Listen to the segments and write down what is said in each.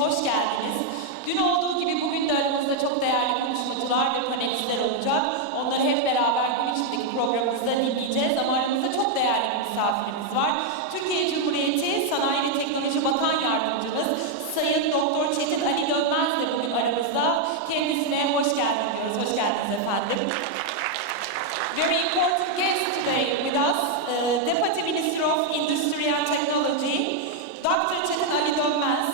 hoş geldiniz. Dün olduğu gibi bugün de aramızda çok değerli konuşmacılar ve panelistler olacak. Onları hep beraber gün içindeki programımızda dinleyeceğiz ama aramızda çok değerli bir misafirimiz var. Türkiye Cumhuriyeti Sanayi ve Teknoloji Bakan Yardımcımız Sayın Doktor Çetin Ali Dönmez de bugün aramızda. Kendisine hoş geldin diyoruz. Hoş geldiniz efendim. Very important guest today with us, Deputy Minister of Industry and Technology, Dr. Çetin Ali Dönmez.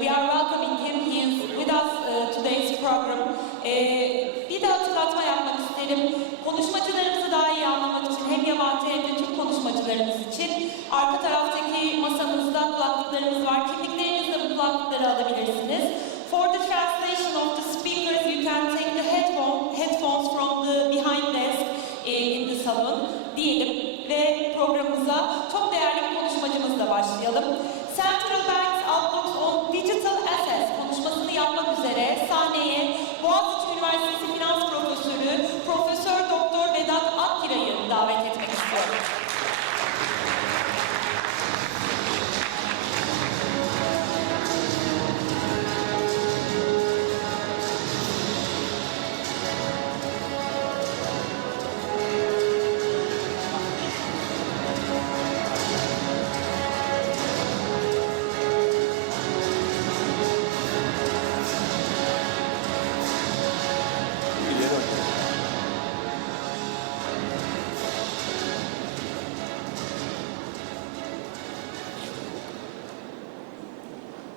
We are welcoming him. He is with us today's program. Bir de hatırlatma yapmak isterim. Konuşmacılarımızı daha iyi anlamak için hem yabancı hem de Türk konuşmacılarımız için arka taraftaki masamızda kulaklıklarımız var. Kimliklerinizle bu kulaklıkları alabilirsiniz. For the translation of the speakers, you can take the headphones from the behind desk in the salon diyelim ve programımıza çok değerli bir konuşmacımızla başlayalım. Central Bank's Outlook on Digital Assets konuşmasını yapmak üzere sahneye Boğaziçi Üniversitesi Finans Profesörü Profesör Doktor Vedat Akkira'yı davet etmek istiyorum.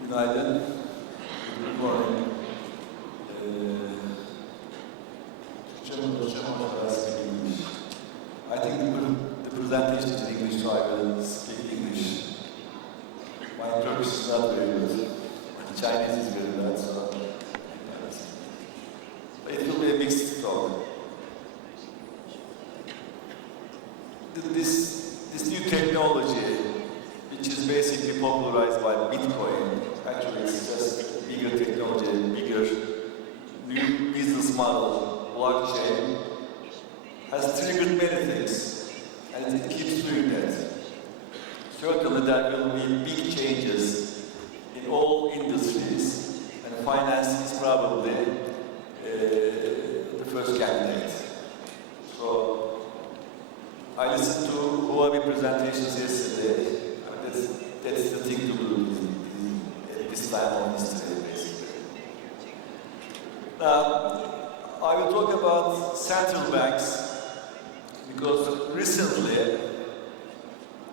Günaydın. Good morning. I think the presentation is in English, so I will speak English. My Turkish is not very good. My Chinese is very bad, so it will be a mixed talk. This new technology, which is basically popularized by Bitcoin, actually it's just bigger technology, bigger new business model, blockchain, has triggered many things, and it keeps doing that. Certainly there will be big changes in all industries, and finance is probably the first candidate. So I listened to Huawei presentations yesterday. That's the thing to do at this time of history, basically. I will talk about central banks because recently,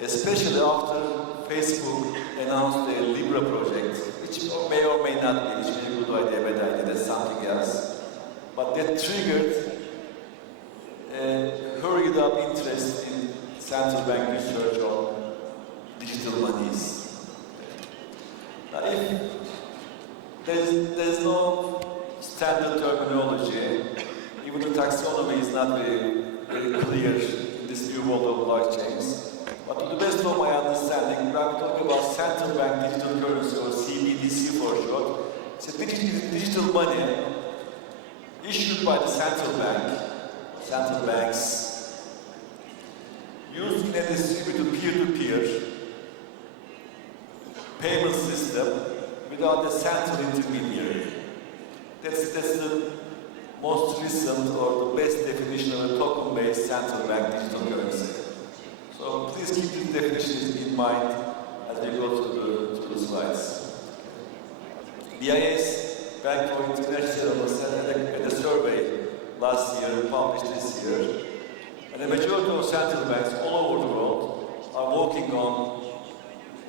especially after Facebook announced their Libra project, which may or may not be, which may be a good idea, bad idea, that's something else, but that triggered hurried up interest in central bank research on digital monies. Now, if there's no standard terminology, even the taxonomy is not very clear in this new world of blockchains. But to the best of my understanding, when we talk about central bank digital currency, or CBDC for short, it's a digital money issued by the central banks, used in a distributed peer-to-peer payment system without a central intermediary. That's the most recent or the best definition of a token-based central bank digital currency. So please keep these definitions in mind as we go through the slides. BIS, Bank for International Settlements, had a survey last year, published this year, and the majority of central banks all over the world are working on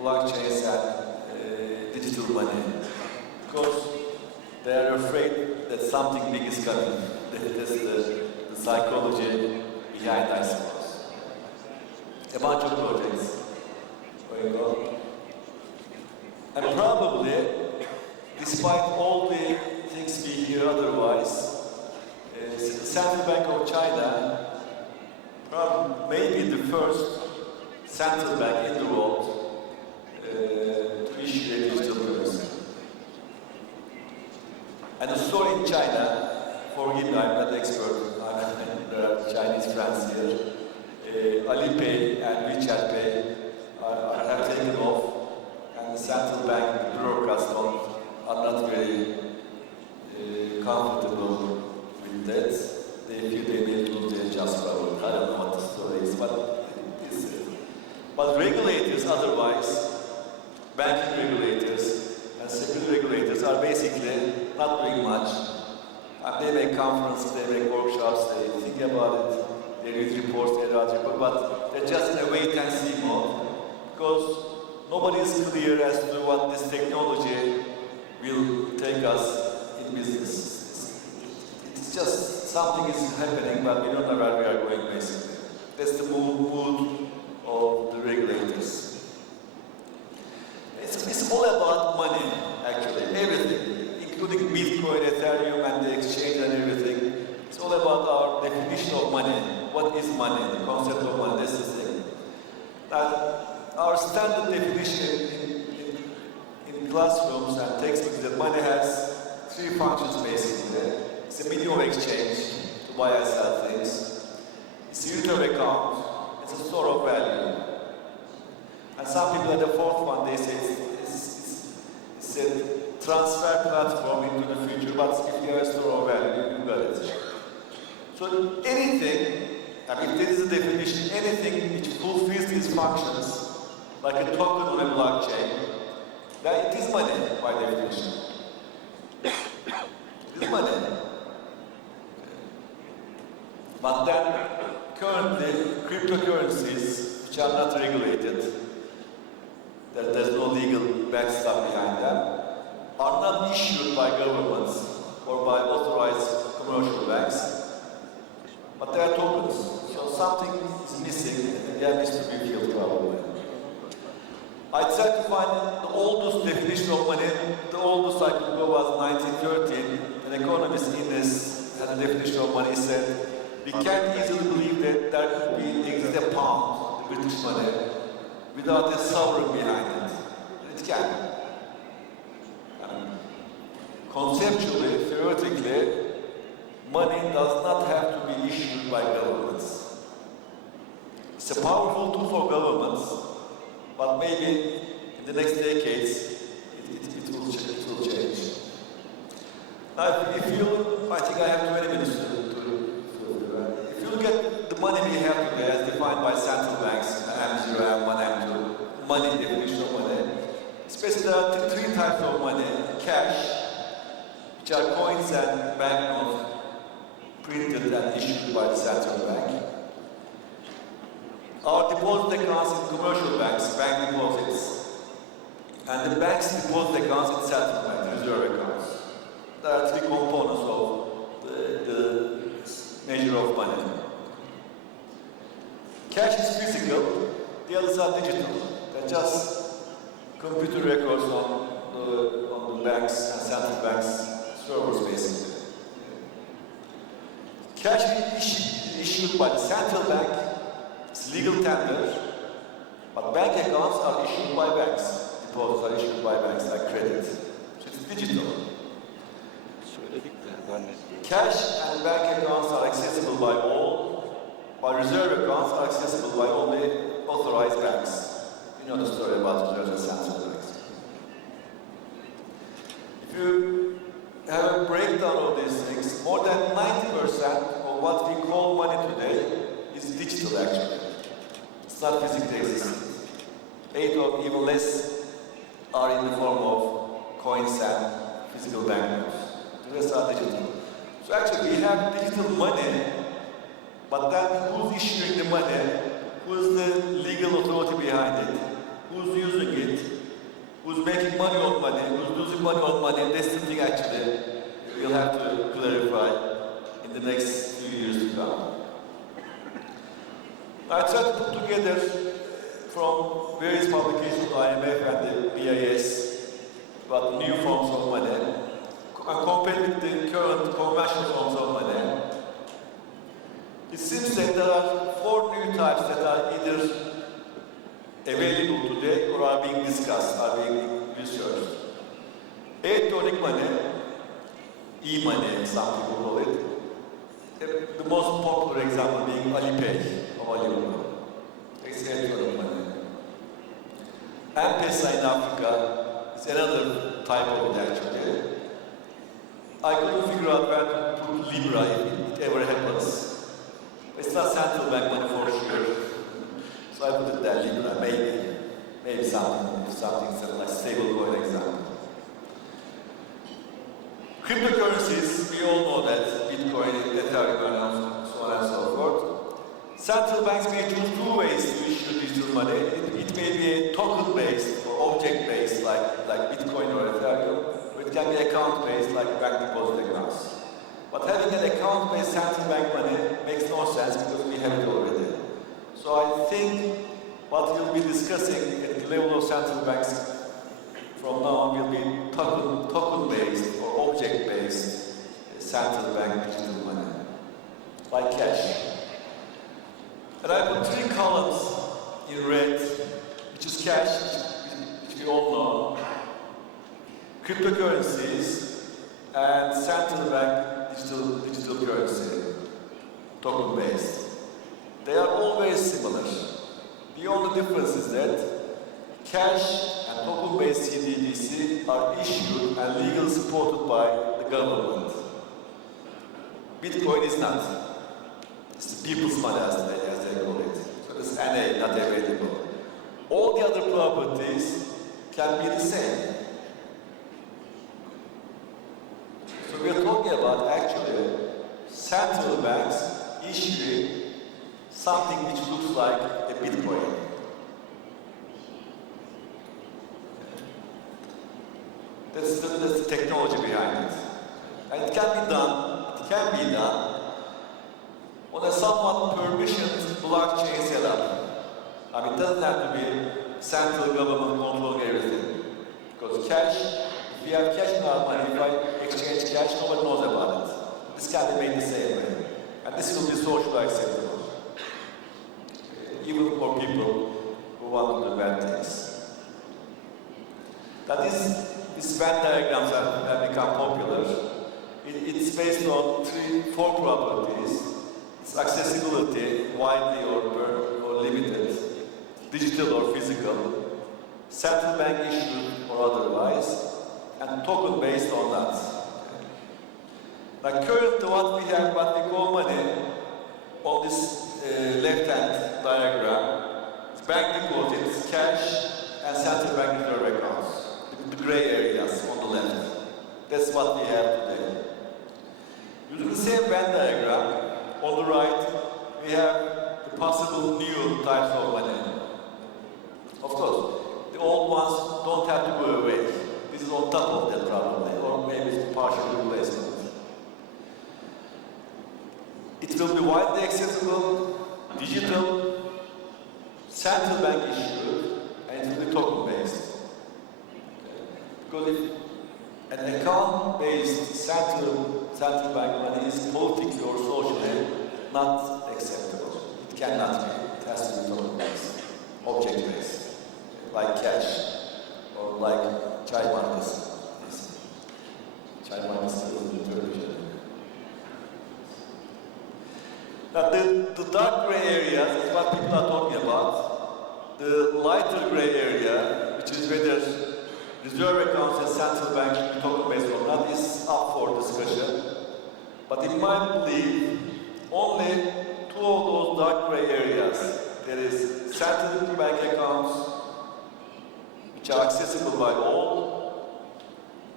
blockchains and digital money because they are afraid that something big is coming. That's the psychology behind, I suppose. A bunch of projects going on. And probably, despite all the things we hear otherwise, the Central Bank of China may be the first central bank in the world to issue a digital currency. And the story in China, forgive me, I'm not an expert, there are Chinese friends here. Alipay and WeChat Pay have taken off, and central bank bureaucrats are not very comfortable with that. They feel they may lose their jobs probably. I don't know what the story is, but it is. But regulators otherwise, banking regulators and security regulators are basically not doing much. And they make conferences, they make workshops, they think about it, they read reports, they write reports, but they're just in a wait-and-see mode because nobody is clear as to what this technology will take us in business. It's just something is happening, but we don't know where we are going, basically. That's the mood of the regulators. It's all about money, actually, everything, including Bitcoin, Ethereum, and the exchange and everything. It's all about our definition of money. What is money? The concept of money, that's the thing. Now, our standard definition in classrooms and textbooks is that money has three functions, basically. It's a medium of exchange to buy and sell things. It's a unit of account. It's a store of value. And some people at the fourth one, they say it's a transfer platform into the future, but if you have a store of value, you got it. So anything, I mean, if there is a definition, anything which fulfills these functions, like a token on a blockchain, then it is money by definition. It is money. But then, currently, cryptocurrencies, which are not regulated, that there's no legal backstop behind them, are not issued by governments or by authorized commercial banks, but they are tokens. So something is missing, and that needs to be filled probably. I tried to find the oldest definition of money. The oldest I could go was 1913. An economist had a definition of money. He said, we can't easily believe that there could exist a pound, the British money, without a sovereign behind it. It can. Conceptually, theoretically, money does not have to be issued by governments. It's a powerful tool for governments, but maybe in the next decades, it will change. Now, if you, I think I have 20 minutes if you look at the money we have today as defined by central banks, M0, M1, M2, money, definition of money, especially there are three types of money: cash, which are coins and banknotes printed and issued by the central bank. Our deposit accounts in commercial banks, bank deposits, and the bank's deposit accounts in central bank, reserve accounts. There are three components of the measure of money. Cash is physical, the others are digital. They're just computer records on the banks and central banks servers, basically. Cash is issued by the central bank, it's legal tender, but bank accounts are issued by banks. Deposits are issued by banks like credit. So it's digital. Cash and bank accounts are accessible by all, while reserve accounts are accessible by only authorized banks. You know the story about reserves and central banks. If you have a breakdown of these things, more than 90% of what we call money today is digital, actually. It's not physically existing. 8 or even less are in the form of coins and physical banknotes. The rest are digital. So actually we have digital money, but then who's issuing the money? Who's the legal authority behind it? Who's using it? Who's making money on money? Who's losing money on money? That's the thing actually we'll have to clarify in the next few years to come. I tried to put together from various publications, IMF and the BIS, about new forms of money, and compared with the current conventional forms of money. It seems that there are 4 new types that are either available today or are being discussed, are being researched. Electronic money, e-money, some people call it. The most popular example being Alipay of Alibaba. It's electronic money. M-Pesa in Africa is another type of it actually. I couldn't figure out where to put Libra if it ever happens. It's not central bank money for sure. So I put it there, Libra, maybe. Maybe something like stable coin example. Cryptocurrencies, we all know that Bitcoin, Ethereum, and so on and so forth. Central banks may choose two ways to issue digital money. It may be a token-based or object-based, like Bitcoin or Ethereum, or it can be account-based, like bank deposit accounts. But having an account-based central bank money makes no sense because we have it already. So I think what we'll be discussing at the level of central banks from now on will be token-based or object-based central bank digital money, like cash. And I put 3 columns in red, which is cash, which we all know, cryptocurrencies, and central bank digital currency, token-based. They are all very similar. The only difference is that cash and token-based CBDC are issued and legally supported by the government. Bitcoin is not. It's the people's money as they call it. So it's NA, not available. All the other properties can be the same. So we are talking about actually central banks issuing something which looks like a Bitcoin. That's the technology behind it. And it can be done on a somewhat permissioned blockchain setup. I mean, it doesn't have to be central government controlling everything. Because cash, if we have cash in our money, if I exchange cash, nobody knows about it. This can be made the same way. And this will be socially acceptable. Even for people who want to do bad things. That is, these Venn diagrams have become popular. It's based on 4 properties. It's accessibility, widely or limited, digital or physical, central bank issued or otherwise, and token based on that. Now currently what we call money on this left-hand diagram, it's bank deposits, cash, and central bank reserve accounts. The gray areas on the left. That's what we have today. Using the same Venn diagram, on the right, we have the possible new types of money. Of course, the old ones don't have to go away. This is on top of that probably, or maybe it's a partial replacement. It will be widely accessible, digital, central bank issued, and it will be token-based. Because if an account-based central bank money is politically or socially not acceptable. It cannot be. It has to be token-based, object-based, like cash or like çay markası. Çay markası is in Turkish. Now, the dark gray area is what people are talking about. The lighter gray area, which is whether reserve accounts and central bank should be token-based or not, is up for discussion. But in my belief, only 2 of those dark gray areas, there is central bank accounts, which are accessible by all,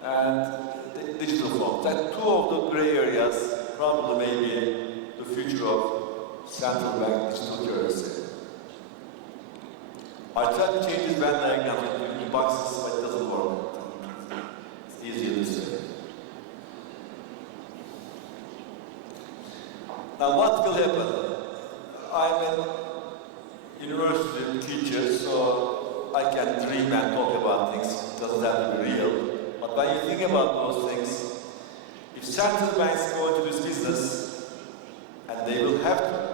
and the digital forms. And 2 of the gray areas probably may be the future of central bank digital currency. I tried to change this Venn diagram into boxes, but it doesn't work. It's easier this way. Now, what will happen? I'm a university teacher, so I can dream and talk about things. It doesn't have to be real. But when you think about those things, if central banks go into this business, and they will have to,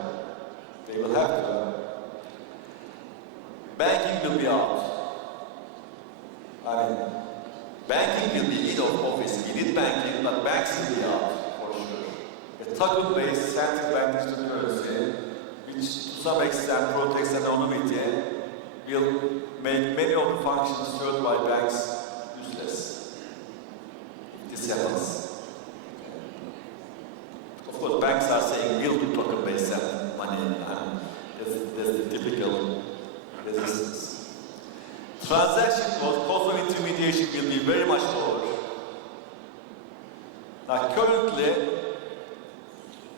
banking will be out. I mean, banking will be in, obviously. We need banking, but banks will be out, for sure. A token-based central bank digital currency, which to some extent protects anonymity, will make many of the functions served by banks useless. This happens. Of course, banks are saying we'll do token-based money, and that's the typical resistance. Transaction cost of intermediation will be very much lower. Now, currently,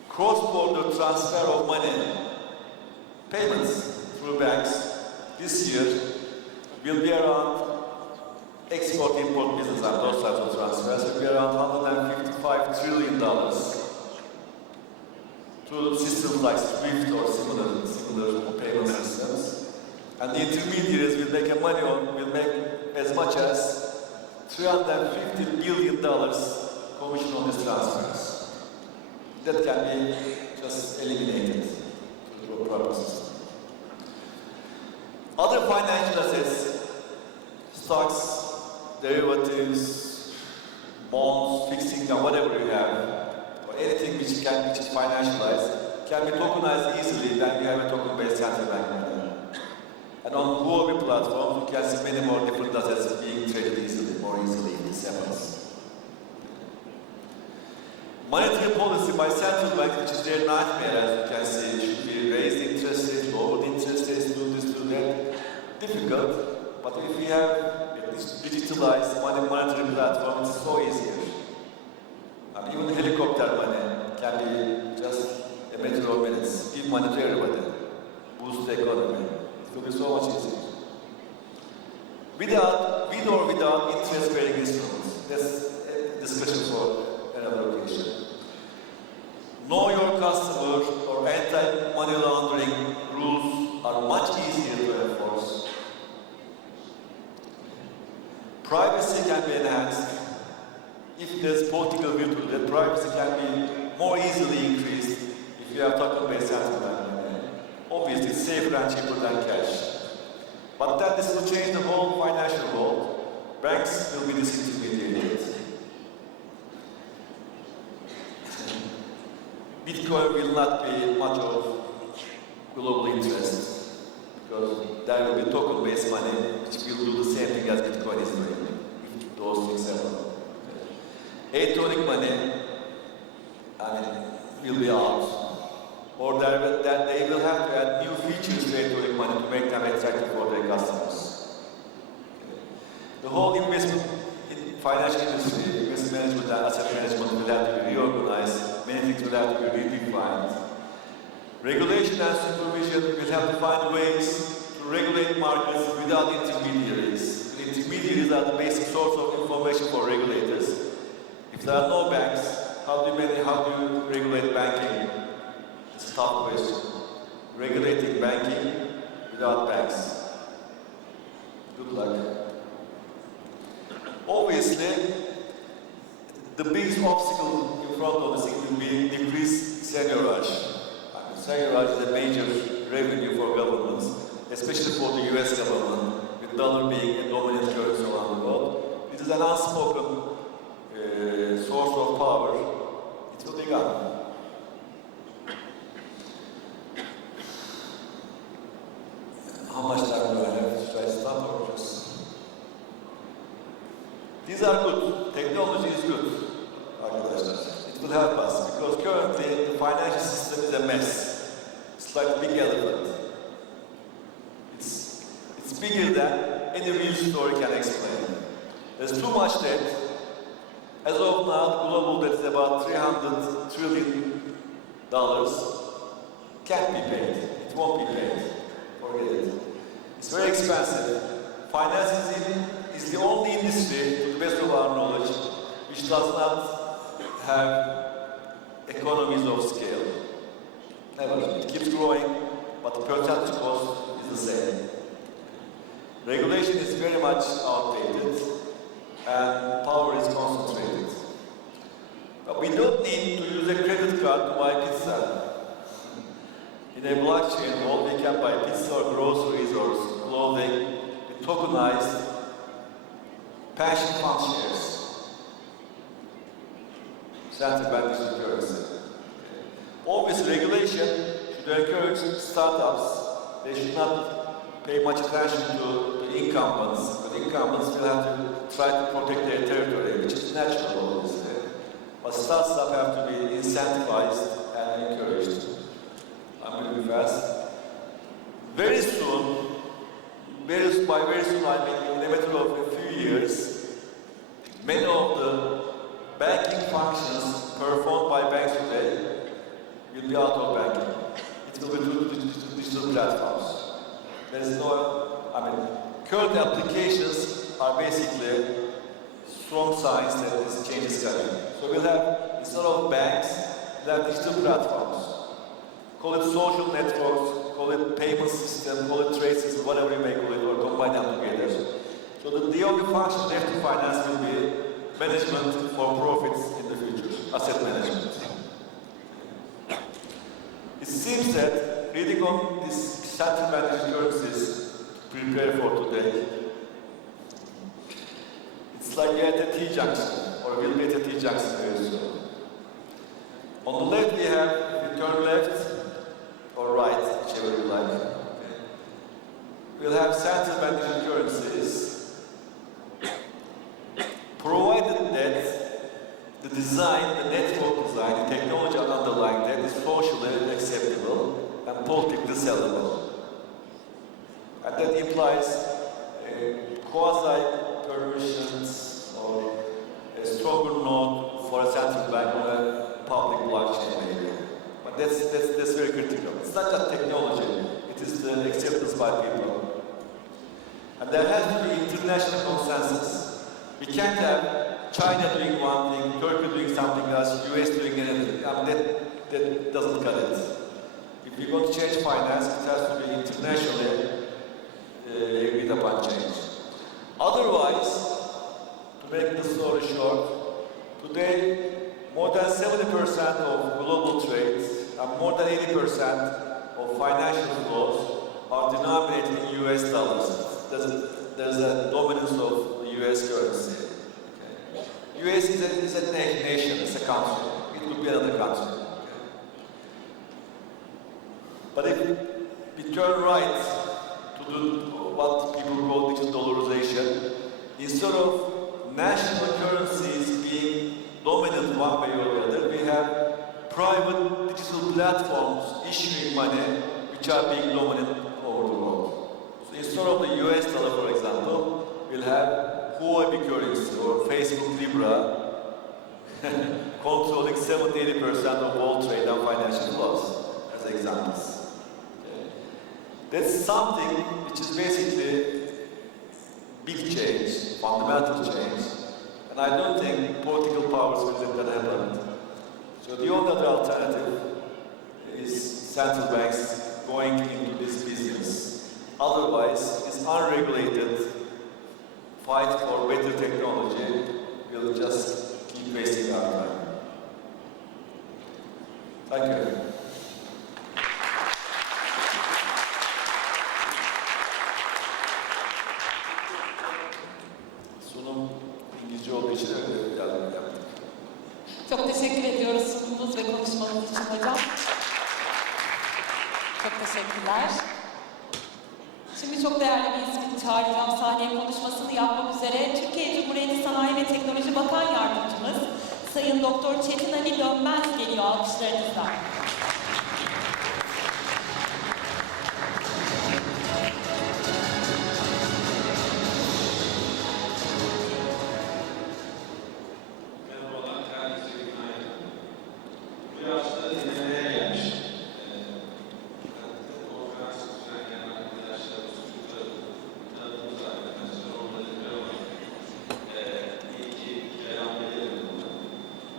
cross-border transfer of money, payments through banks this year will be around export-import business and those types of transfers will be around $155 trillion through systems like SWIFT or similar payment systems. And the intermediaries will make as much as $350 billion commission on these transfers. That can be just eliminated through proper system. Other financial assets, stocks, derivatives, bonds, fixed income, whatever you have, or anything which is financialized, can be tokenized easily when you have a token-based central bank money. And on Huobi platforms, you can see many more different assets being traded more easily in this happens. Monetary policy by central banks, which is their nightmare, as you can see, should be raised interest rates, lowered interest rates, do this, do that. Difficult, but if we have a digitalized monetary platform, it's so easier. And even helicopter money can be just a matter of minutes. Give money to everybody, boost the economy. It will be so much easier. With or without interest-bearing instruments, that's a discussion for another occasion. Know your customer or anti-money laundering rules are much easier to enforce. Privacy can be enhanced. If there's political will to do that, privacy can be more easily increased if you have token-based central bank money. Obviously, it's safer and cheaper than cash. But then this will change the whole financial world. Banks will be disintermediated. Bitcoin will not be much of global interest because there will be token-based money which will do the same thing as Bitcoin is doing, if those things happen. Electronic money, will be out. Or they will have to add new features to electronic money to make them attractive for their customers. The whole investment in financial industry, investment management and asset management will have to be reorganized. Many things will have to be redefined. Regulation and supervision will have to find ways to regulate markets without intermediaries. The intermediaries are the basic source of information for regulators. If there are no banks, how do you regulate banking? It's a tough question. Regulating banking without banks. Good luck. Obviously, the biggest obstacle in front of us will be decreased seigniorage. Seigniorage is a major revenue for governments, especially for the US government, with dollar being a dominant currency around the world. It is an unspoken source of power. It will be gone. How much time do I have? Should I stop or just... These are good. Technology is good, arkadaşlar. It will help us because currently the financial system is a mess. It's like a big elephant. It's bigger than any real story can explain. There's too much debt. As of now, global debt is about $300 trillion. Can't be paid. It won't be paid. Forget it. It's very expensive. Finance is the only industry, to the best of our knowledge, which does not have economies of scale. Never. It keeps growing, but the percentage cost is the same. Regulation is very much outdated, and power is concentrated. But we don't need to use a credit card to buy pizza. In a blockchain world, we can buy pizza or groceries or clothing with tokenized pension fund shares. Central bank digital currency. Obviously, regulation should encourage startups. They should not pay much attention to the incumbents, but incumbents will have to try to protect their territory, which is natural, obviously. But startups have to be incentivized and encouraged. I'm moving fast. Very soon, by very soon, I mean in a matter of a few years, many of the banking functions performed by banks today will be out of banking. It will be through digital platforms. There is current applications are basically strong signs that this change is coming. So we'll have, instead of banks, we'll have digital platforms. Call it social networks, call it payment system, call it trade system, whatever you may call it, or combine them together. So the only function left to finance will be management for profits in the future, asset management. It seems that reading on these central bank currencies to prepare for today, it's like you're at a T-junction, or we'll be at a T-junction very soon. On the left we have, if you turn left or right, whichever you like, we'll have central bank currencies, provided that the design, the network design, the technology underlying that is socially acceptable and politically sellable. And that implies quasi-permissions or a stronger node for a central bank on a public blockchain maybe. But that's very critical. It's not just technology, it is the acceptance by people. And there has to be international consensus. We can't have China doing one thing, Turkey doing something else, US doing anything. That doesn't cut it. If we want to change finance, it has to be internationally agreed upon change. Otherwise, to make the story short, today more than 70% of global trade and more than 80% of financial flows are denominated in US dollars. There's a dominance of the US currency. Okay. US is a nation, it's a country. It could be another country. Okay. But if we turn right to do what people call digital dollarization, instead of national currencies being dominant one way or the other, we have private digital platforms issuing money which are being dominant over the world. So instead of the US dollar, for example, we'll have Huobi currency or Facebook Libra controlling 70-80% of all trade and financial flows, as examples. Okay. That's something which is basically big change, fundamental change. And I don't think political powers will let that happen. So the only other alternative is central banks going into this business. Otherwise, this unregulated fight for better technology will just keep wasting our time. Thank you. Sunum İngilizce olduğu için öyle yardım yaptık. Çok teşekkür ediyoruz sunumunuz ve konuşmanız için hocam. Çok teşekkürler. Şimdi çok değerli bir ismini çağıracağım sahneye konuşmasını yapmak üzere. Türkiye Cumhuriyeti Sanayi ve Teknoloji Bakan Yardımcımız Sayın Doktor Çetin Ali Dönmez geliyor alkışlarınızla.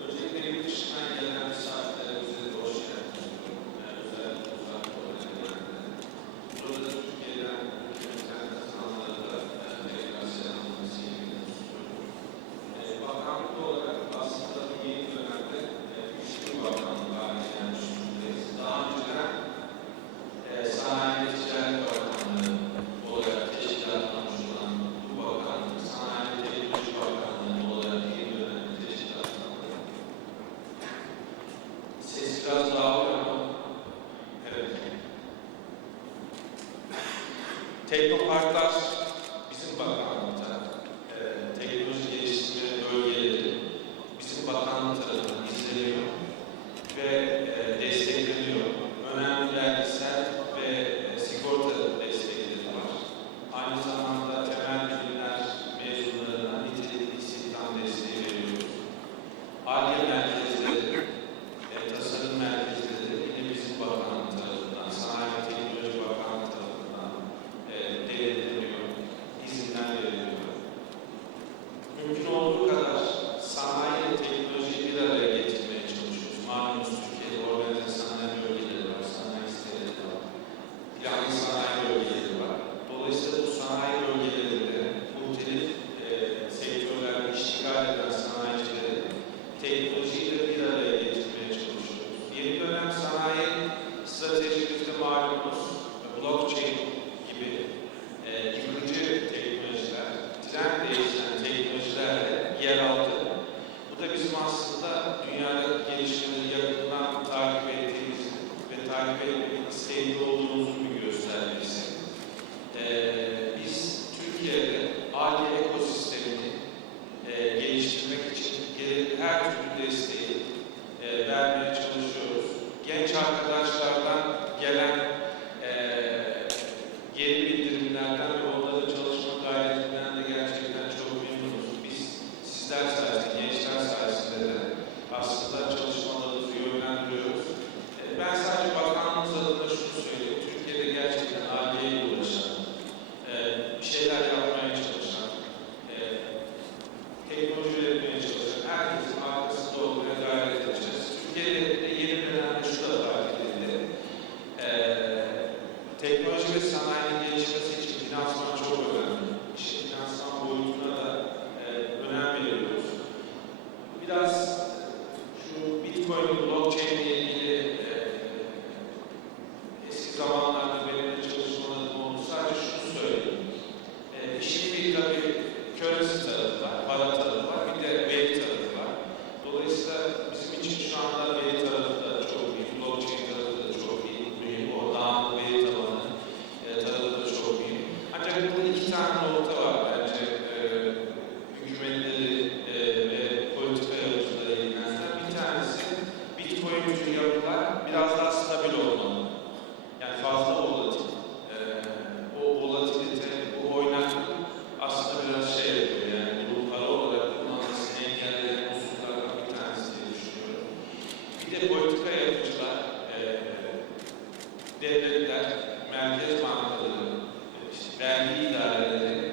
Öncelikle yurt dışından gelen misafirlerimize hoş geldiniz. Teknoparklar bizim bakanlıkta, teknoloji geliştirme bölgeleri bizim bakanlık tarafından izleniyor ve destekleniyor. Önemli vergisel ve sigorta destekleri var. Aynı zamanda temel bilimler mezunlarına nitelikli istihdam desteği veriyoruz. ARGE merkezleri, tasarım merkezleri yine bizim bakanlık tarafından, Sanayi ve Teknoloji Bakanlığı tarafından denetleniyor, izinler veriliyor. Mümkün olduğu kadar sanayi ve teknolojiyi bir araya getirmeye çalışıyoruz. Malumunuz Türkiye'de organize sanayi bölgeleri var, sanayi siteleri var, planlı sanayi bölgeleri var. Dolayısıyla bu sanayi bölgelerinde muhtelif sektörlerde iştigal eden sanayicileri teknolojiyle bir araya getirmeye çalışıyoruz. Yeni dönem sanayi stratejimizde malumunuz blockchain gibi yıkıcı teknolojiler, trend değişen teknolojilerle yer aldı. Bu da bizim aslında dünyada gelişmeleri yakından takip ettiğimiz ve takip etmek isteğinde olduğumuzun bir göstergesi. Biz Türkiye'de ARGE ekosistemini geliştirmek için her türlü desteği vermeye çalışıyoruz. Genç arkadaşlardan gelen geri bildirimlerden ve onların çalışma gayretinden de gerçekten çok memnunuz. Biz sizler sayesinde, gençler sayesinde de aslında çalışmalarımızı yönlendiriyoruz. Ben sadece bakanlığımız adına şunu söyleyeyim. Türkiye'de gerçekten ARGE'ye ulaşan, bir şeyler yapmaya çalışan, teknoloji üretmeye çalışan herkesin arkasında olmaya gayret edeceğiz. Türkiye'de yeni dönemde şu da fark edildi. Teknoloji ve sanayinin gelişmesi için finansman çok önemli. İşte finansman boyutuna da önem veriyoruz. Biraz şu Bitcoin, blockchain ile ilgili eski zamanlarda benim de çalışmalarım oldu. Sadece şunu söyleyeyim. İşin bir tabii currency tarafı var, para tarafı var, bir de veri tarafı var. Dolayısıyla bizim için şu anda veri tarafı da çok iyi, blockchain tarafı da çok iyi, mühim. O dağınık veri tabanı tarafı da çok iyi. Ancak burada iki tane nokta var bence hükümetleri ve politika yapıcıları ilgilendiren. Bir tanesi Bitcoin'cü yapılar biraz daha stabil olmalı. Yani fazla volatil. O volatilite, bu oynaklık aslında biraz şey yapıyor. Yani bu para olarak kullanılmasını engelleyen unsurlardan bir tanesi diye düşünüyorum. Bir de politika yapıcılar, devletler, merkez bankaları, vergi idareleri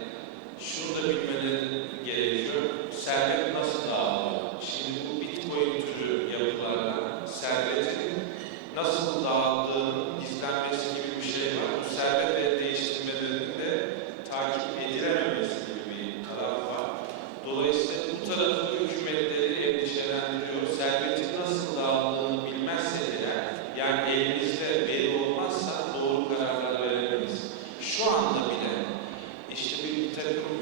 şunu da bilmeleri gerekiyor. Servet nasıl dağılıyor? Şimdi bu Bitcoin türü yapılardan servetin nasıl dağıldığının izlenmesi gibi bir şey var. Bu servet el değiştirmelerinin de takip edilememesi gibi bir taraf var. Dolayısıyla bu tarafı hükümetleri endişelendiriyor. Servetin nasıl dağıldığını bilmezse eğer, yani elinizde veri olmazsa doğru kararlar veremeyiz. Şu anda bile işte bir takım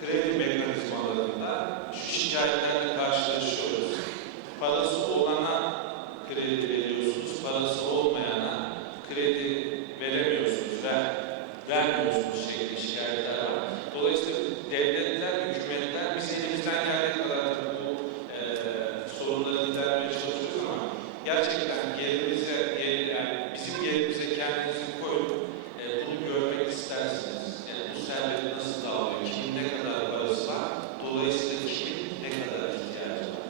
kredi mekanizmalarında şu şikayetlerle karşılaşıyoruz. Parası olana kredi veriyorsunuz, parası olmayana kredi veremiyorsunuz, vermiyorsunuz şeklinde şikayetler var. Dolayısıyla devletler, hükümetler biz elimizden geldiği kadar bu sorunları gidermeye çalışıyoruz ama gerçekten yerimize, yani bizim yerimize kendinizi koyup bunu görmek istersiniz. Yani bu servet nasıl dağılıyor, kimin ne kadar parası var, dolayısıyla kimin ne kadar ihtiyacı var.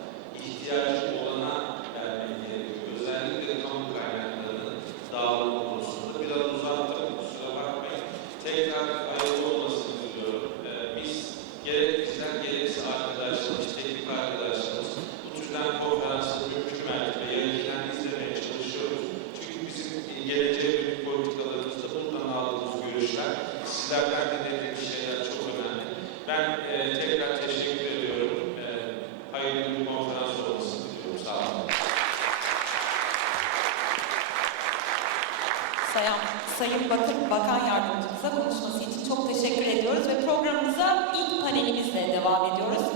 İhtiyacı olana vermek gerekiyor. Özellikle kamu kaynaklarının dağılımı konusunda biraz uzattım, kusura bakmayın. Tekrar hayırlı olmasını diliyorum. Biz gerek bizler gerekse arkadaşlarımız, teknik arkadaşlarımız bu türden konferansın mümkün mertebe yayınlayan izlemeye çalışıyoruz. Çünkü bizim geleceğe dönük politikalarımızda buradan aldığımız görüşler, sizlerden dinlediğimiz şeyler çok önemli. Ben tekrar teşekkür ediyorum. Hayırlı bir konferans olmasını diliyorum. Sağ olun. Sayın Bakan Yardımcımıza konuşması için çok teşekkür ediyoruz ve programımıza ilk panelimizle devam ediyoruz.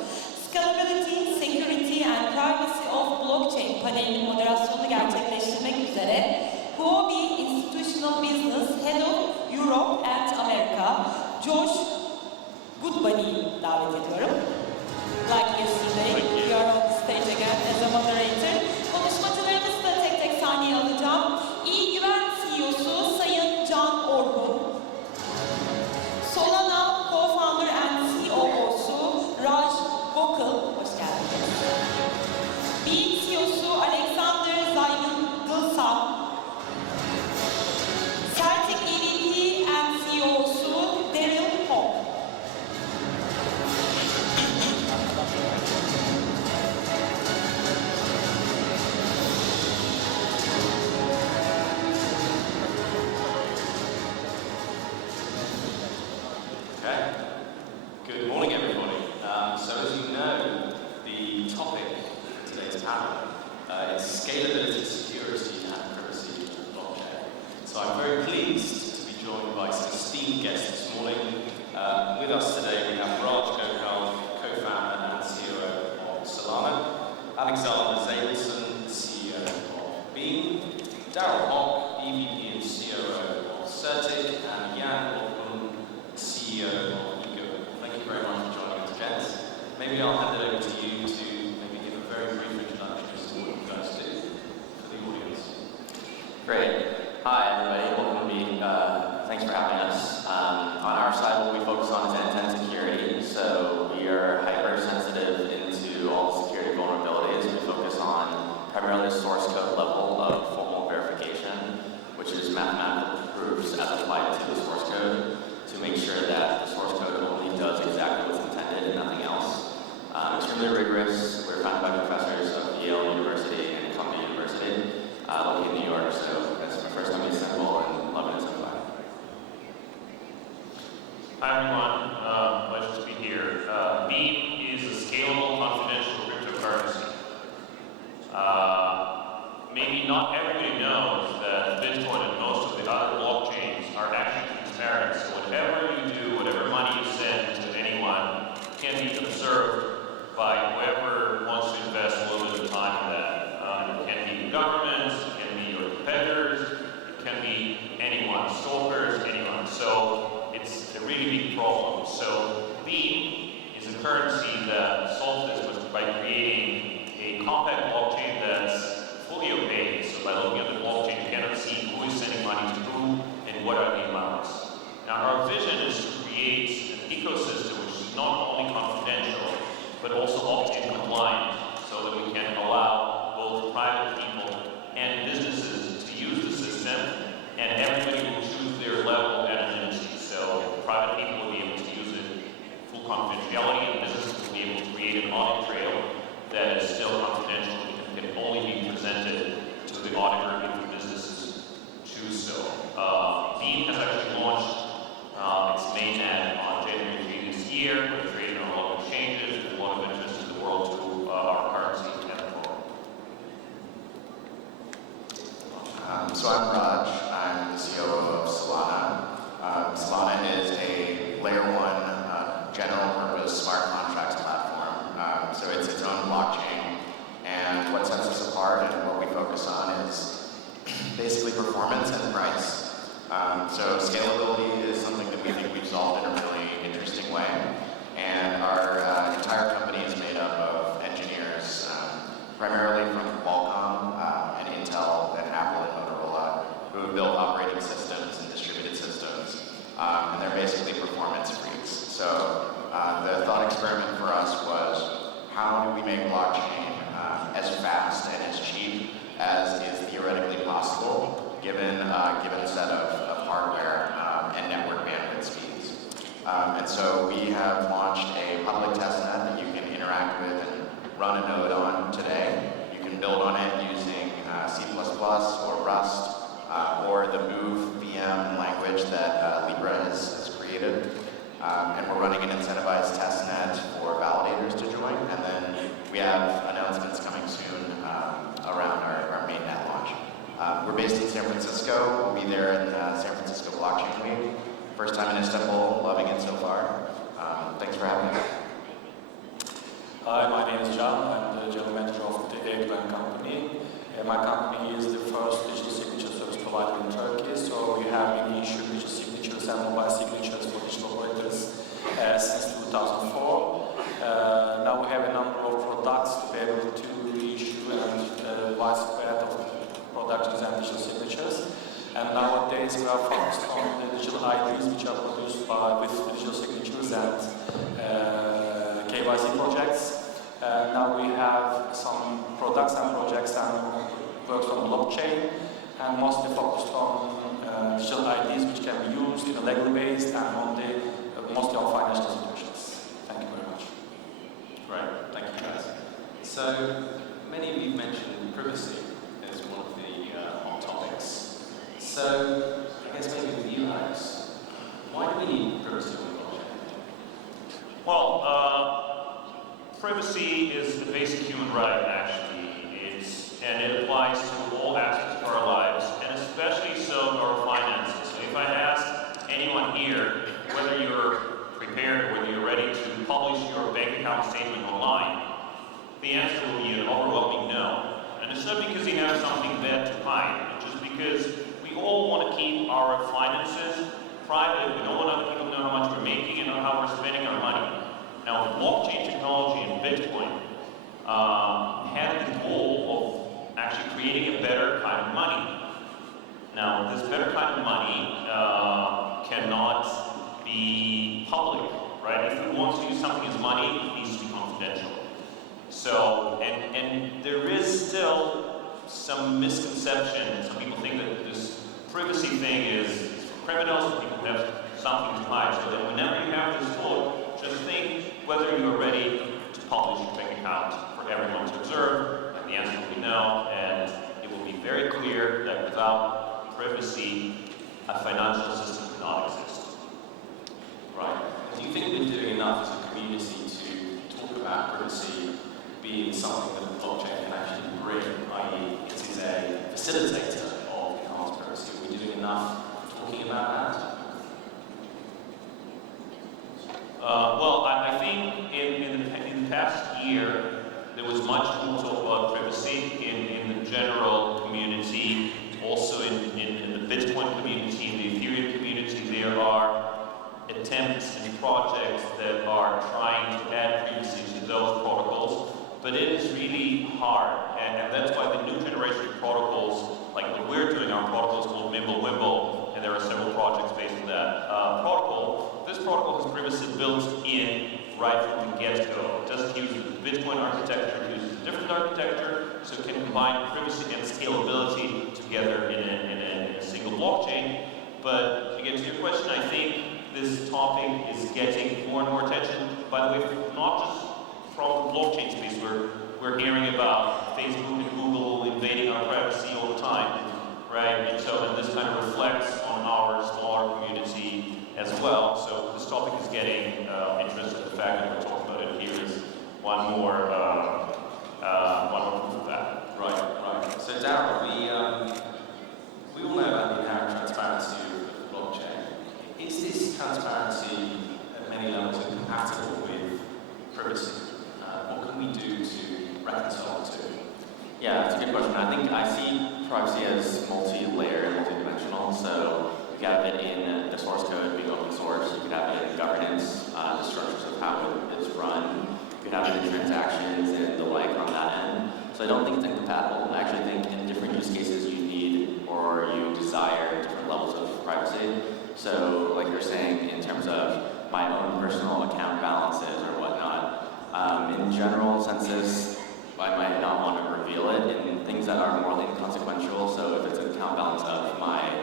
Scalability, Security and Privacy of Blockchain panelinin moderasyonunu gerçekleştirmek üzere Huobi Institutional Business Head of Josh Goodbany'i davet ediyorum. Like yesterday, you are on the stage again as a moderator. Konuşmacılarımızı da tek tek sahneye alacağım. İyi Güven CEO'su Sayın Can Orhun. Solana Co-founder and COO'su Raj Gokul. Hoş geldiniz. Beam CEO'su Alexander Zaygın-Gılsan. Celtic EVP and CEO'su Daryl Hawk. Okay. Good morning, everybody. So as you know, the topic of today's panel is scalability, security, and privacy of blockchain. So I'm very pleased to be joined by some esteemed guests this morning. With us today, we have Raj Gokul, co-founder and CEO of Solana, Alexander Zabelson, CEO of Beam, Daryl Hock, EVP and COO of Certic, and Jan Orhun, CEO of Ego. Thank you very much for joining us, gents. Maybe I'll hand it over to you to maybe give a very brief introduction as to what you guys do for the audience. Great. Hi, everybody. Welcome to Beam. Thanks for having us. On our side, what we focus on is end-to-end security. So we are hypersensitive into all the security vulnerabilities. We focus on primarily the source code level of formal verification, which is mathematical proofs as applied to the source code, to make sure that the source code only does exactly what's intended and nothing else. Extremely rigorous. We're founded by professors of Yale University and Columbia University, located in New York. So it's my first time in Istanbul and loving it so far. Hi everyone, pleasure to be here. Beam is a scalable, confidential cryptocurrency. Maybe not everybody knows that Bitcoin and most of the other blockchains are actually transparent. So whatever you do, whatever money you send to anyone, can be observed by whoever wants to invest a little bit of time in that. It can be governments, it can be your competitors, it can be anyone, stalkers, anyone. So it's a really big problem. So Beam is a currency that solves this by creating a compact blockchain that's fully opaque. So by looking at the blockchain, you cannot see who is sending money to who and what are the amounts. Now our vision is to create an ecosystem which is not only confidential, but also opt-in compliant, so that we can allow both private people and businesses to use the system, and everybody will choose their level of anonymity. So private people will be able to use it full confidentiality, and businesses will be able to create an audit trail that is still confidential and can only be presented to the auditor if the businesses choose so. Beam has actually launched its mainnet on January 3 this year. We're creating a lot of exchanges, there's a lot of interest in the world to our currency and forward. So I'm Raj. I'm the COO of Solana. Solana is a layer 1 general purpose smart contracts platform. So it's its own blockchain. And what sets us apart and what we focus on is basically performance and price. So scalability is something that we think we've solved in a really interesting way. And our entire company is made up of engineers, primarily from Qualcomm and Intel and Apple and Motorola, who have built operating systems and distributed systems. And they're basically performance freaks. So the thought experiment for us was, how do we make blockchain as fast and as cheap as is theoretically possible, given a set of hardware and network bandwidth speeds. And so we have launched a public testnet that you can interact with and run a node on today. You can build on it using C++ or Rust or the Move VM language that Libra has created. And we're running an incentivized testnet for validators to join. And then we have announcements coming soon around our mainnet launch. We're based in San Francisco. We'll be there in San Francisco Blockchain Week. First time in Istanbul, loving it so far. Thanks for having me. Hi, my name is Can. I'm the general manager of the Eurasia company. My company is the first digital signature service provider in Turkey. So we have many issued digital signatures and mobile signatures for digital operators since 2004. Now we have a number of products to be able to issue and widespread of productions and digital signatures. And nowadays we are focused on the digital IDs which are produced with digital signatures and KYC projects. Now we have some products and projects and works on blockchain and mostly focused on digital IDs which can be used in a legal based and mostly on financial institutions. Thank you very much. Right, thank you guys. So, many of you mentioned privacy as one of the hot topics. So, I guess maybe with you, Alex, why do we need privacy on blockchain? Well, privacy is the basic human right, actually. And it applies to all aspects of our lives, and especially so to our finances. So if I ask anyone here whether you're prepared or whether you're ready to publish your bank account statement online, the answer will be an overwhelming no. And it's not because you have something bad to hide, it's just because we all want to keep our finances private. We don't want other people to know how much we're making and how we're spending our money. Now, blockchain technology and Bitcoin had the goal of actually creating a better kind of money. Now, this better kind of money cannot be public, right? If we want to use something as money, it needs to be confidential. So, and there is still some misconception. Some people think that this privacy thing is for criminals, or people who have something to hide. So that whenever you have this tool, just think whether you're ready to publish your bank account for everyone to observe. And the answer will be no, and it will be very clear that without privacy, a financial system cannot exist. Right. Do you think we're doing enough as a community to talk about privacy being something that blockchain can actually bring, i.e. it is a facilitator of enhanced privacy? Are we doing enough talking about that? Well, I think in the past year, there was much more talk about privacy in the general community, also in the Bitcoin community, in the Ethereum community. There are attempts and projects that are trying to add privacy to those protocols, but it is really hard, and that's why the new generation of protocols, like what we're doing, our protocol is called Mimblewimble, and there are several projects based on that protocol. This protocol has privacy built in right from the get-go. It doesn't use the Bitcoin architecture, it uses a different architecture, so it can combine privacy and scalability together in a single blockchain. But to get to your question, I think this topic is getting more and more attention. By the way, not just from the blockchain space, we're hearing about Facebook and Google invading our privacy all the time, right? And this kind of reflects on our smaller community as well. So this topic is getting interest, and the fact that we're talking about it here is one more proof of that. Right. So Darryl, we all know about the inherent transparency of blockchain. Is this transparency at many levels incompatible with privacy? What can we do to reconcile the two? Yeah, that's a good question. I think I see privacy as multi-layer and multi-dimensional. So you could have it in the source code being open source. You could have it in governance, the structures of how it's run. You could have it in transactions and the like on that end. So I don't think it's incompatible. I actually think in different use cases you need or you desire different levels of privacy. So like you're saying, in terms of my own personal account balances or whatnot, in general census, I might not want to reveal it in things that are morally inconsequential. So if it's an account balance of my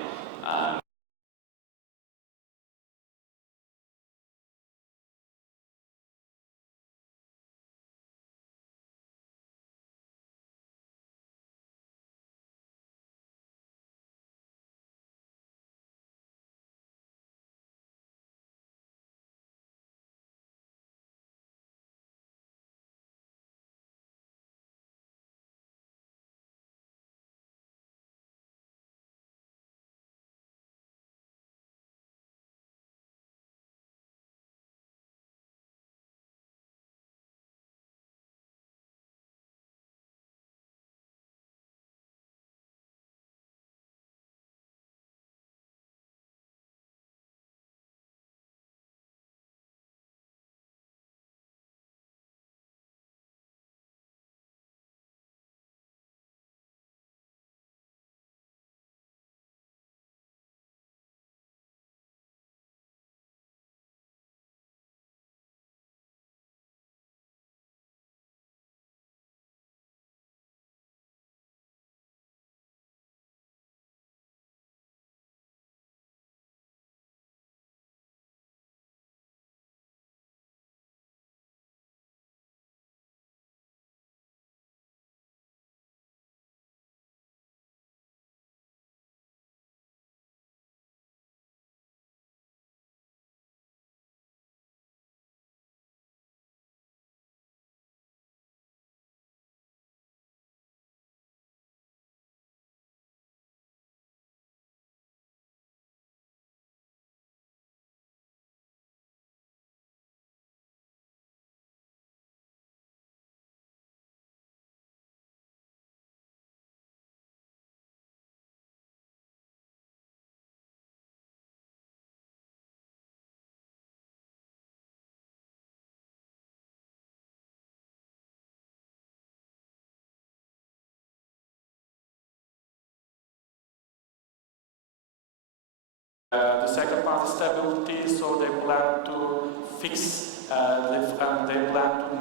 The second part is stability, so they plan to fix and they plan to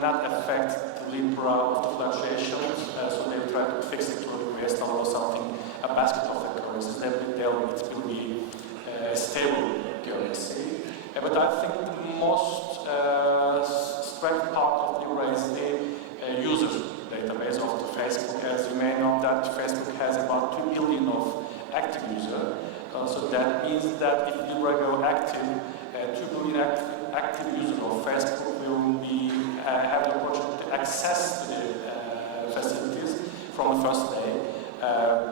not affect the Libra of the fluctuations, so they try to fix it to US dollar or something, a basket of the currencies. It will be a stable currency. But I think the most strength part of Libra is the user database of the Facebook. As you may know, that Facebook has about 2 billion of active users. So that means that if Libra go active, 2 billion active users of Facebook will have the opportunity to access the facilities from the first day.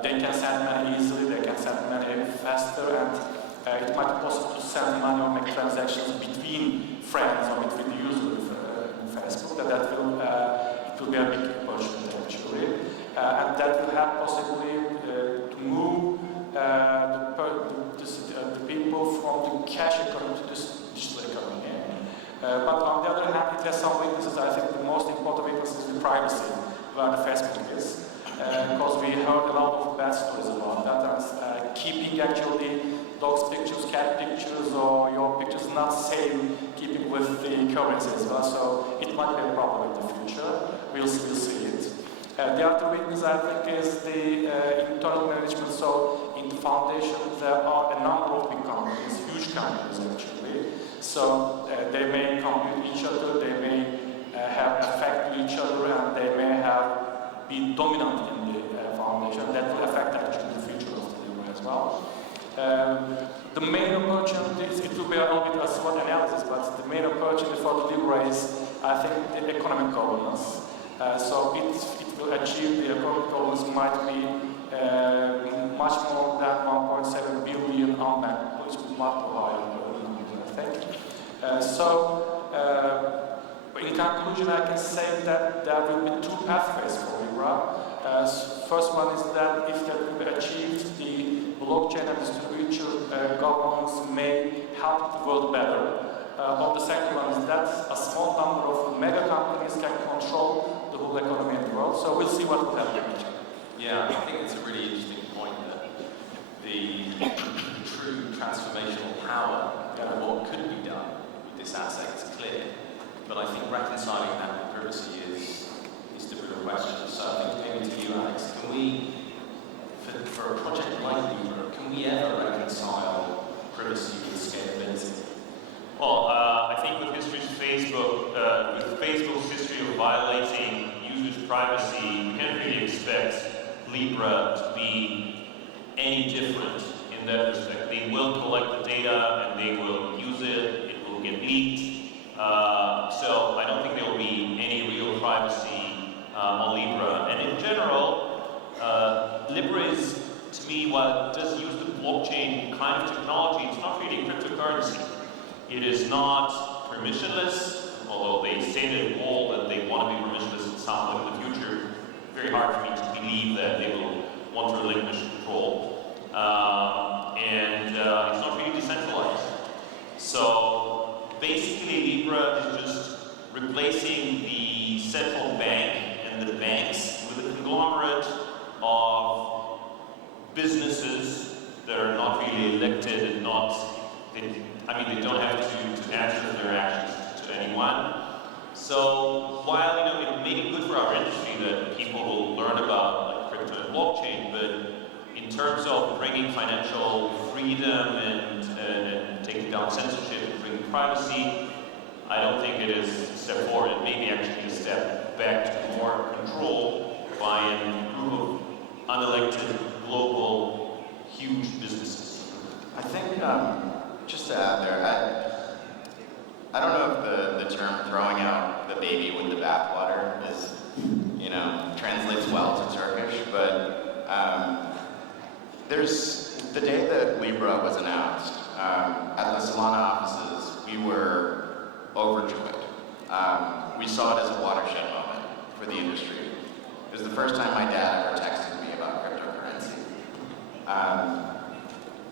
They can send money easily, they can send money faster, and it might be possible to send money or make transactions between friends or between the users in Facebook. That will be a big opportunity actually, and that will help possibly to move the people from the cash economy to this digital economy. But on the other hand, it has some weaknesses. I think the most important weakness is the privacy, where the Facebook is. Because we heard a lot of bad stories about that, and keeping actually dogs pictures, cat pictures, or your pictures not same, keeping with the currency as well. So it might be a problem in the future. We'll see it. The other weakness, I think, is the internal management. So in the foundation, there are a number of big companies, huge companies actually. So they may compete with each other, they may have effect with each other, and they may be dominant in the foundation. That will affect actually the future of the Libra as well. The main opportunity, it will be a little bit a SWOT analysis, but the main opportunity for the Libra is, I think, the economic governance. So it will achieve the economic governance might be much more than 1.7 billion unbanked, which is much higher, I think. In conclusion, I can say that there will be 2 pathways for Libra. First one is that if that will be achieved, the blockchain and distributed governance may help the world better. Or the second one is that a small number of mega companies can control the whole economy in the world. So we'll see what will happen. Yeah, I think it's a really interesting point that the true transformational power of what could be done with this asset is clear. But I think reconciling that with privacy is the real question. So I think maybe to you, Alex, can we, for a project like Libra, can we ever reconcile privacy with scalability? Well, I think with Facebook's history of violating users' privacy, you can't really expect Libra to be any different in that respect. They will collect the data and they will use it. It will get leaked. So I don't think there will be any real privacy on Libra. And in general, Libra is, to me, while it does use the blockchain kind of technology, it's not really cryptocurrency. It is not permissionless, although they say they will that they want to be permissionless at some point in the future. Very hard for me to believe that they will want to relinquish control. And it's not really decentralized. So basically, Libra is just replacing the central bank and the banks with a conglomerate of businesses that are not really elected and they don't have to answer their actions to anyone. So while it may be good for our industry that people will learn about crypto and blockchain, but in terms of bringing financial freedom and taking down censorship and bringing privacy, I don't think it is a step forward. It may be actually a step back to more control by a group of unelected, global, huge businesses. I think, just to add there, I don't know if the term throwing out the baby with the bathwater is, translates well to Turkish, but there's the day that Libra was announced, at the Solana offices, we were overjoyed. We saw it as a watershed moment for the industry. It was the first time my dad ever texted me about cryptocurrency.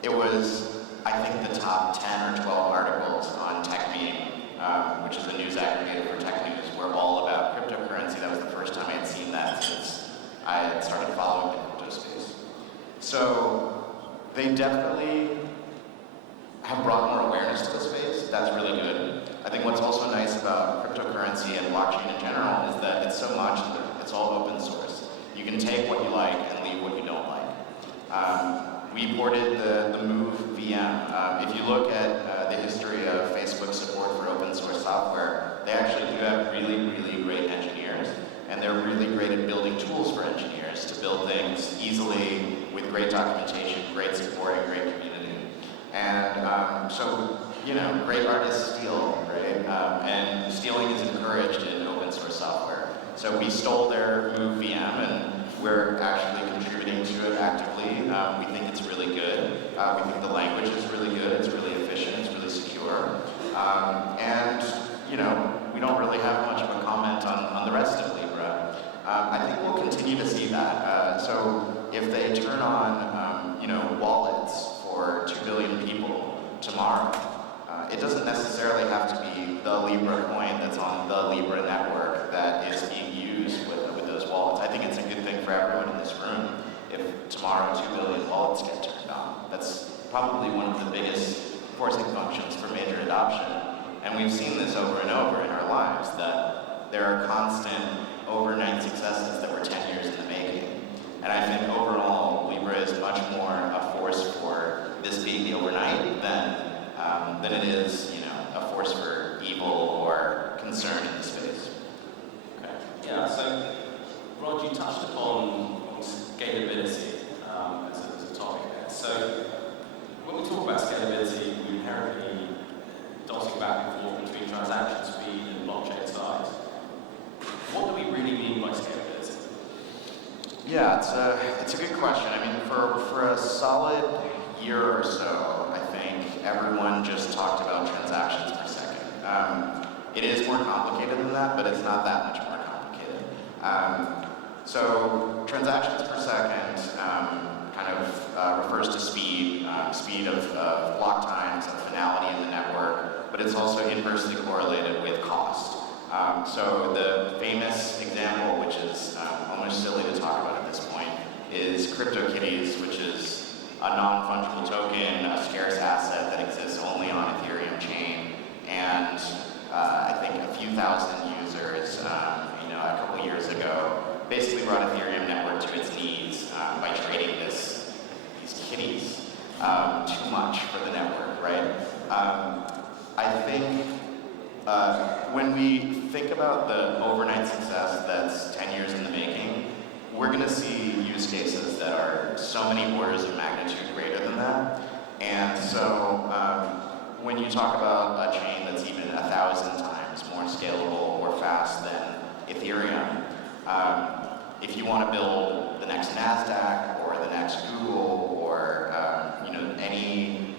It was, I think, the top 10 or 12 articles on TechMeme, which is the news aggregator for tech news, were all about cryptocurrency. That was the first time I had seen that since I had started following the crypto space. So they definitely have brought more awareness to the space. That's really good. I think what's also nice about cryptocurrency and blockchain in general is that it's so much that it's all open source. You can take what you like and leave what you don't like. We ported the Move VM. If you look at the history of Facebook's support for open source software, they actually do have really, really great engineers, and they're really great at building tools for engineers to build things easily with great documentation, great support, and great community. And so, you know, great artists steal, right? And stealing is encouraged in open source software. So we stole their Move VM, and we're actually contributing to it actively. We think it's really good. We think the language is really good. It's really efficient. It's really secure. And, you know, we don't really have much of a comment on the rest of Libra. I think we'll continue to see that. So if they turn on, you know, wallets for 2 billion people tomorrow, it doesn't necessarily have to be the Libra coin that's on the Libra network that is being used with those wallets. I think it's a good thing for everyone in this room if tomorrow 2 billion wallets get turned on. That's probably one of the biggest forcing functions for major adoption. And we've seen this over and over in our lives, that there are constant overnight successes that were 10 years in the making. And I think overall, Libra is much more a force for this being the overnight than it is, you know, a force for evil or concern in the space. Okay. Yeah, so Rod, you touched upon scalability as a topic there. So when we talk about scalability, we inherently dotting back and forth between transaction speed and blockchain size. What do we really mean by scalability? Yeah, it's a good question. I mean, for a solid year or so, I think everyone just talked about transactions per second. It is more complicated than that, but it's not that much more complicated. So transactions per second kind of refers to speed, speed of block times, of finality in the network, but it's also inversely correlated with cost. So the famous example, which is almost silly to talk about at this point, is CryptoKitties, which is a non-fungible token, a scarce asset that exists only on Ethereum chain, and I think a few thousand users, you know, a couple years ago, basically brought Ethereum network to its knees by trading these kitties too much for the network, right? I think when we think about the overnight success that's 10 years in the making, we're going to see use cases that are so many orders of magnitude greater than that. And so when you talk about a chain that's even 1,000 times more scalable or fast than Ethereum, if you want to build the next NASDAQ or the next Google or you know,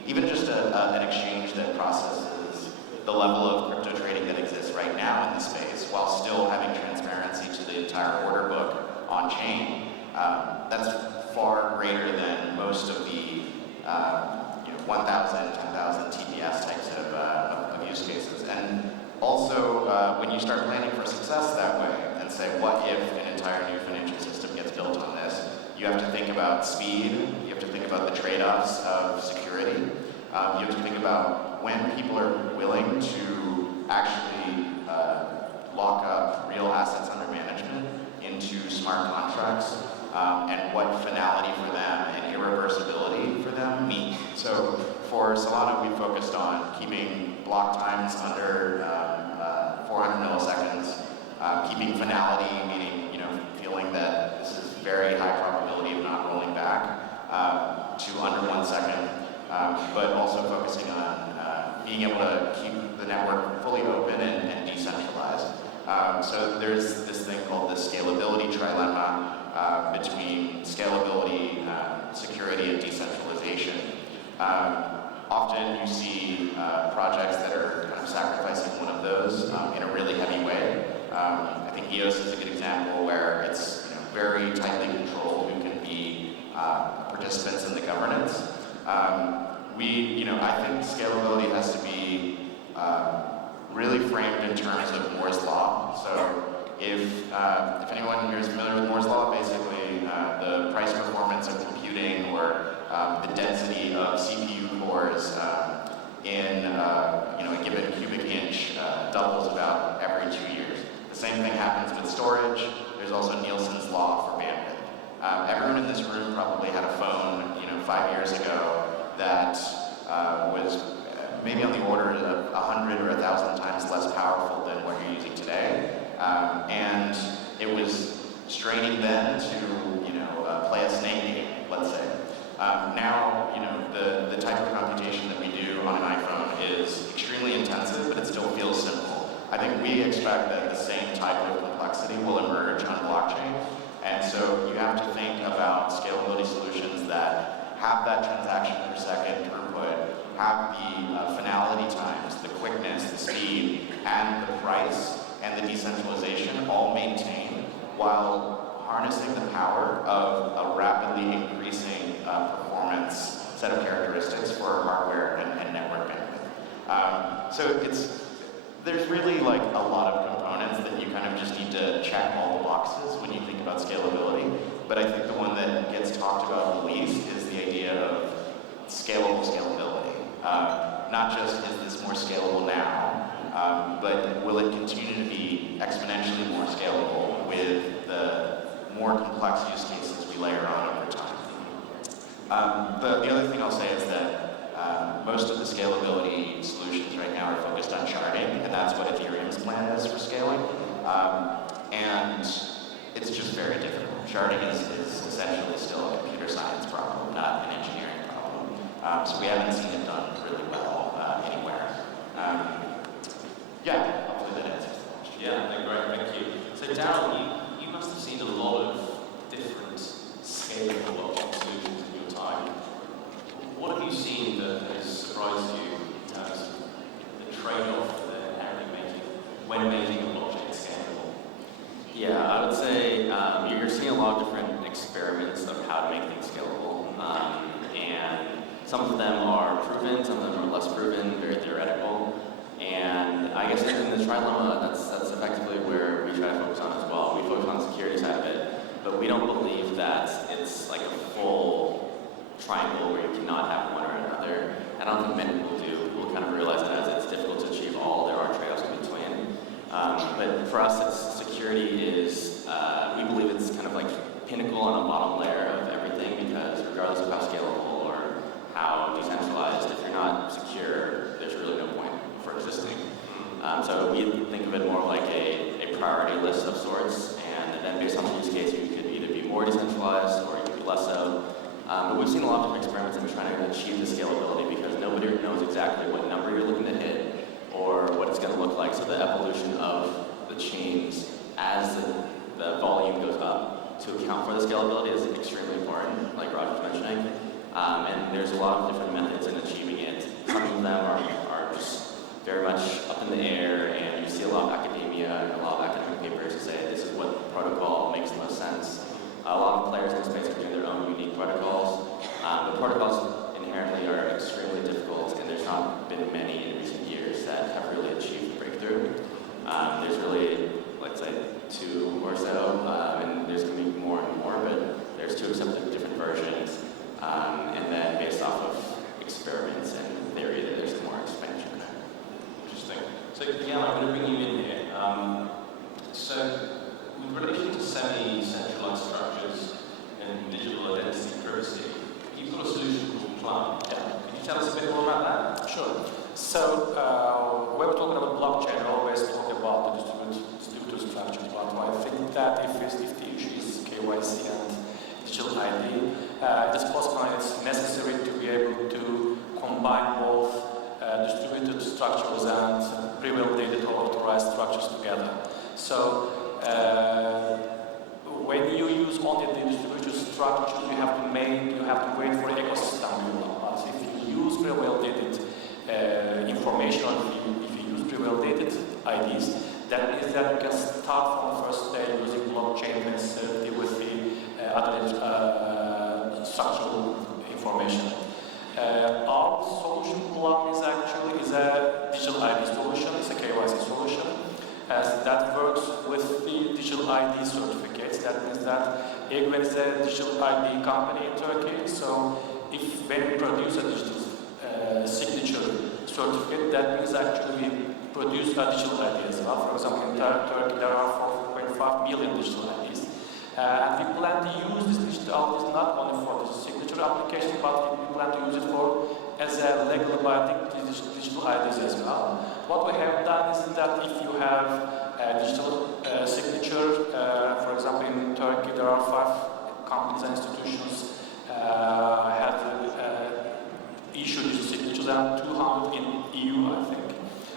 even just an exchange that processes the level of crypto trading that exists right now in the space while still having transparency to the entire order book on chain, that's far greater than most of the you know, 1,000, 10,000 TPS types of use cases. And also, when you start planning for success that way and say, what if an entire new financial system gets built on this, you have to think about speed, you have to think about the trade-offs of security, you have to think about when people are willing to actually lock up real assets under management into smart contracts, and what finality for them and irreversibility for them mean. So for Solana, we focused on keeping block times under 400 milliseconds, keeping finality, meaning, you know, feeling that this is very high probability of not rolling back, to under 1 second, but also focusing on being able to keep the network fully open and decentralized. So there's this thing called the scalability trilemma between scalability, security, and decentralization. Often you see projects that are kind of sacrificing one of those in a really heavy way. I think EOS is a good example where it's, you know, very tightly controlled who can be participants in the governance. I think scalability has to be really framed in terms of Moore's Law. So if anyone here is familiar with Moore's Law, basically the price performance of computing or the density of CPU cores in a given cubic inch doubles about every 2 years. The same thing happens with storage. There's also Nielsen's law for bandwidth. Everyone in this room probably had a phone 5 years ago that was maybe on the order of 100 or 1,000 times less powerful than what you're using today. And it was straining then to play a snake game, let's say. Now, the type of computation that we do on an iPhone is extremely intensive, but it still feels simple. I think we expect that the same type of complexity will emerge on blockchain. And so you have to think about scalability solutions that have that transaction per second throughput, have the finality times, the quickness, the speed, and the price, and the decentralization all maintained while harnessing the power of a rapidly increasing performance set of characteristics for hardware and network bandwidth. So there's really like a lot of components that you kind of just need to check all the boxes when you think about scalability. But I think the one that gets talked about the least is the idea of scalability. Not just is this more scalable now, but will it continue to be exponentially more scalable with the more complex use cases we layer on over time. The other thing I'll say is that most of the scalability solutions right now are focused on sharding, and that's what Ethereum's plan is for scaling. And it's just very difficult. Sharding is essentially still a computer science problem, not an engineering problem. So we haven't seen it done really well anywhere. Hopefully that answers the question. Yeah, great, thank you. So Darryl, you must have seen a lot of different scalable blockchain solutions in your time. What have you seen that has surprised you in terms of the trade-off that they're inherently making when making a blockchain scalable? Yeah, I would say you're seeing a lot of different experiments of how to make things scalable. And some of them are proven, some of them are less proven, very theoretical. And I guess in the trilemma, that's effectively where we try to focus on as well. We focus on the security side of it, but we don't believe that it's like a full triangle where you cannot have one or another. I don't think many people do. People kind of realize that as it's difficult to achieve all, there are trade-offs in between. But for us, security is, we believe it's kind of like pinnacle on a bottom layer of everything, because regardless of how scalable or how decentralized, if you're not secure, there's really no point for existing. So we think of it more like a priority list of sorts, and then based on the use case, you could either be more decentralized or you could be less so. But we've seen a lot of different experiments in trying to achieve the scalability, because nobody knows exactly what number you're looking to hit or what it's going to look like. So the evolution of the chains as the volume goes up to account for the scalability is extremely important, like Raj was mentioning. And there's a lot of different methods in achieving it. Some of them are just very much up in the air, and you see a lot of academia and a lot of academic papers to say this is what protocol makes the most sense. A lot of players in the space are doing their own unique protocols. The protocols inherently are extremely difficult, and there's not been many in recent years that have really achieved the breakthrough. There's really, let's say, 2 or so, and there's going to be more and more, but there's 2 accepted different versions. And then based off of experiments and theory, that there's more expansion. Interesting. So Miguel, I'm going to bring you in here. So with relation to semi-centralized structures and digital identity privacy, you've got a solution called Plum. Yeah. Can you tell us a bit more about that? Sure. So when we're talking about blockchain, we always talk about the distributed structures, but I think that if the issue is KYC and digital ID, it is possible and it's necessary to be able to combine both distributed structures and pre-validated or authorized structures together. So when you use only the distributed structures, you have to wait for the ecosystem to develop. But if you use pre-validated information, or if you use pre-validated IDs, that means that you can start from the first day using blockchain necessarily with the other structural information. Our solution Plum is actually a digital ID solution, it's a KYC solution, as that works with the digital ID certificates. That means that Egven is a digital ID company in Turkey, so when you produce a digital signature certificate. That means actually we produce a digital ID as well. For example, in Turkey there are 4.5 million digital IDs. And we plan to use this digital IDs not only for the signature application, but we plan to use it for as a legal binding digital IDs as well. What we have done is that if you have a digital signature, for example, in Turkey there are 5 companies and institutions have issued digital signatures and 200 in EU, I think.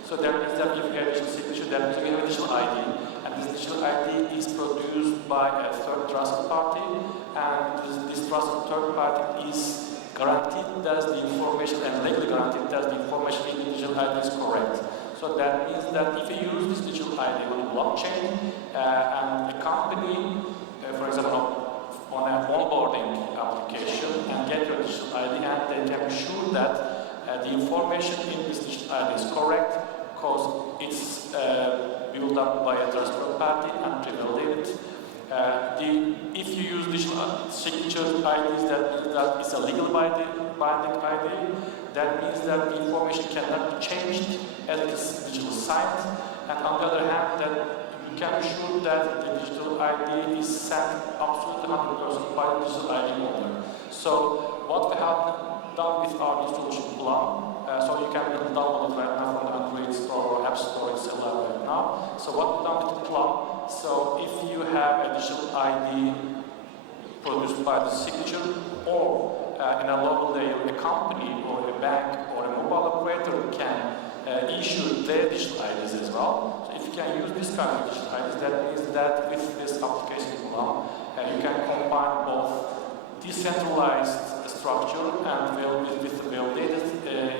So that means that if you have a digital signature, that means you have a digital ID. And this digital ID is produced by a third trusted party, and this trusted third party is guaranteed that the information and legally guaranteed that the information in the digital ID is correct. So that means that if you use this digital ID on a blockchain and a company, for example, on an onboarding application and get your digital ID, and they can be sure that the information in this digital ID is correct because it's built up by a trusted party and validated. If you use digital signature IDs, that is a legal binding ID. That means that the information cannot be changed as it is digital signed. And on the other hand, that you can be sure that the digital ID is sent absolutely 100% by the digital ID holder. So what we have done with our new solution Plum, so you can download it right now from the Android Store or App Store, it's allowed right now. So what we've done with Plum, so if you have a digital ID produced by the signature, or in a local layer, a company or a bank or a mobile operator can issue their digital IDs as well. So if you can use this kind of digital IDs, that means that with this application Plum, you can combine both decentralized structure and with the validated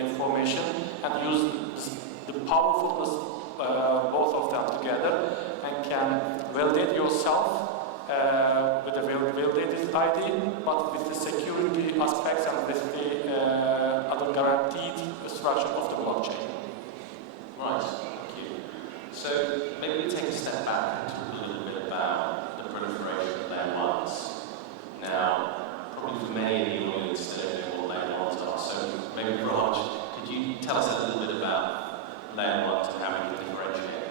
information and use the powerfulness both of them together and can validate yourself with a validated ID, but with the security aspects and with the other guaranteed structure of the blockchain. Right, thank you. So maybe we take a step back and talk a little bit about the proliferation of layer ones. Now, probably for many in the audience, they don't know what layer ones are. So maybe Raj, could you tell us a little bit about layer ones and how we can differentiate?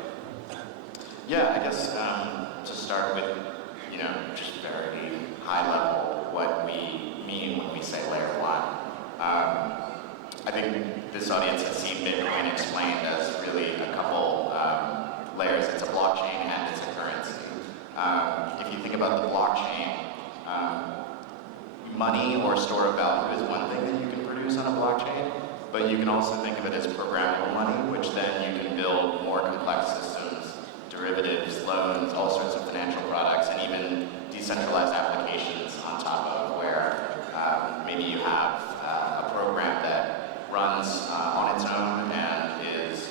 Yeah, I guess to start with, just very high level, what we mean when we say layer 1. I think this audience has seen Bitcoin explained as really a couple layers. It's a blockchain and it's a currency. If you think about the blockchain, money or store of value is one thing that you can produce on a blockchain, but you can also think of it as programmable money, which then you can build more complex systems, derivatives, loans, all sorts of financial products, and even decentralized applications on top of where maybe you have a program that runs on its own and is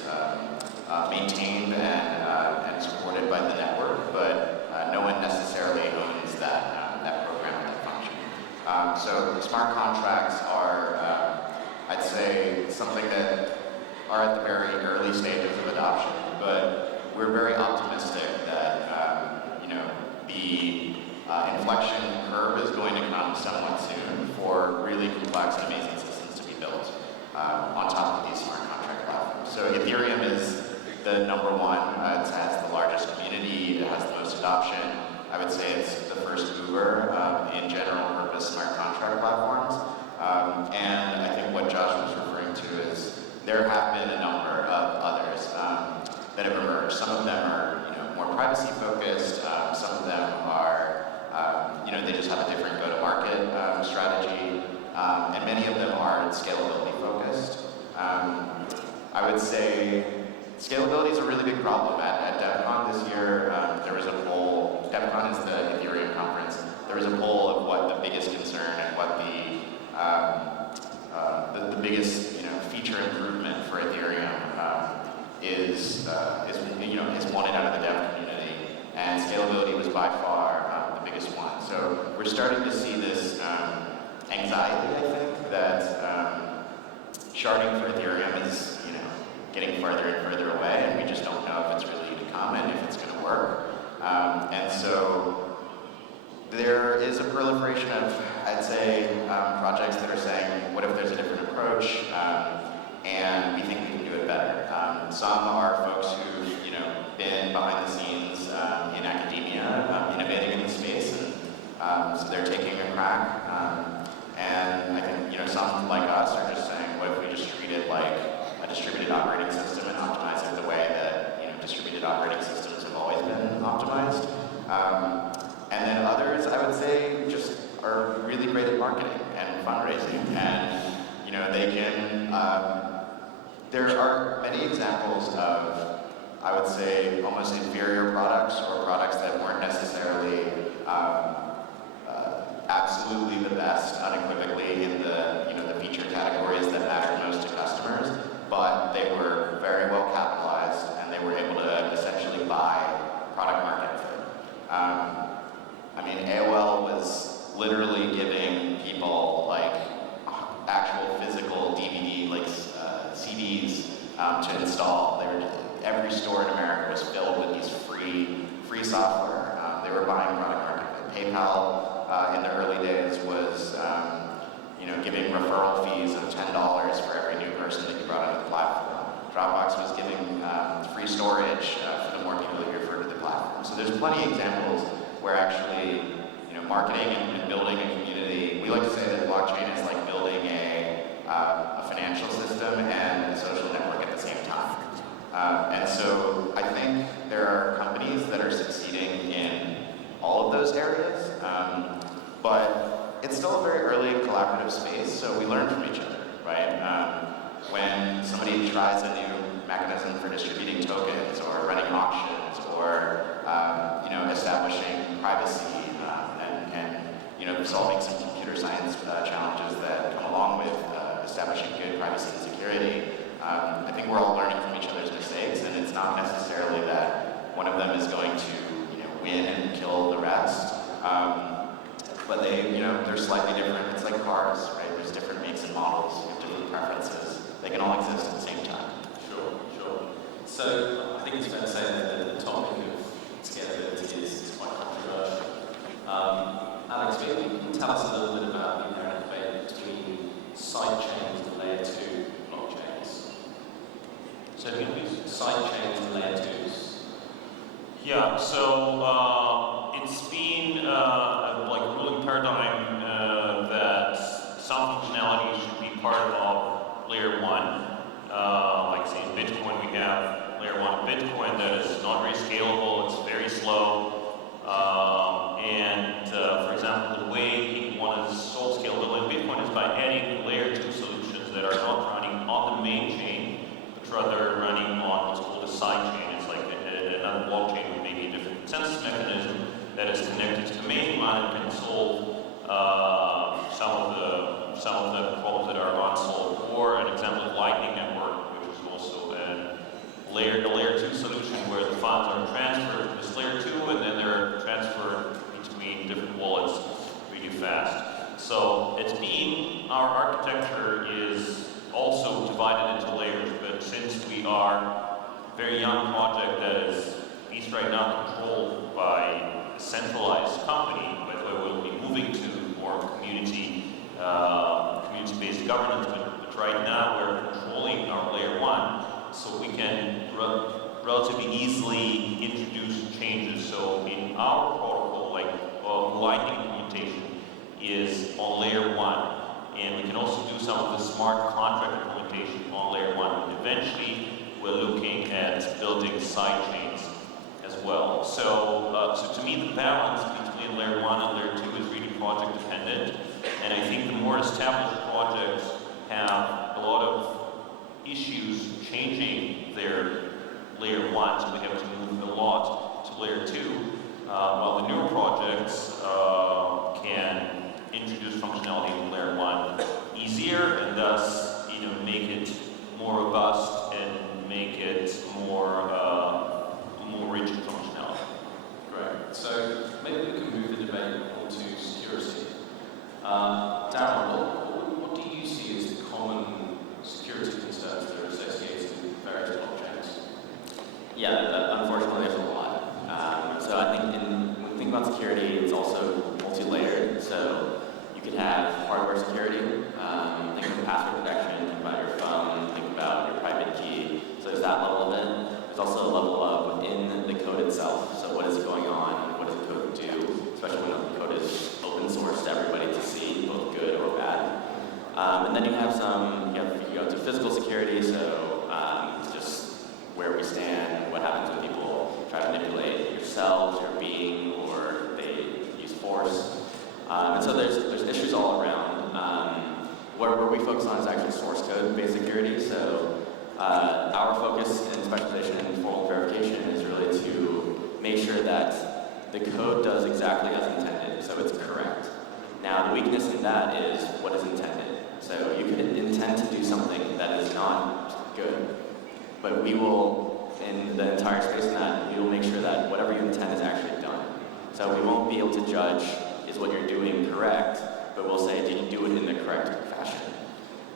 maintained and supported by the network, but no one necessarily owns that program or that function. So smart contracts are, I'd say, something that are at the very early stages of adoption, but we're very optimistic that the inflection curve is going to come somewhat soon for really complex and amazing systems to be built on top of these smart contract platforms. So Ethereum is the number one. It has the largest community. It has the most adoption. I would say it's the first mover in general purpose smart contract platforms. And I think what Josh was referring to is there have been a number of others that have emerged. Some of them are more privacy focused. Some of them are they just have a different go-to-market strategy. And many of them are scalability focused. I would say scalability is a really big problem. At DevCon this year, there was a poll. DevCon is the Ethereum conference. There was a poll of what the biggest concern and what the biggest feature improvement for Ethereum is wanted out of the dev community, and scalability was by far the biggest one. So we're starting to see this anxiety, I think, that sharding for Ethereum is getting further and further away, and we just don't know if it's really to come and if it's going to work. And so there is a proliferation of, I'd say, projects that are saying, what if there's a different approach? And we think we Some are folks who've, been behind the scenes in academia, innovating in the space, and so they're taking a crack. And I think, some like us are just saying, what if we just treat it like a distributed operating system and optimize it the way that, distributed operating systems have always been optimized. And then others, I would say, just are really great at marketing and fundraising, and they can. There are many examples of, I would say, almost inferior products or products that weren't necessarily absolutely the best, unequivocally in the feature categories that mattered most to customers, but they were very well capitalized and they were able to essentially buy product market fit. AOL was literally giving people actual physical DVD, CDs to install. Every store in America was filled with these free software. They were buying product market fit. PayPal in the early days was giving referral fees of $10 for every new person that you brought onto the platform. Dropbox was giving free storage for the more people that you refer to the platform. So there's plenty of examples where actually, marketing and building a community. We like to say that blockchain is like building a financial system and a social network at the same time. And so I think there are companies that are succeeding in all of those areas, but it's still a very early collaborative space, so we learn from each other, right? When somebody tries a new mechanism for distributing tokens or running auctions or establishing privacy and solving some computer science challenges that come along with establishing good privacy and security, I think we're all learning from each other's mistakes, and it's not necessarily that one of them is going to win and kill the rest. But they're slightly different. It's like cars, right? There's different makes and models, different preferences. They can all exist at the same time. Sure. So I think it's fair to say that the topic of scalability is quite controversial. Alex, maybe you can tell us a little bit about the inherent debate between sidechains and layer 2 blockchains. So please, sidechains and layer 2s. Yeah, so it's been a ruling paradigm that some functionality should be part of layer 1. Like say in Bitcoin, we have layer 1 Bitcoin that is not very scalable, it's very slow. For example, the way people want to solve scalability in Bitcoin is by adding layer 2 solutions that are not running on the main chain, but rather running on what's called a side chain. It's like another blockchain with maybe a different consensus mechanism that is connected to the main one and can solve some of the problems that are unsolved. Or an example of Lightning Network, which is also a layer 2 solution where the funds are transferred to this layer 2 and then they're transferred between different wallets really fast. So our architecture is also divided into layers, but since we are a very young project that is, at least right now, controlled by a centralized company, but we'll be moving to more community-based governance, but right now we're controlling our layer 1, so we can relatively easily introduce changes. So in our protocol, Lightning implementation is on layer 1, and we can also do some of the smart contract implementation on layer 1. And eventually, we're looking at building side chains as well. So to me, the balance between layer 1 and layer 2 is really project dependent, and I think the more established projects have a lot of issues changing their layer 1, so we have to move a lot to layer 2, while the newer projects can introduce functionality in layer 1 easier and thus make it more robust and make it more rigid functionality. Great. So maybe we can move the debate onto security. Darren, what do you see as the common security concerns that are associated with various blockchains? Yeah, unfortunately there's a lot. So I think when we think about security, it's also And so there's issues all around. Where we focus on is actually source code-based security. So our focus and specialization in formal verification is really to make sure that the code does exactly as intended, so it's correct. Now, the weakness in that is what is intended. So you could intend to do something that is not good, but we will, in the entire space in that, we will make sure that whatever you intend is actually done. So we won't be able to judge, is what you're doing correct, but we'll say, did you do it in the correct fashion?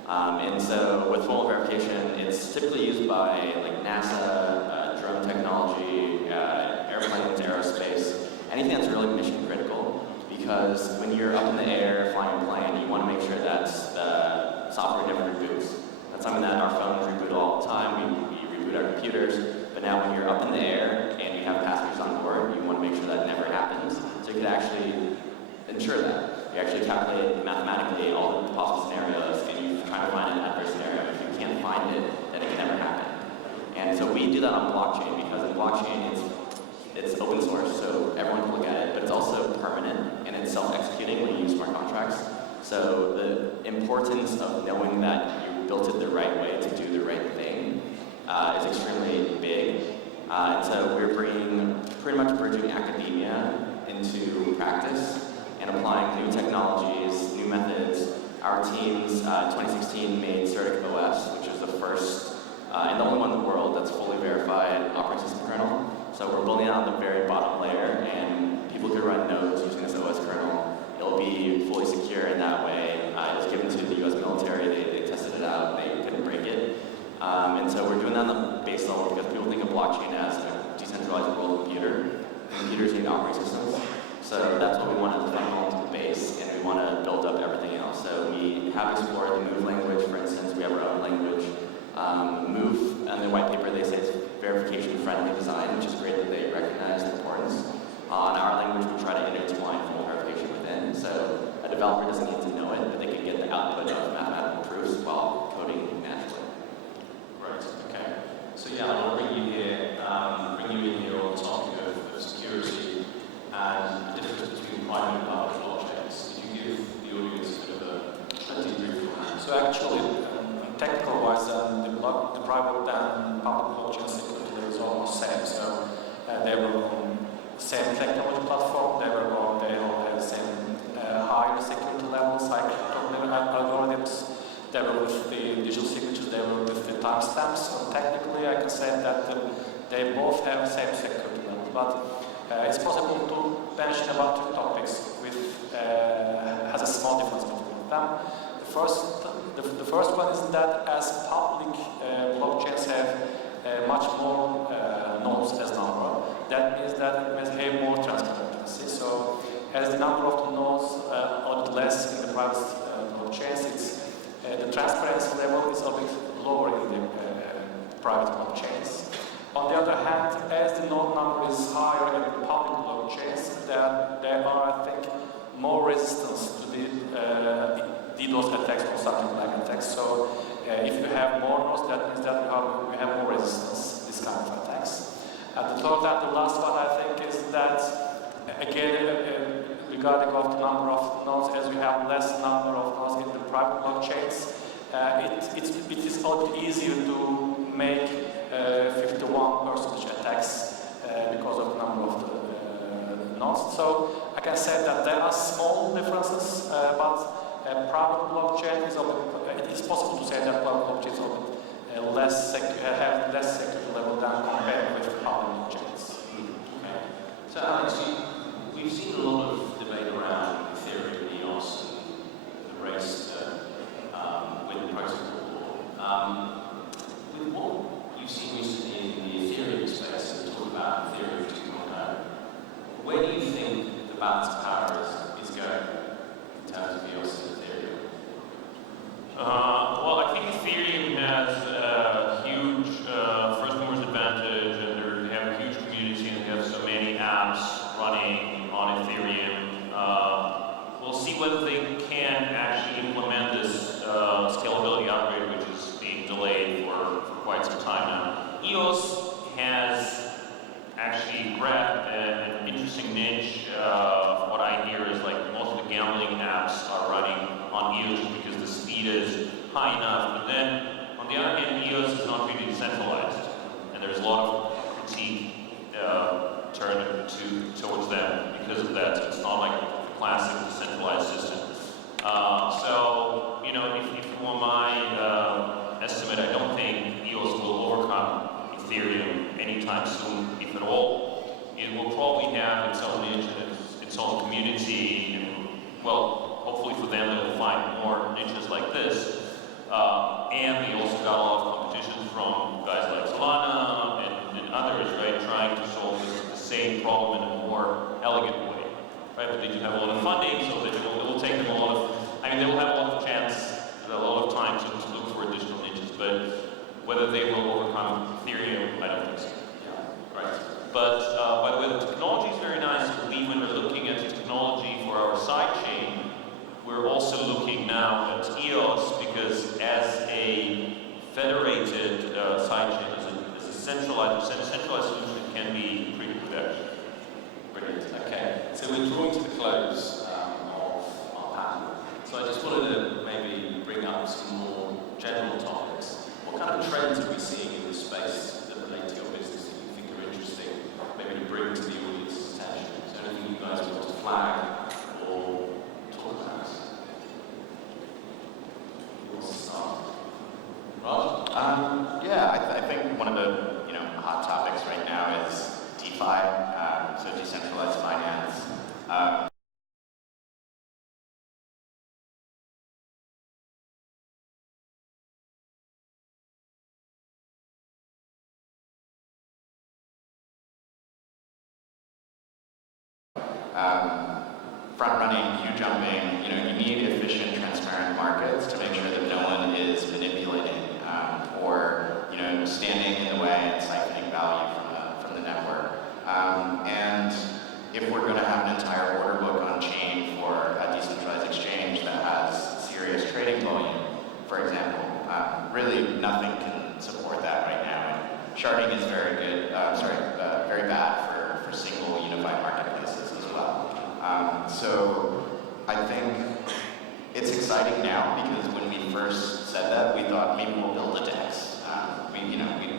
And so with formal verification, it's typically used by like NASA, drone technology, airplanes, aerospace, anything that's really mission critical, because when you're up in the air flying a plane, you want to make sure that the software never reboots. That's something that our phones reboot all the time. We reboot our computers, but now when you're up in the air and you have passengers on board, you want to make sure that never happens. So you can actually ensure that. You actually calculate mathematically all the possible scenarios, and you try to find an adverse scenario. If you can't find it, then it can never happen. And so we do that on blockchain, because in blockchain it's open source, so everyone can look at it, but it's also permanent, and it's self-executing when you use smart contracts. So the importance of knowing that you built it the right way to do the right thing is extremely big. And so we're pretty much bridging academia into practice and applying new technologies, new methods. Our teams, 2016, made Certic OS, which is the first and the only one in the world that's fully verified operating system kernel. So we're building it on the very bottom layer, and people can run nodes using this OS kernel. It'll be fully secure in that way. It was given to the US military. They tested it out. They couldn't break it. And so we're doing that on the base level because people think of blockchain as a decentralized world computer. Computers need operating systems. So that's what we want as a fundamental base, and we want to build up everything else. So we have explored the Move language, for instance. We have our own language. Move, in the white paper, they say it's verification-friendly design, which is great that they recognize the importance. In our language, we try to intertwine formal verification within, so a developer doesn't need to know it, but they can get the output of mathematical proofs while coding naturally. Right, okay. So yeah, I want to bring you in here on the topic of security and the difference between private and public blockchains. Could you give the audience a bit of a debrief on that? So actually, technical-wise, the private and public blockchain security is almost same. So they work on the same technology platform. They all have the same higher security levels, like algorithms. They work with the digital signatures. They work with the timestamps. So technically, I can say that they both have the same security level. But it's possible to mention about two topics which has a small difference between them. The first one is that as public blockchains have much more nodes as number, that means that it must have more transparency. So as the number of the nodes are less in the private blockchains, the transparency level is a bit lower in the private blockchains. On the other hand, as the node number is higher in the public blockchains, there are, I think, more resistance to the DDoS attacks or something like attacks. So if you have more nodes, that means that you have more resistance to this kind of attacks. And the third and the last one, I think, is that, again, regarding of the number of nodes, as you have less number of nodes in the private blockchains, it is a lot easier to make 51% attacks because of the number of the nodes. So I can say that there are small differences, but private blockchain it is possible to say that private blockchains are have less security level than compared with public blockchains. Okay. So Alex, we've seen a lot of debate around Ethereum, EOS, and the race with the protocol war. With what you've seen recently in the Ethereum space, and talk about Ethereum 2.0, where do you think the balance of power is going in terms of EOS and Ethereum? Well, I think Ethereum has a huge first mover's advantage, and they have a huge community, and they have so many apps running on Ethereum. We'll see whether they can actually implement this scalability upgrade, which is being delayed for quite some time now. EOS has actually grabbed an interesting niche. What I hear is like most of the gambling apps are running on EOS because the speed is high enough. But then, on the other hand, EOS is not really decentralized, and there's a lot of critique turned towards them because of that. It's not like a classic decentralized system. So, you know, if you want my estimate, I don't think EOS will overcome Ethereum anytime soon, if at all. It will probably have its own niche, its own community, and, well, hopefully for them they will find more niches like this. And they also got a lot of competition from guys like Solana and others, right, trying to solve the same problem in a more elegant way, right? But they do have a lot of funding, so it will take them a lot of, they will have a lot of chance, a lot of time to look for additional niches, but whether they will overcome Ethereum, I don't think so. Yeah, right. But by the way, the technology is very nice. I believe when we're looking at the technology for our sidechain, we're also looking now at EOS because as a federated sidechain, as a centralized solution, it can be pretty good actually. Brilliant. Okay, so we're drawing to the close of our panel. So I just wanted to maybe bring up some more general topics. What kind of trends are we seeing in this space that relate to your business that you think are interesting, maybe to bring to the audience's attention? Is there anything you guys want to flag or talk about? Who wants to start? Raj? Yeah, I think one of the hot topics right now is DeFi, so decentralized finance. Front-running, queue-jumping, you need efficient, transparent markets to make sure that no one is manipulating or standing in the way and siphoning value from the network. And if we're going to have an entire order book on chain for a decentralized exchange that has serious trading volume, for example, really nothing can support that right now. And sharding is very good, very bad for single unified marketplaces as well. So I think it's exciting now because when we first said that, we thought maybe we'll build a DEX.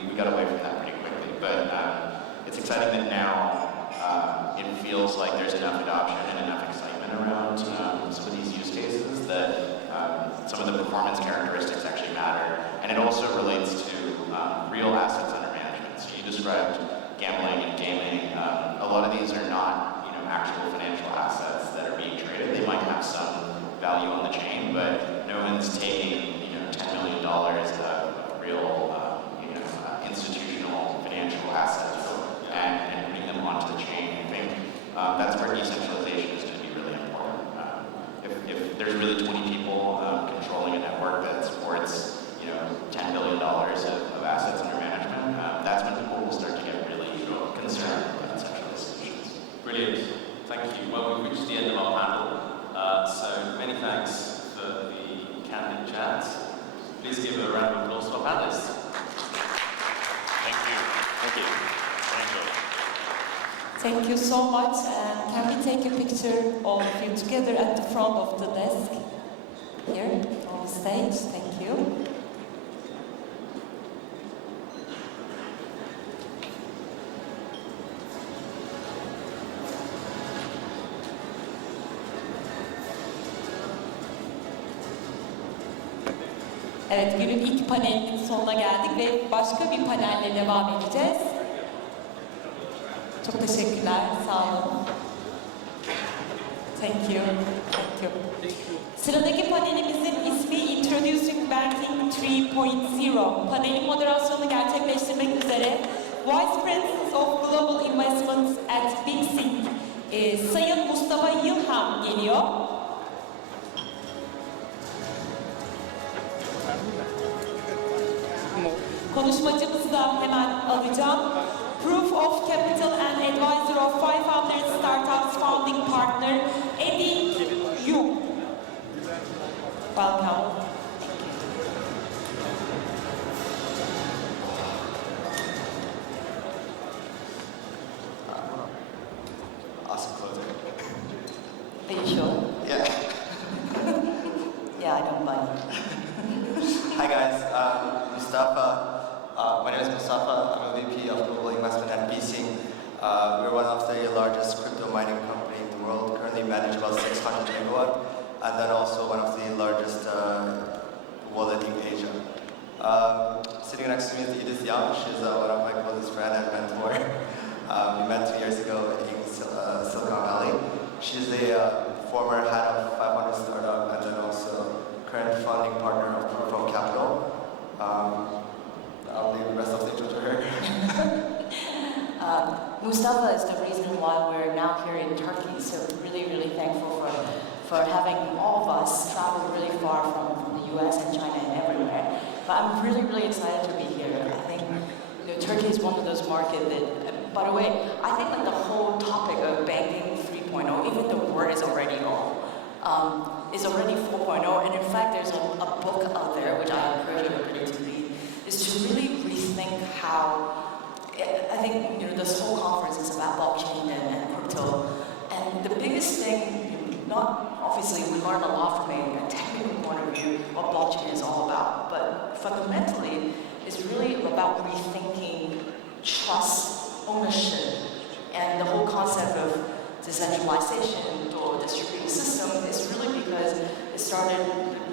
We got away from that pretty quickly, but it's exciting that now it feels like there's enough adoption and enough excitement around some of these use cases that some of the performance characteristics actually matter, and it also relates to real assets under management. So you described gambling and gaming. A lot of these are not actual financial assets that are being traded. They might have some value on the chain, but no one's taking $10 million of real institutional financial assets and putting them onto the chain. I think that's where decentralization is going to be really important. If there's really 20 people controlling a network that supports $10 billion of assets under management, that's when people will start to get really concerned about centralized solutions. Brilliant. Thank you. Well, we've reached the end of our panel. So many thanks for the candid chat. Please give a round of applause to our panelists. Thank you. Thank you. Thank you. Thank you so much. And can we take a picture of you together at the front of the desk? Here on the stage. Thank you. Evet, günün ilk panelinin sonuna geldik ve başka bir panelle devam edeceğiz. Çok teşekkürler, sağ olun. Thank you. Thank you. Sıradaki panelimizin ismi Introducing Banking 3.0. Panelin moderasyonunu gerçekleştirmek üzere Vice President of Global Investments at Big Sync, Sayın Mustafa Yılham geliyor. Konuşmacımızı da hemen alacağım. Proof of Capital and Advisor of 500 Startups Founding Partner, Eddie Yu. Welcome. Awesome closing. Are you sure? Yeah. company. Hi guys, Mustafa. My name is Mustafa. I'm a VP of Global Investment at BC. We're one of the largest crypto mining company in the world. Currently manage about 600 megawatt, and then also one of the largest wallet in Asia. Sitting next to me is Edith Yang. She's one of my closest friends and mentor. We met 2 years ago in Silicon Valley. She's a former head of 500 startup and then also current founding partner of Proof of Capital. I'll leave the rest of the intro to her. Mustafa is the reason why we're now here in Turkey, so really, really thankful for having all of us travel really far from the US and China and everywhere. But I'm really, really excited to be here. I think Turkey is one of those markets that, by the way, I think that the whole topic of banking 3.0, even the word is already old, is already 4.0, and in fact there's a book out there, which I encourage everybody to read, is to really rethink how, I think this whole conference is about blockchain and crypto, and the biggest thing, not obviously we learned a lot from a technical point of view what blockchain is all about, but fundamentally it's really about rethinking trust, ownership, and the whole concept of decentralization or distributed system is really because it started,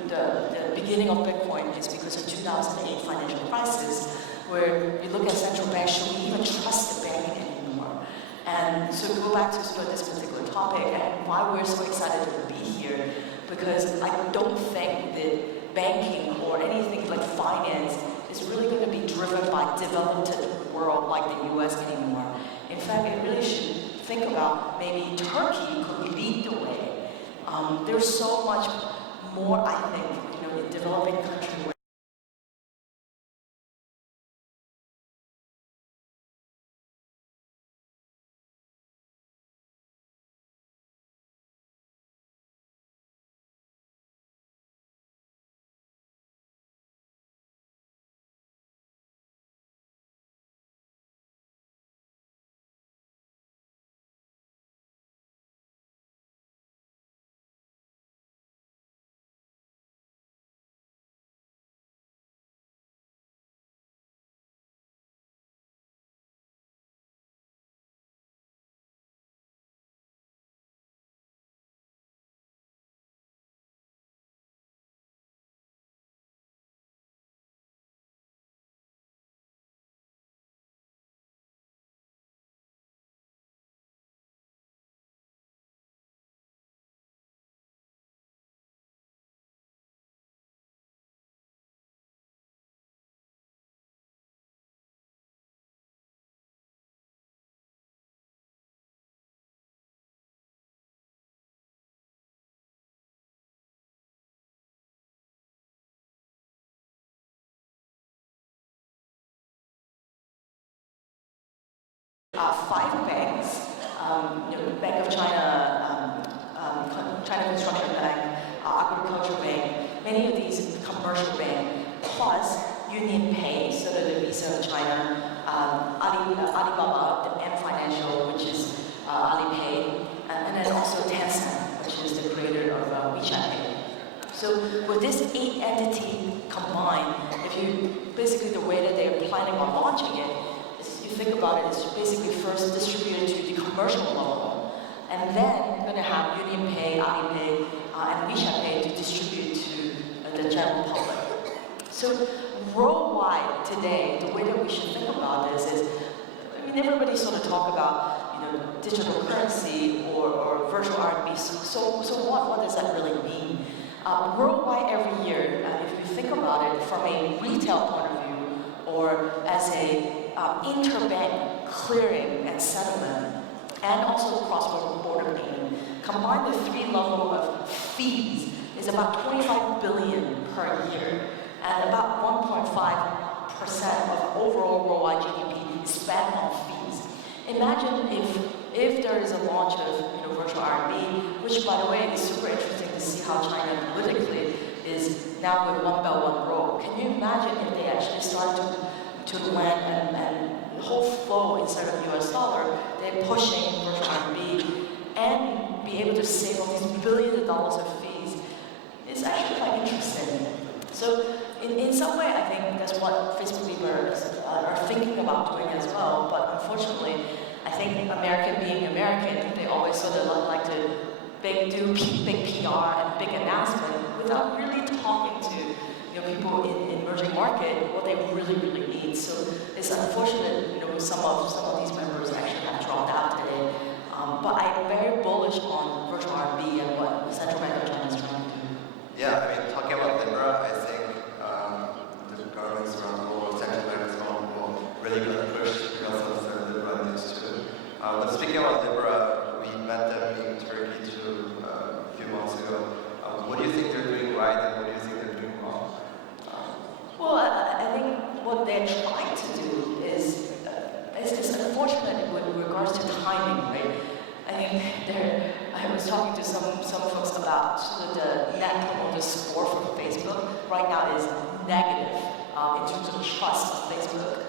the beginning of Bitcoin is because of 2008 financial crisis, where you look at central banks, should we even trust the bank anymore? And so to go back to this particular topic and why we're so excited to be here, because I don't think that banking or anything like finance is really going to be driven by developed world like the US anymore. In fact, it really should think about maybe Turkey could lead the way. There's so much more, I think, in developing countries. Five banks, Bank of China, China Construction Bank, Agricultural Bank, many of these commercial banks, plus Union Pay, so the Visa of China, Alibaba, the Ant Financial, which is Alipay, and then also Tencent, which is the creator of WeChat Pay. So with this 8 entity combined, if you basically the way that they're planning on launching it, think about it, it's basically first distributed to the commercial level, and then you're going to have Union Pay, Alipay, and WeChat Pay to distribute to the general public. So worldwide today, the way that we should think about this is, everybody sort of talk about digital currency or virtual RMB. So what does that really mean? Worldwide every year, if you think about it from a retail point of view or as a interbank clearing and settlement, and also cross-border payment, combine the 3 levels of fees is about 25 billion per year, and about 1.5% of overall worldwide GDP is spent on fees. Imagine if there is a launch of virtual RMB, which by the way is super interesting to see how China politically is now with One Belt One Road. Can you imagine if they actually start to land and the whole flow instead of US dollar, they're pushing virtual RMB and be able to save all these billions of dollars of fees? It's actually quite interesting. So in some way, I think that's what Facebook people are thinking about doing as well. But unfortunately, I think American being American, they always sort of like to do big PR and big announcement without really talking to people in emerging market what they really need. So it's unfortunate, some of these members actually have dropped out today. But I'm very bullish on virtual RMB and what the Central Bank of China is trying to do. Yeah, I mean, talking about Libra, I think the governments around the world, central banks will really gonna push because of the Libra news too. But speaking about Libra, we met them in Turkey too a few months ago. What do you think they're doing right and what do you think they're doing wrong? Well, I think what they're trying to do is it's unfortunate with regards to timing, right? I was talking to some folks about sort of the net promoter score for Facebook right now is negative in terms of trust of Facebook.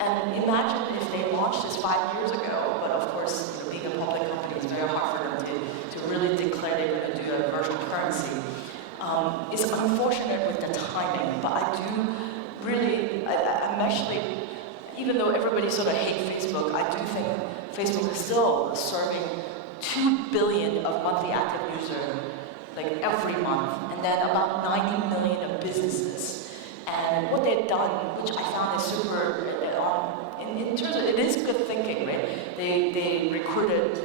And imagine if they launched this 5 years ago, but of course, being a public company, it's very hard for them to really declare they're going to do a virtual currency. It's unfortunate with the timing, but I do really, I'm actually, even though everybody sort of hates Facebook, I do think Facebook is still serving 2 billion of monthly active users, like every month, and then about 90 million of businesses. And what they've done, which I found is super, in terms of, it is good thinking, right? They recruited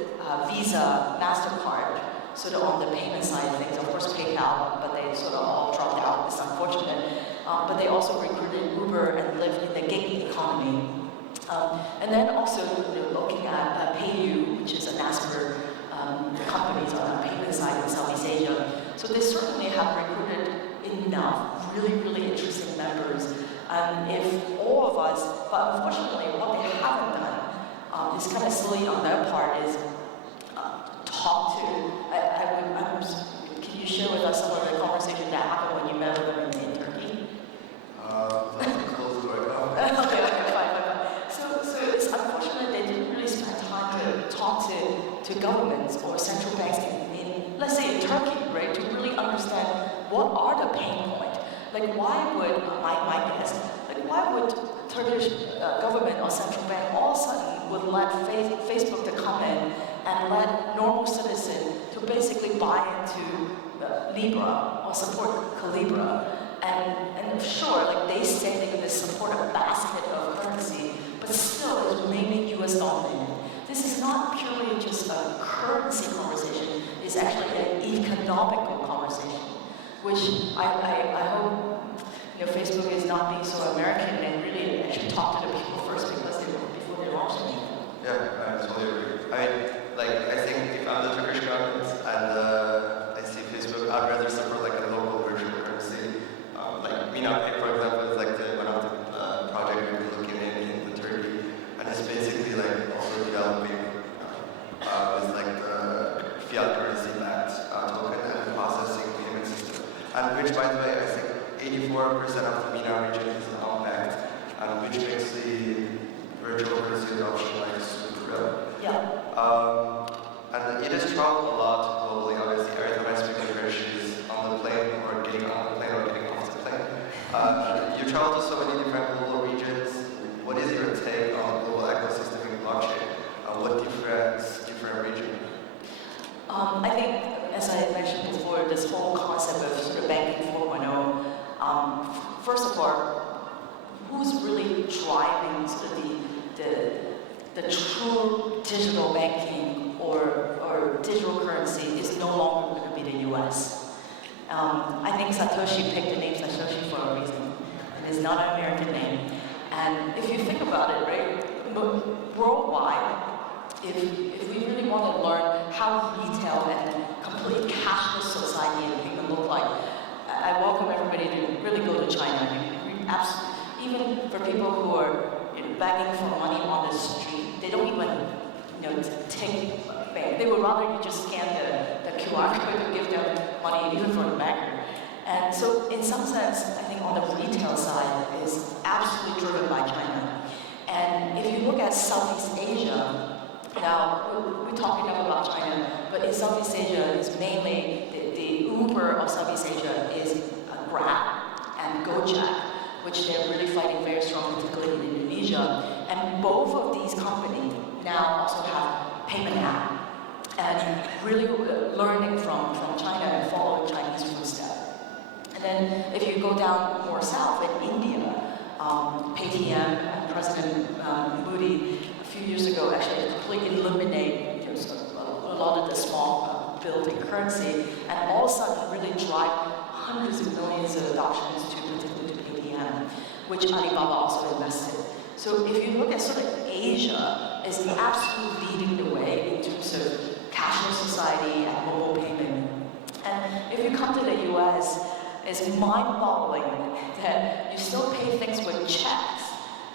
Visa, MasterCard, sort of on the payment side of things, of course PayPal, but they sort of all dropped out, it's unfortunate. But they also recruited Uber and Lyft in the gig economy. And then also looking at PayU, which is a Naspers companies on the payment side in Southeast Asia. So they certainly have recruited enough really interesting members. If all of us, but unfortunately what they haven't done is kind of silly on their part is talk to, can you share with us some of the conversation that happened when you met with them in Turkey? Close right now. Okay, fine. So it's unfortunate they didn't really spend time to talk to governments or central banks in let's say in Turkey, right, to really understand what are the pain points. Like why would, my guess, like why would Turkish government or central bank all of a sudden would let Facebook to come in and let normal citizens to basically buy into Libra or support Calibra. And sure, like they say they're going to support a basket of currency, but still it's mainly US dominated. This is not purely just a currency conversation, it's actually an economical conversation, which I hope Facebook is not being so American and really actually talk to the people first before they launch anything. Yeah, I totally agree. I think if I'm the Turkish government and I see Facebook, I'd rather support like a local virtual currency. Like Mina, for example, is like one of the projects we're looking in Turkey, and it's basically like also developing with like the fiat currency backed token and processing payment system. And which, by the way, I think 84% of the MENA region is unbanked, which makes the virtual currency adoption like super real. Yeah. And it has traveled a lot globally. Obviously, every time I speak with her, she's on the plane or getting on the plane or getting off the plane. You travel to so many different global regions. What is your take on the global ecosystem in blockchain? What different region? I think, as I mentioned before, this whole concept of sort of banking 4.0, first of all, who's really driving sort of the true digital banking or digital currency is no longer going to be the US. I think Satoshi picked the name Satoshi for a reason. It is not an American name. And if you think about it, right, worldwide, if we really want to learn how retail and complete cashless society is going to look like, I welcome everybody to really go to China. Even for people who are begging for money on the street, they don't even take bank. They would rather you just scan the QR code and give them money, even for the banker. And so, in some sense, I think on the retail side is absolutely driven by China. And if you look at Southeast Asia, now we're talking about China, but in Southeast Asia, it's mainly the Uber of Southeast Asia is Grab and Gojek, which they're really fighting very strong, particularly in Indonesia. And both of these companies now also have payment app and really learning from China and following Chinese footsteps. And then if you go down more south in India, Paytm, President Modi a few years ago actually completely eliminated a lot of the small building currency, and all of a sudden really drive hundreds of millions of adoptions to particularly to Paytm, which Alibaba also invested. So if you look at sort of Asia is absolutely leading the way in terms of cashless society and mobile payment. And if you come to the US, it's mind-boggling that you still pay things with checks.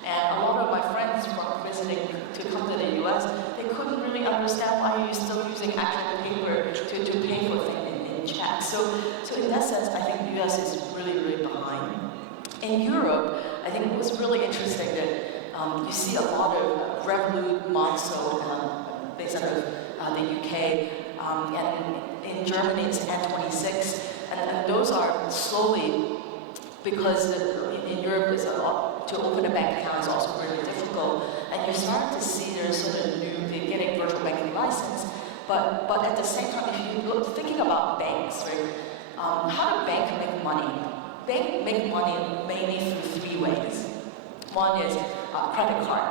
And a lot of my friends from visiting to come to the US, they couldn't really understand why you're still using actual paper to pay for things in checks. So in that sense, I think the US is really, really behind. In Europe, I think it was really interesting that you see a lot of Revolut, Monzo, based out of the UK, and in Germany it's N26, and those are slowly, because in Europe is to open a bank account is also really difficult, and you're starting to see there's sort of they're getting virtual banking license, but at the same time, if you look thinking about banks, right, how do banks make money? Banks make money mainly through three ways. One is credit card,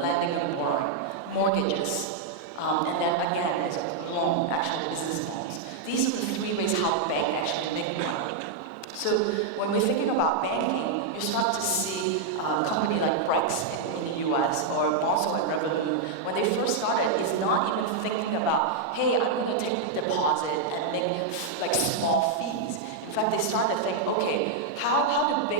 lending and borrowing, mortgages, and then again is a loan, actually business loans. These are the three ways how banks actually make money. So when we're thinking about banking, you start to see a company like Brex in the US or Monzo and Revolut, when they first started, is not even thinking about, hey, I'm going to take a deposit and make like small fees. In fact, they started to think, okay, how do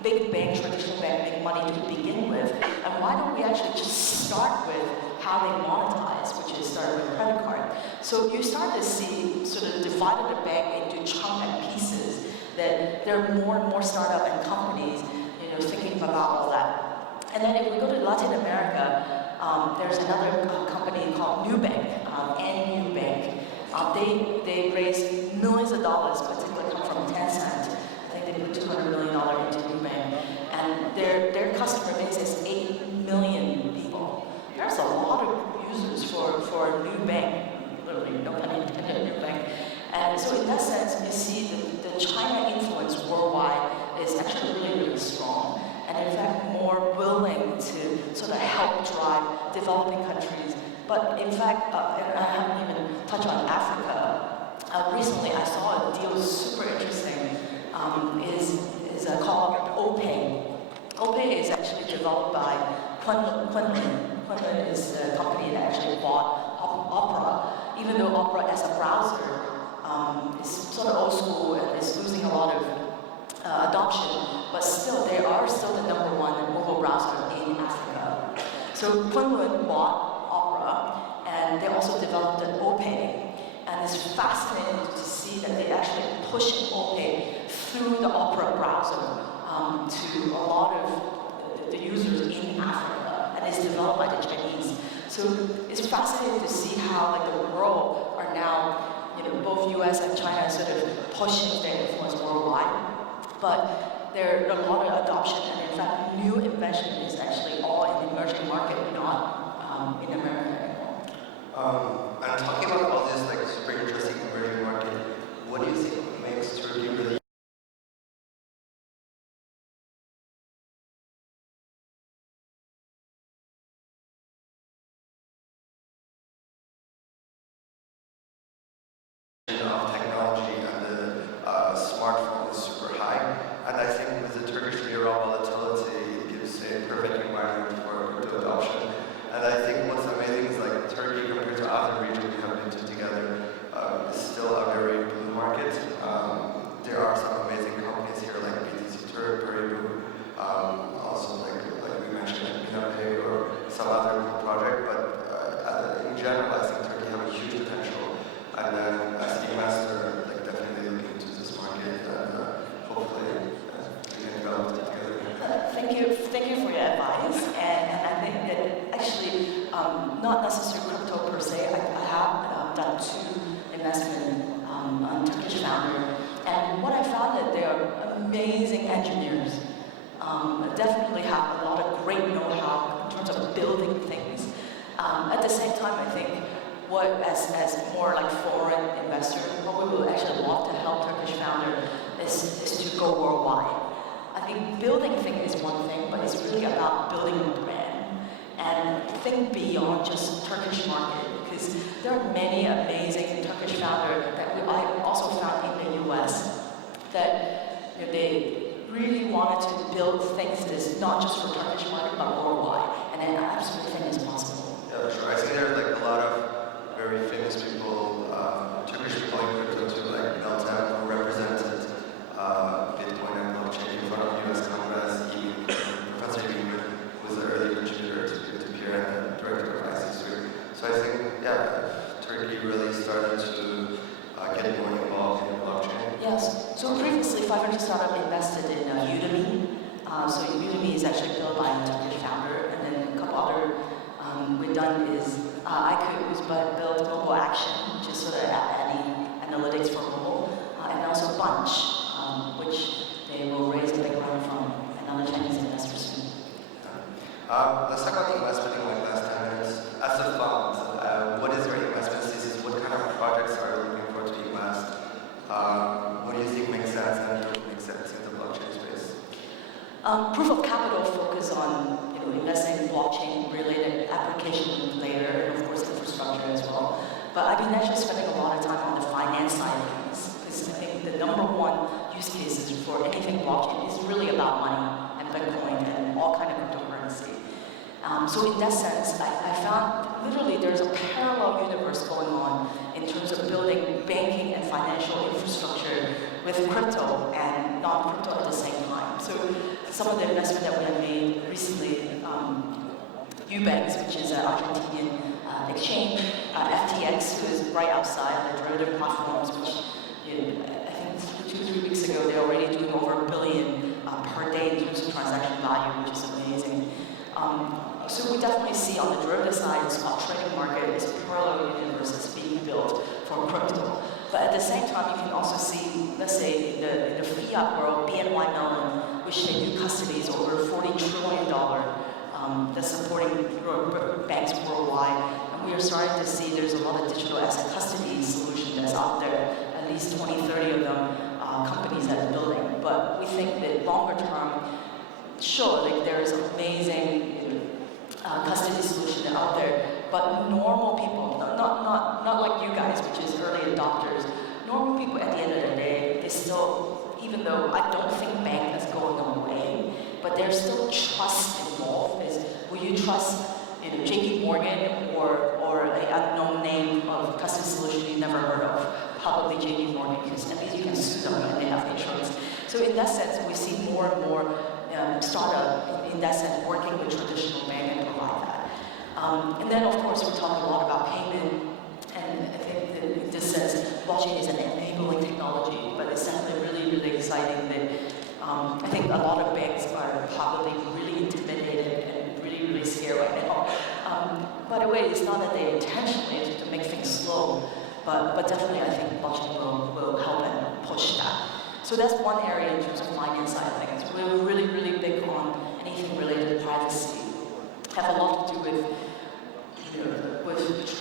big banks, traditional banks make money to begin with, and why don't we actually just start with how they monetize, which is start with credit card. So you start to see sort of divided the bank into chunk and pieces, that there are more and more startup and companies, thinking about all that. And then if we go to Latin America, there's another company called Nubank, Nubank. They raised millions of dollars, particularly come from Tencent. I think they put $200 million into Nubank, and their customer base is 8 million people. There's a lot of users for Nubank, literally no pun intended, Nubank. And so in that sense, you see the China influence worldwide is actually really, really strong, and in fact more willing to sort of help drive developing countries. But in fact, and I haven't even touched on Africa. Recently, I saw a deal super interesting. Is called OPay. OPay is actually developed by Kunlun. Kunlun is a company that actually bought Opera, even though Opera as a browser is sort of old school and is losing a lot of adoption, but still they are still the #1 mobile browser in Africa. So Kunlun bought Opera, and they also developed an OPay, and it's fascinating to see that they actually push OPay through the Opera browser to a lot of the users in Africa, and it's developed by the Chinese. So it's fascinating to see how the world are now, both US and China sort of pushing their influence worldwide. But there are a lot of adoption, and in fact, new invention is actually all in the emerging market, not in America anymore. And talking about all this super interesting emerging market, what do you think makes Turkey really of technology, and the smartphone is super high, and I think with the Turkish lira volatility, it gives a perfect environment for crypto adoption. And I think what's amazing is Turkey compared to other regions we have been together is still a very blue market. There are some amazing companies here like BTC Turk, Paribu, also like we mentioned Minapay or some other project, but in general I think Turkey have a huge potential. And then as an investor, definitely looking into this market, and hopefully we can develop it together. Thank you for your advice, and I think that actually, not necessarily crypto per se. I have done 2 investments on Turkish founder, and what I found that there are amazing engineers. Definitely have a lot of great know-how in terms of building things. At the same time, I think as more like foreign investor, what we would actually love to help Turkish founder is to go worldwide. I think building things is one thing, but it's really about building a brand and think beyond just Turkish market, because there are many amazing Turkish founders that I also found in the US that they really wanted to build things that is not just for Turkish market but worldwide, and I absolutely think it's possible. Yeah, sure. I think there's like a lot of very famous people, Turkish people in crypto too, like Meltem, who represented Bitcoin and blockchain in front of US Congress, even Professor Greenwood, who was the early contributor to peer-to-peer and director of IC3. So I think, yeah, Turkey really started to get more involved in blockchain. Yes. So previously, 500 Startup invested in Udemy. So Udemy is actually built by a Turkish founder, and then a couple other we've done is iCode was built mobile action, which is sort of adding analytics for mobile, and also Bunch, which they will raise a big round from another Chinese investor soon. Let's talk about the investment in like last 10 minutes. As a fund, what is your investment thesis? What kind of projects are you looking for to invest? What do you think makes sense and doesn't make sense in the blockchain space? Proof of capital focus on investing in blockchain-related application layer, and of course infrastructure as well. But I've been actually spending a lot of time on the finance side of things, because I think the number one use cases for anything blockchain is really about money and Bitcoin and all kind of cryptocurrency. So in that sense, I found literally there's a parallel universe going on in terms of building banking and financial infrastructure with crypto and non-crypto at the same time. So some of the investment that we have made recently, Eubanks, which is an Argentinian exchange, FTX, who is right outside the derivative platforms, which I think 2-3 weeks ago they're already doing over $1 billion per day in terms of transaction value, which is amazing. So we definitely see on the derivative side, the spot trading market is a parallel universe that's being built for crypto. But at the same time, you can also see, let's say, in the fiat world, BNY Mellon, which they do custodies over $40 trillion, that's supporting banks worldwide. And we are starting to see there's a lot of digital asset custody solution that's out there, at least 20, 30 of them, companies that are building. But we think that longer term, sure, like there's amazing custody solution out there, but normal people, not like you guys, which is early adopters, normal people at the end of the day, they still, even though I don't think bank is going away, but there's still trust involved. Will you trust JP Morgan or an unknown name of custody solution you never heard of? Probably JP Morgan, because at least you can sue them and they have insurance. So in that sense, we see more and more startup in that sense working with traditional bank and provide that. And then of course we talk a lot about payment, and I think that this says blockchain is an enabling technology, but it's definitely really, really exciting that I think a lot of banks are probably really intimidated and really, really scared right now. By the way, it's not that they intentionally to make things slow, but definitely I think blockchain will help and push that. So that's one area in terms of finance side of things. We're really, really big on anything related to privacy. Have a lot to do with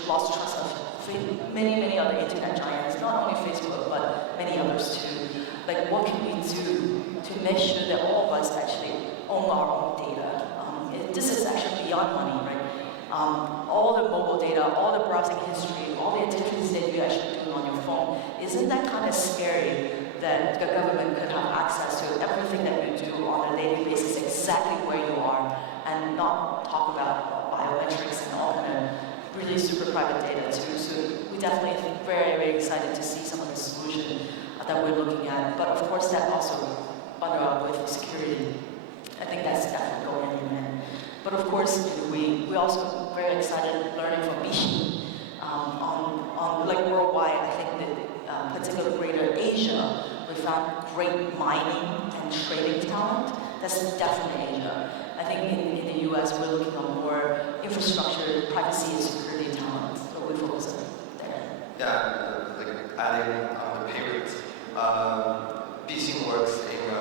lost trust of many other internet giants, not only Facebook, but many others too. Like, what can we do to make sure that all of us actually own our own data? This is actually beyond money, right? All the mobile data, all the browsing history, all the activities that you actually do on your phone, isn't that kind of scary that the government could have access to everything that you do on a daily basis, exactly where you are, and not talk about biometrics and all kind of really super private data too. So we definitely think very, very excited to see some of the solution that we're looking at. But of course that also bundled up with security. I think that's definitely going in hand. But of course, we also very excited learning from Bishi on like worldwide. I think that particularly Greater Asia, we found great mining and trading talent. That's definitely Asia. I think in the US, we're looking on more infrastructure, privacy, and security talent. So we focus on there. Yeah, like adding on the payments. BC works in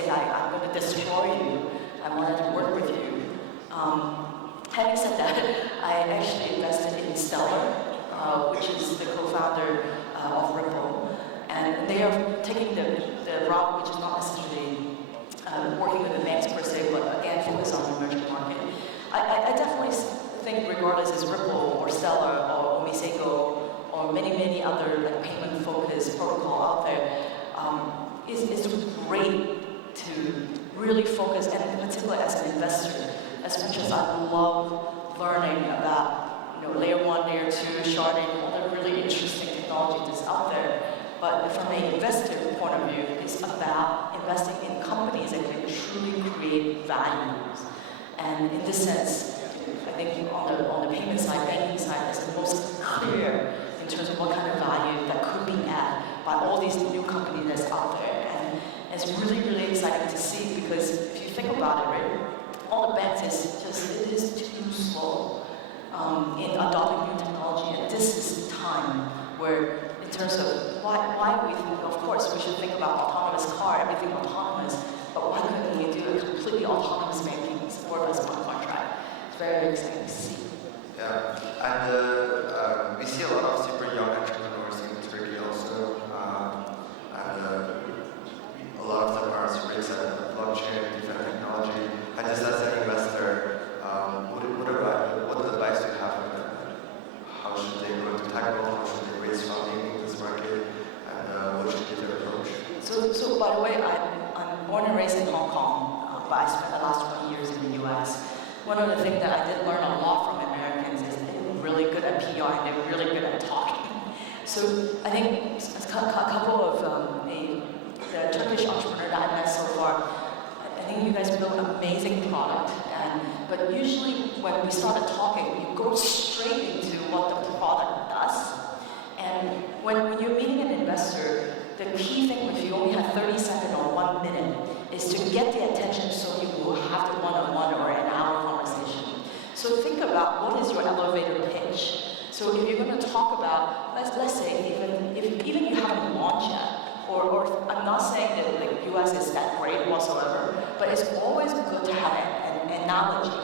say, like, I'm going to destroy you, I wanted to work with you. Having said that, I actually invested in Stellar, which is the co-founder of Ripple. And they are taking the route which is not necessarily working with the banks per se, but again, focus on the emerging market. I definitely think regardless it's Ripple or Stellar or Omisego or many other like payment-focused protocol out there, it's great to really focus, and in particular as an investor, as much as I love learning about layer 1, layer 2, sharding, all the really interesting technology that's out there. But from an investor point of view, it's about investing in companies that can truly create values. And in this sense, I think on the payment side, banking side, is the most clear in terms of what kind of value that could be added by all these new companies that's out there. And it's really exciting to see, because if you think about it, right, all the banks it is too slow in adopting new technology, and this is the time where, in terms of why we think, of course, we should think about autonomous car, everything autonomous, but why couldn't we do a completely autonomous banking support as one contract? It's very exciting to see. Yeah, and we see a lot of super young entrepreneurs in Turkey also, and a lot of them are super excited about blockchain, different technology. And just as an investor, what advice do you have for them? How should they go to tackle? How should they raise funding in this market? And what should be their approach? So by the way, I'm born and raised in Hong Kong, but I spent the last 20 years in the US. One of the things that I did learn a lot from Americans is they're really good at PR and they're really good at talking. So I think a couple of the Turkish entrepreneur that I met so far, I think you guys build an amazing product. But usually when we started talking, you go straight into what the product does. And when you're meeting an investor, the key thing, if you only have 30 seconds or 1 minute, is to get the attention so you will have the one-on-one or an hour conversation. So think about what is your elevator pitch. So if you're going to talk about, let's say, even you haven't launched yet, or I'm not saying that the US is that great whatsoever, but it's always good to have an analogy.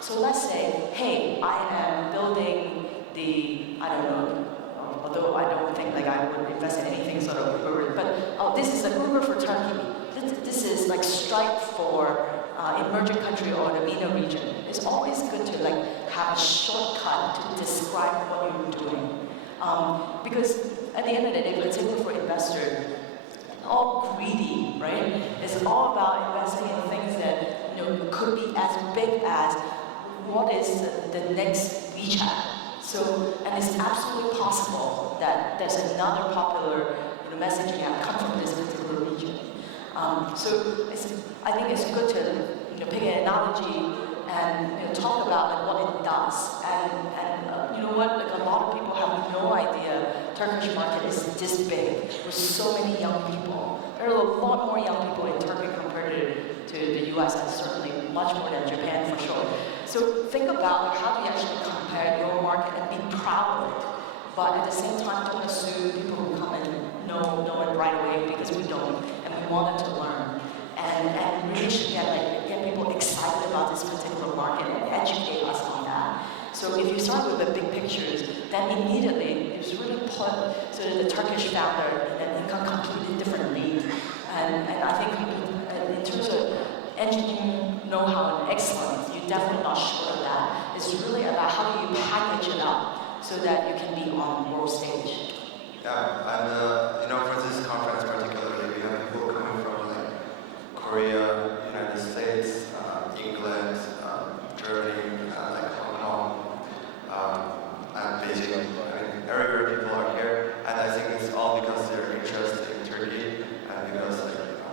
So let's say, hey, I am building I don't know, although I don't think like I would invest in anything sort of Uber, but this is the Uber for Turkey. This is like Stripe for emerging country or the MENA region. It's always good to like have a shortcut to describe what you're doing. Because at the end of the day, particularly for investors, all greedy, right? It's all about investing in things that could be as big as what is the next WeChat. So, and it's absolutely possible that there's another popular messaging app come from this particular region. So I think it's good to pick an analogy and talk about like what it does. And you know what? Like a lot of people have no idea Turkish market is this big with so many young people. There are a lot more young people in Turkey compared to the US, and certainly much more than Japan for sure. So think about like, how do you actually compare your market and be proud of it, but at the same time don't assume people will come and know it right away, because we don't, and we want them to learn. And really should get people excited about this particular market and educate us on that. So if you start with the big pictures, then immediately it's really put so that the Turkish founder in a completely different league. And I think in terms of engineering know-how and excellence, you're definitely not short of that. It's really about how do you package it up so that you can be on the world stage. Yeah, and for this conference particularly, we have people coming from like Korea, United States, England, Germany, like Hong Kong, and Beijing. I mean, everywhere people are here, and I think it's all because they're interested in Turkey, and because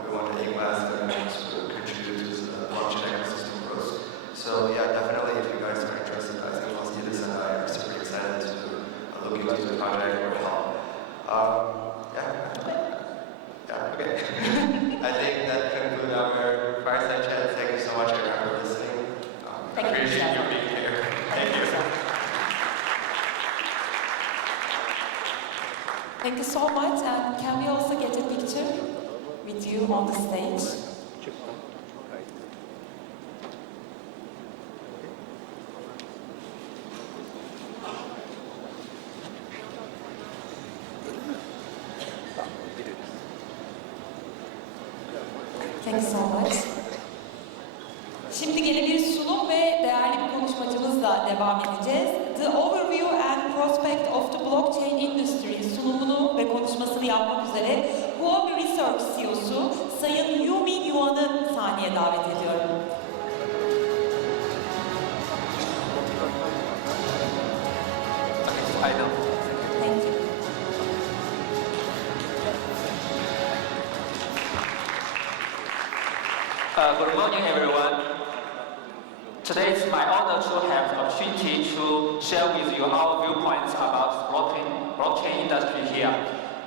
we want to invest and to contribute to the blockchain ecosystem growth. So yeah, definitely, if you guys are interested, I think Constantidis and I are super excited to look into the project or help. Okay. I think that concludes our fireside chat. Thank you so much, everyone, for listening. Thank you. Appreciate you being here. Thank you. Thank you so much, and can we also get a picture with you on the stage? Thanks so much. Şimdi gene bir sunum ve değerli bir konuşmacımızla devam edeceğiz. The Overview and Prospect of the Blockchain Industry sunumunu ve konuşmasını yapmak üzere Huobi Research CEO'su Sayın Yumi Yuan'ı sahneye davet ediyorum. I know. Thank you. Good morning, everyone. Today it's my honor to have the opportunity to share with you our viewpoints about blockchain industry here.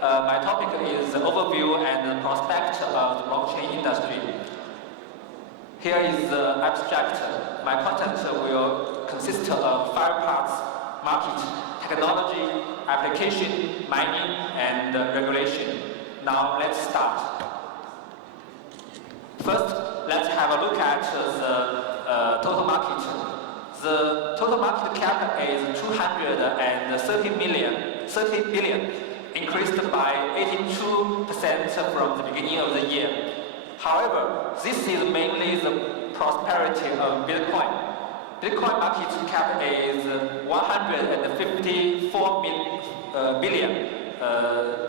My topic is the overview and the prospect of the blockchain industry. Here is the abstract. My content will consist of 5 parts: market, technology, application, mining, and regulation. Now let's start. First, let's have a look at the total market. The total market cap is 230 billion, increased by 82% from the beginning of the year. However, this is mainly the prosperity of Bitcoin. Bitcoin market cap is 154 billion,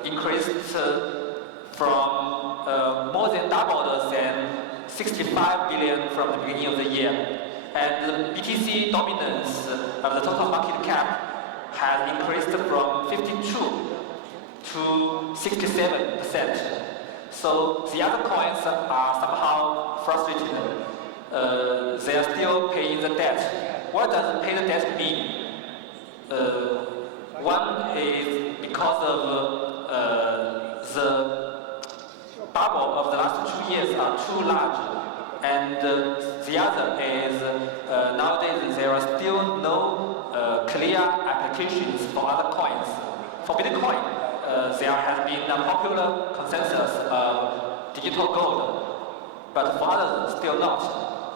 increased from more than doubled than 65 billion from the beginning of the year. And the BTC dominance of the total market cap has increased from 52 to 67%. So the other coins are somehow frustrated. They are still paying the debt. What does pay the debt mean? One is because of the bubble of the last 2 years are too large, and the other is nowadays there are still no clear applications for other coins. For Bitcoin, there has been a popular consensus of digital gold, but for others still not.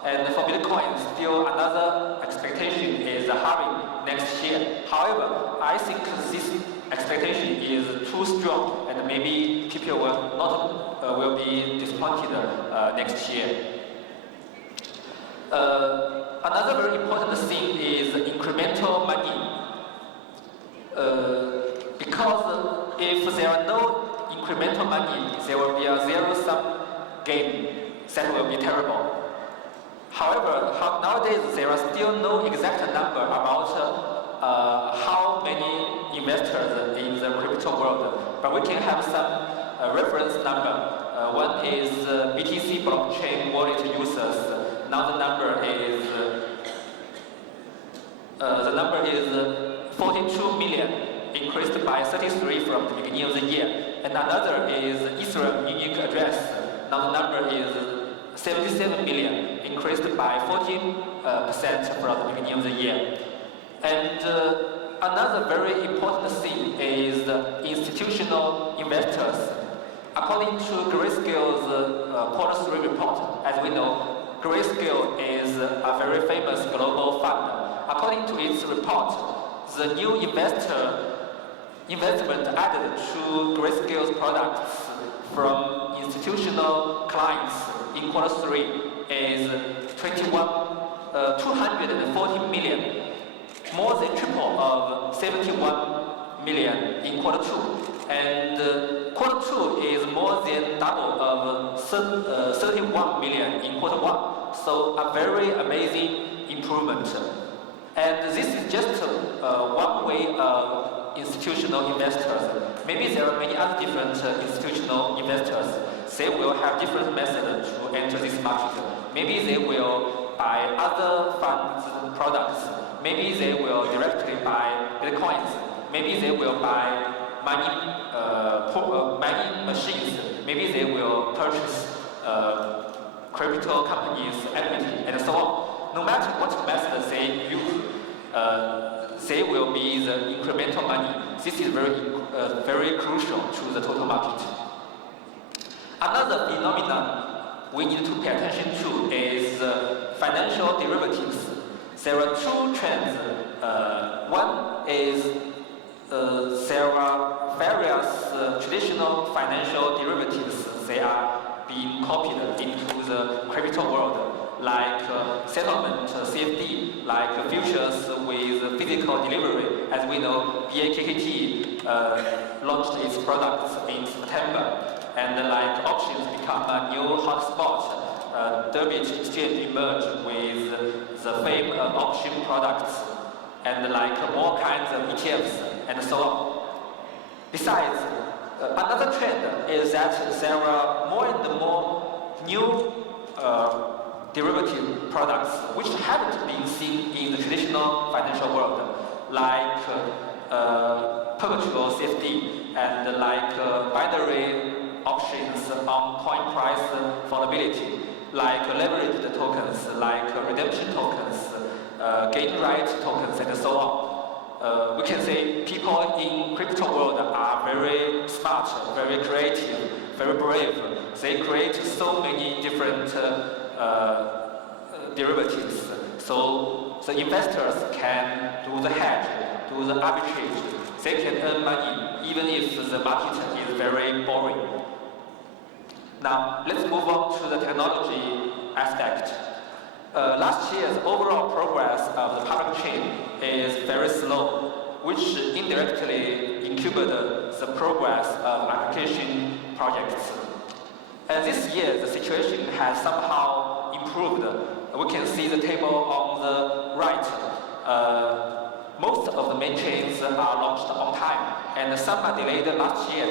And for Bitcoin, still another expectation is halving next year. However, I think this expectation is too strong, and maybe people will be disappointed next year. Another very important thing is incremental money. Because if there are no incremental money, there will be a zero-sum game. That will be terrible. However, nowadays there are still no exact number about how many investors in the crypto world, but we can have some reference number. One is BTC blockchain wallet users. Now the number is 42 million, increased by 33 from the beginning of the year. And another is Ethereum unique address. Now the number is 77 million, increased by 14% from the beginning of the year. And another very important thing is the institutional investors. According to Grayscale's Q3 report, as we know, Grayscale is a very famous global fund. According to its report, the new investment added to Grayscale's products from institutional clients in Q3 is 240 million, more than triple of 71 million in Q2. And Q2 is more than double of 31 million in Q1. So a very amazing improvement. And this is just one way of institutional investors. Maybe there are many other different institutional investors. They will have different methods to enter this market. Maybe they will buy other funds products. Maybe they will directly buy Bitcoins. Maybe they will buy mining machines. Maybe they will purchase crypto companies, equity, and so on. No matter what method they use, they will be the incremental money. This is very crucial to the total market. Another phenomenon we need to pay attention to is financial derivatives. There are two trends. One is there are various traditional financial derivatives. They are being being copied into the crypto world, like settlement CFD, like futures with physical delivery. As we know, BAKKT launched its products in September, and like options become a new hotspot. Derby exchange emerged with the fame of option products, and like more kinds of ETFs and so on. Besides, another trend is that there are more and more new derivative products which haven't been seen in the traditional financial world, like perpetual CFD and like binary options on coin price volatility, like leveraged tokens, like redemption tokens, gain right tokens, and so on. We can say people in crypto world are very smart, very creative, very brave. They create so many different derivatives. So the investors can do the hedge, do the arbitrage. They can earn money even if the market is very boring. Now, let's move on to the technology aspect. Last year's overall progress of the public chain is very slow, which indirectly inhibited the progress of application projects. And this year, the situation has somehow improved. We can see the table on the right. Most of the main chains are launched on time, and some are delayed last year,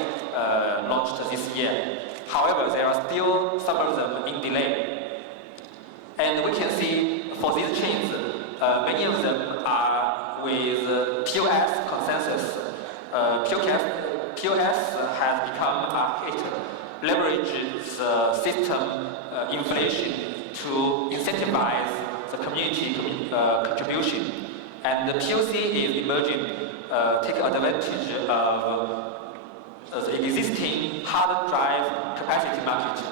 launched this year. However, there are still some of them in delay. And we can see for these chains, many of them are with POS consensus. POS has become a hit, leverage the system inflation to incentivize the community contribution. And the POC is emerging, take advantage of the existing hard drive capacity market.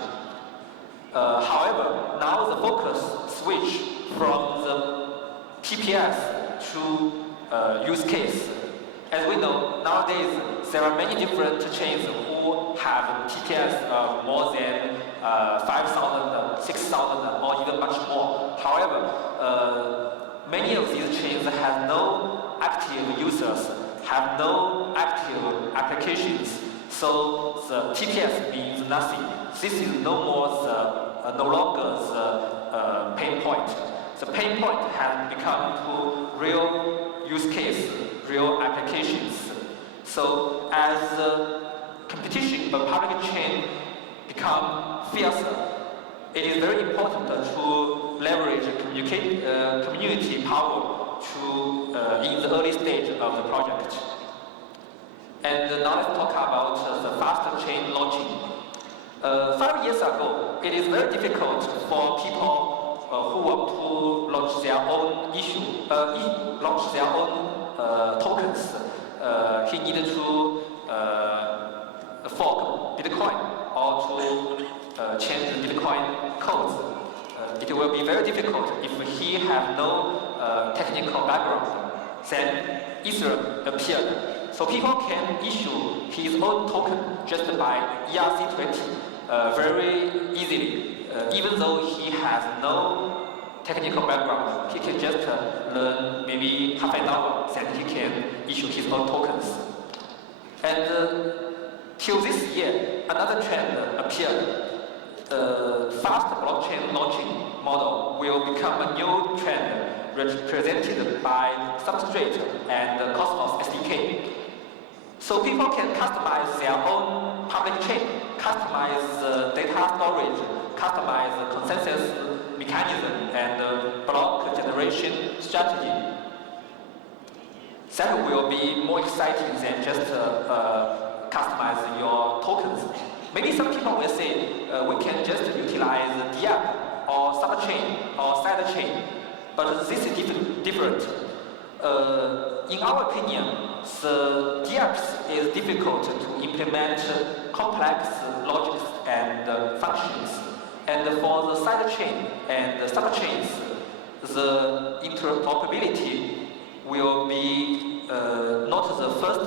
However, now the focus switch from the TPS to use case. As we know, nowadays there are many different chains who have TPS of more than 5,000, 6,000, or even much more. However, many of these chains have no active users, have no active applications, so the TPS means nothing. This is no longer the pain point. The pain point has become to real use case, real applications. So as the competition of public chain become fiercer, it is very important to leverage community power in the early stage of the project. And now let's talk about the fast chain launching. 5 years ago, it is very difficult for people who want to launch their own launch their own tokens. He needed to fork Bitcoin or to change the Bitcoin codes. It will be very difficult if he have no technical background. Then Ethereum appeared. So people can issue his own token just by ERC20 very easily. Even though he has no technical background, he can just learn maybe half an hour, then he can issue his own tokens. And till this year, another trend appeared. Fast blockchain launching model will become a new trend represented by Substrate and Cosmos SDK. So people can customize their own public chain, customize the data storage, customize the consensus mechanism and block generation strategy. That will be more exciting than just customize your tokens. Maybe some people will say we can just utilize DApp or subchain or sidechain, but this is different. In our opinion, the DApps is difficult to implement complex logics and functions. And for the sidechain and the subchains, the interoperability will be not the first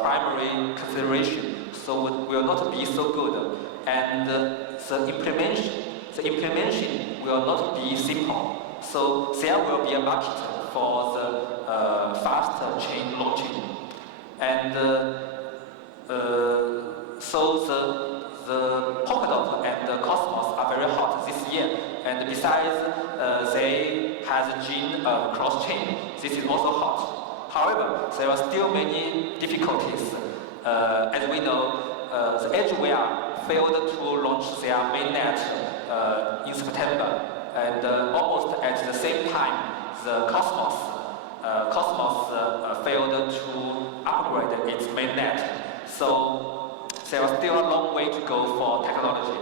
primary consideration, so it will not be so good. And the implementation will not be simple. So there will be a market for the fast chain launching. And so the Polkadot and the Cosmos are very hot this year. And besides, they have a gene cross-chain. This is also hot. However, there are still many difficulties. As we know, the Edgeware failed to launch their mainnet in September. And almost at the same time, the Cosmos failed to upgrade its mainnet. So there is still a long way to go for technology.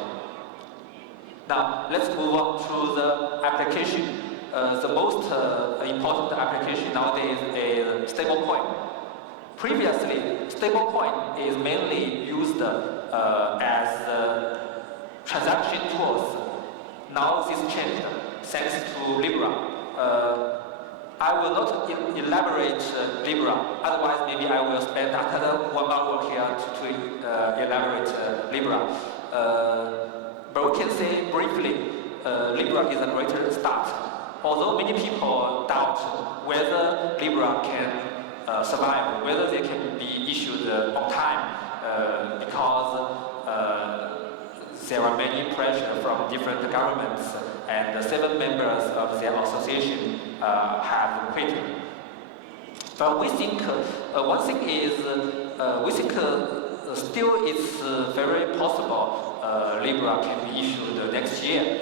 Now, let's move on to the application. The most important application nowadays is stablecoin. Previously, stablecoin is mainly used as transaction tools. Now this changed thanks to Libra. I will not elaborate Libra, otherwise maybe I will spend another 1 hour here to elaborate Libra. But we can say briefly, Libra is a great start. Although many people doubt whether Libra can survive, whether they can be issued on time, because there are many pressure from different governments, and 7 members of their association have quit. But we think one thing is we think still it's very possible Libra can be issued next year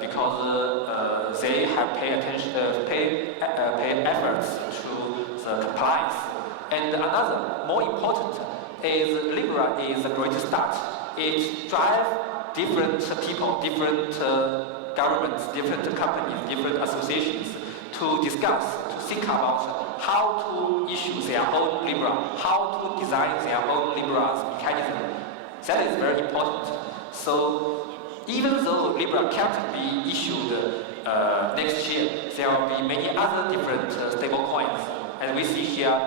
because they have pay efforts to the compliance. And another more important is Libra is a great start. It drives different people, different governments, different companies, different associations to discuss, to think about how to issue their own Libra, how to design their own Libra's mechanism. That is very important. So even though Libra can't be issued next year, there will be many other different stable coins. And we see here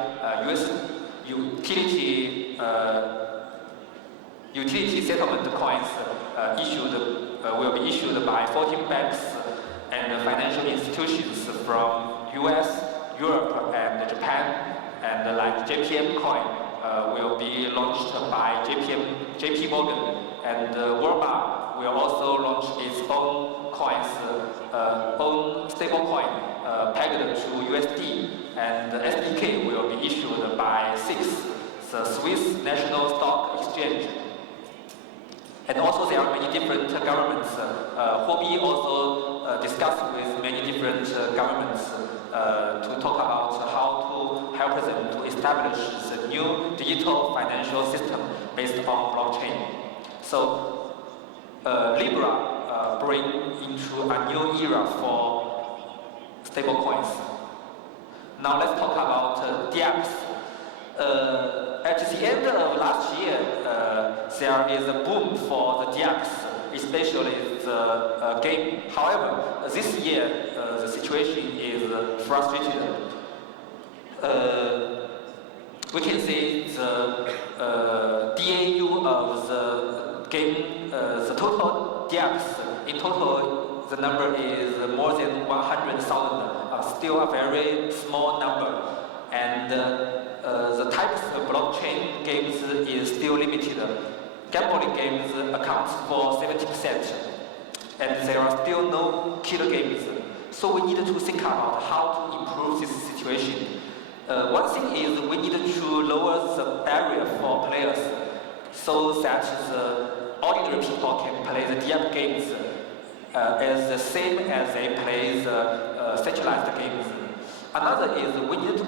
US utility settlement coins will be issued by 14 banks and financial institutions from US, Europe, and Japan. And like JPM coin will be launched by JP Morgan, and Walmart will also launch its own coins, own stable coin pegged to USD, and the SDK will be issued by SIX, the Swiss National Stock Exchange. And also there are many different governments. Huobi also discussed with many different governments to talk about how to help them to establish the new digital financial system based on blockchain. So Libra bring into a new era for stablecoins. Now let's talk about DApps. At the end of last year, there is a boom for the DApps, especially the game. However, this year the situation is frustrated. We can see the DAU of the game, the total DApps, in total the number is more than 100,000, still a very small number. And the types of blockchain games is still limited. Gambling games accounts for 70%, and there are still no killer games. So we need to think about how to improve this situation. One thing is we need to lower the barrier for players so that the ordinary people can play the DApp games as the same as they play the centralized games. Another is we need to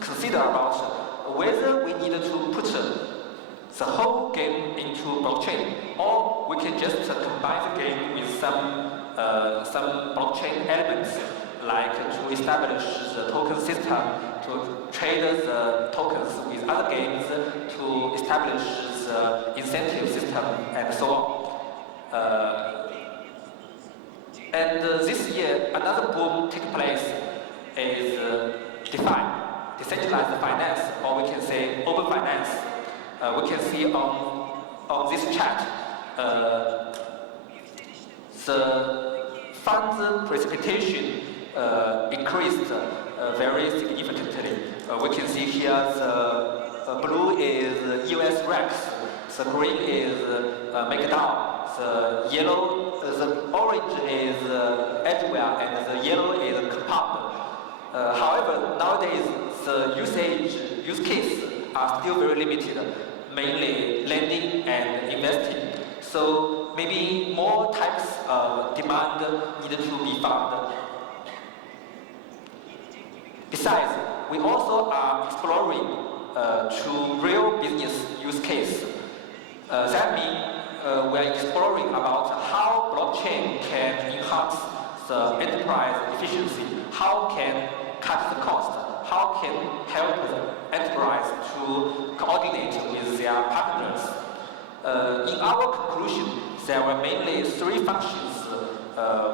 consider about whether we need to put the whole game into blockchain, or we can just combine the game with some blockchain elements, like to establish the token system, to trade the tokens with other games, to establish the incentive system, and so on. And this year, another boom took place is DeFi, decentralized finance, or we can say open finance. We can see on this chart the funds precipitation increased very significantly. We can see here the blue is US Rex, the green is McDowell, the yellow, the orange is Edgeware, and the yellow is Compound. However, nowadays the use cases are still very limited, mainly lending and investing. So maybe more types of demand need to be found. Besides, we also are exploring to real business use case. That means we are exploring about how blockchain can enhance the enterprise efficiency, how can cut the cost, how can help the enterprise to coordinate with their partners. In our conclusion, there were mainly three functions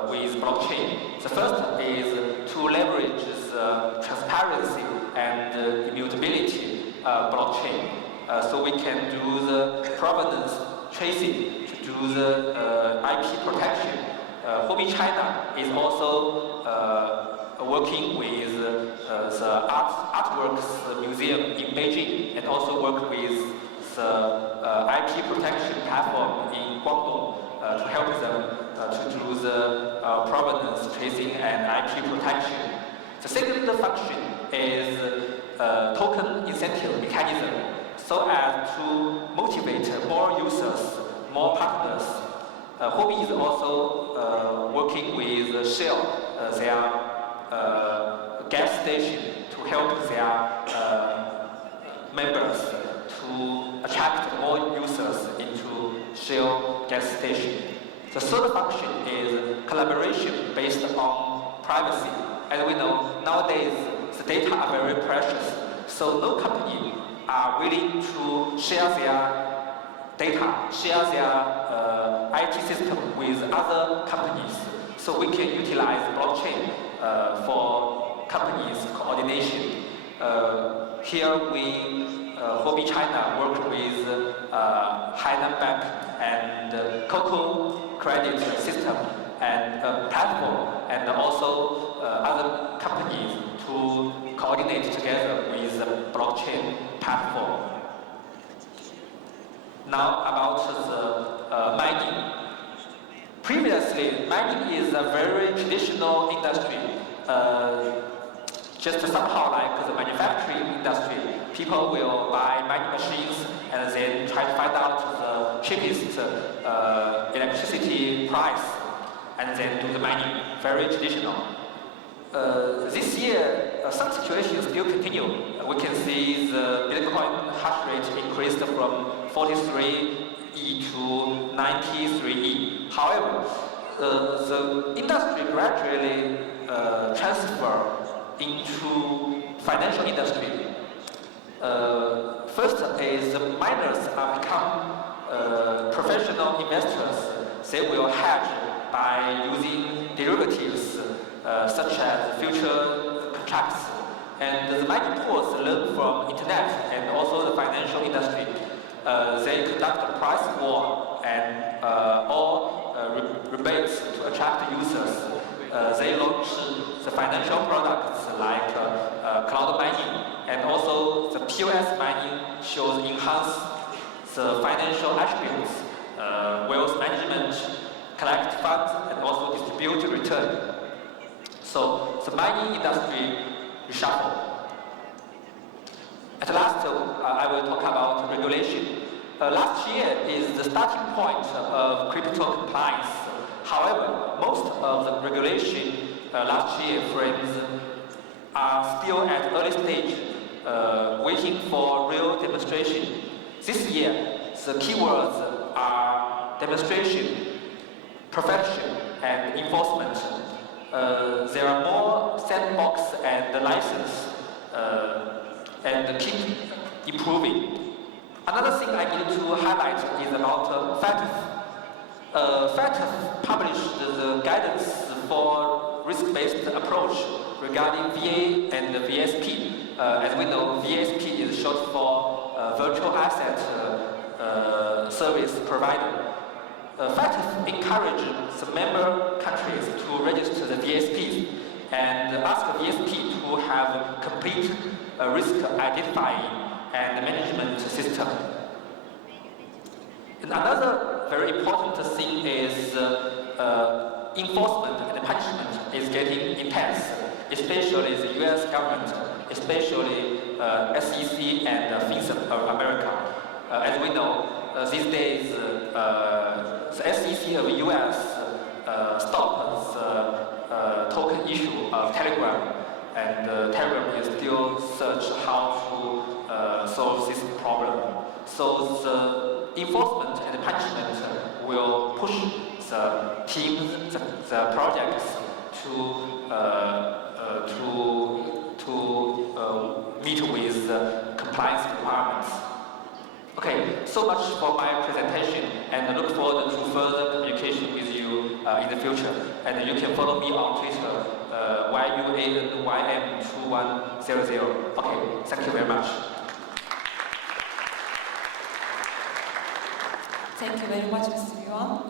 with blockchain. The first is to leverage the transparency and immutability blockchain. So we can do the provenance tracing, to do the IP protection. Hobby China is also working with the Artworks Museum in Beijing, and also work with the IP protection platform in Guangdong to help them to do the provenance tracing and IP protection. The second function is token incentive mechanism, so as to motivate more users, more partners. Hobby is also working with Shell, their gas station, to help their members to attract more users into Shell gas station. The third function is collaboration based on privacy. As we know, nowadays the data are very precious, so no company are willing to share their data, share their IT system with other companies. So we can utilize blockchain for companies' coordination. Here we, Hobby China, work with Hainan Bank and Coco Credit System and platform, and also other companies to coordinate together with the blockchain platform. Now about the mining. Previously, mining is a very traditional industry, just somehow like the manufacturing industry. People will buy mining machines and then try to find out the cheapest electricity price and then do the mining. Very traditional. This year, some situations still continue. We can see the Bitcoin hash rate increased from 43E to 93E. However, the industry gradually transfer into financial industry. First is the miners are become professional investors. They will hedge by using derivatives such as future contracts. And the mining pools learn from internet and also the financial industry. They conduct a price war and all rebates to attract users. They launch the financial products like cloud mining, and also the POS mining shows enhance the financial attributes, wealth management, collect funds, and also distribute return. So the mining industry reshuffle. At last, I will talk about regulation. Last year is the starting point of crypto compliance. However, most of the regulation last year frames are still at early stage, waiting for real demonstration. This year, the keywords are demonstration, perfection, and enforcement. There are more sandbox and license, and keep improving. Another thing I need to highlight is about FATF. FATF published the guidance for risk-based approach regarding VA and VSP. As we know, VSP is short for Virtual Asset Service Provider. FATF encourage the member countries to register the VSPs and ask the VSP to have complete risk identifying and management system. And another very important thing is enforcement and punishment is getting intense, especially the US government, especially SEC and FINSA of America. As we know, these days the SEC of US stopped the token issue of Telegram, and Telegram is still search how to solve this problem. So the enforcement and punishment will push the teams, the projects to meet with the compliance requirements. Okay, so much for my presentation, and I look forward to further communication with you in the future. And you can follow me on Twitter, YUANYM2100. Okay, thank you very much. Thank you very much, Mr. Yuan.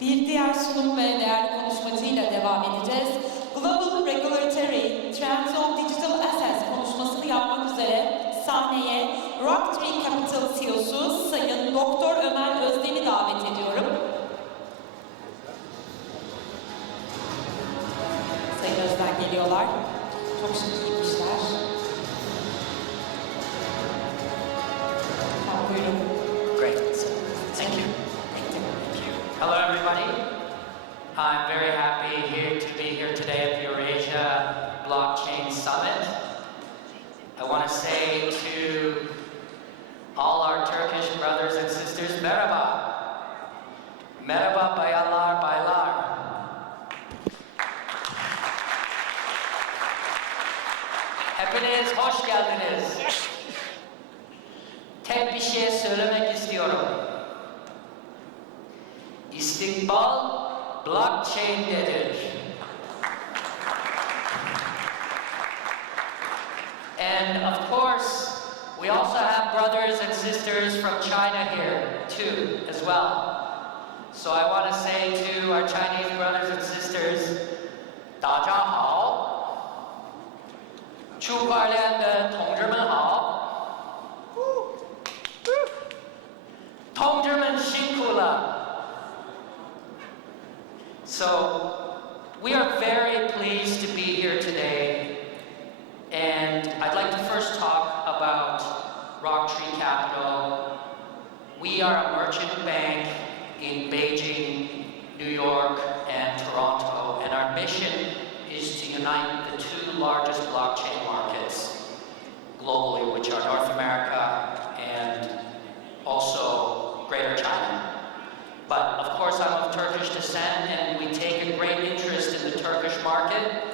Bir diğer sunum ve değerli konuşmacıyla devam edeceğiz. Global Regulatory Trends of Digital Assets konuşmasını yapmak üzere sahneye Rocktree Capital CEO'su Sayın Doktor Ömer Özden'i davet ediyorum. Sayın Özden geliyorlar. Çok şık giymişler. Buyurun. Great. Thank you. Hello, everybody. I'm very happy to be here today at the Eurasia Blockchain Summit. I want to say to all our Turkish brothers and sisters, merhaba. Merhaba bayanlar, baylar. Hepiniz hoş geldiniz. Tek bir şey söylemek istiyorum. İstikbal blockchain'dedir. And of course, we also have brothers and sisters from China here too, as well. So I want to say to our Chinese brothers and sisters, 大家好，区块链的同志们好，同志们辛苦了。So, we are very pleased to be here today, and I'd like to first talk about Rocktree Capital. We are a merchant bank in Beijing, New York, and Toronto, and our mission is to unite the two largest blockchain markets globally, which are North America and also Greater China. But of course, I'm of Turkish descent, and we take a great interest in the Turkish market.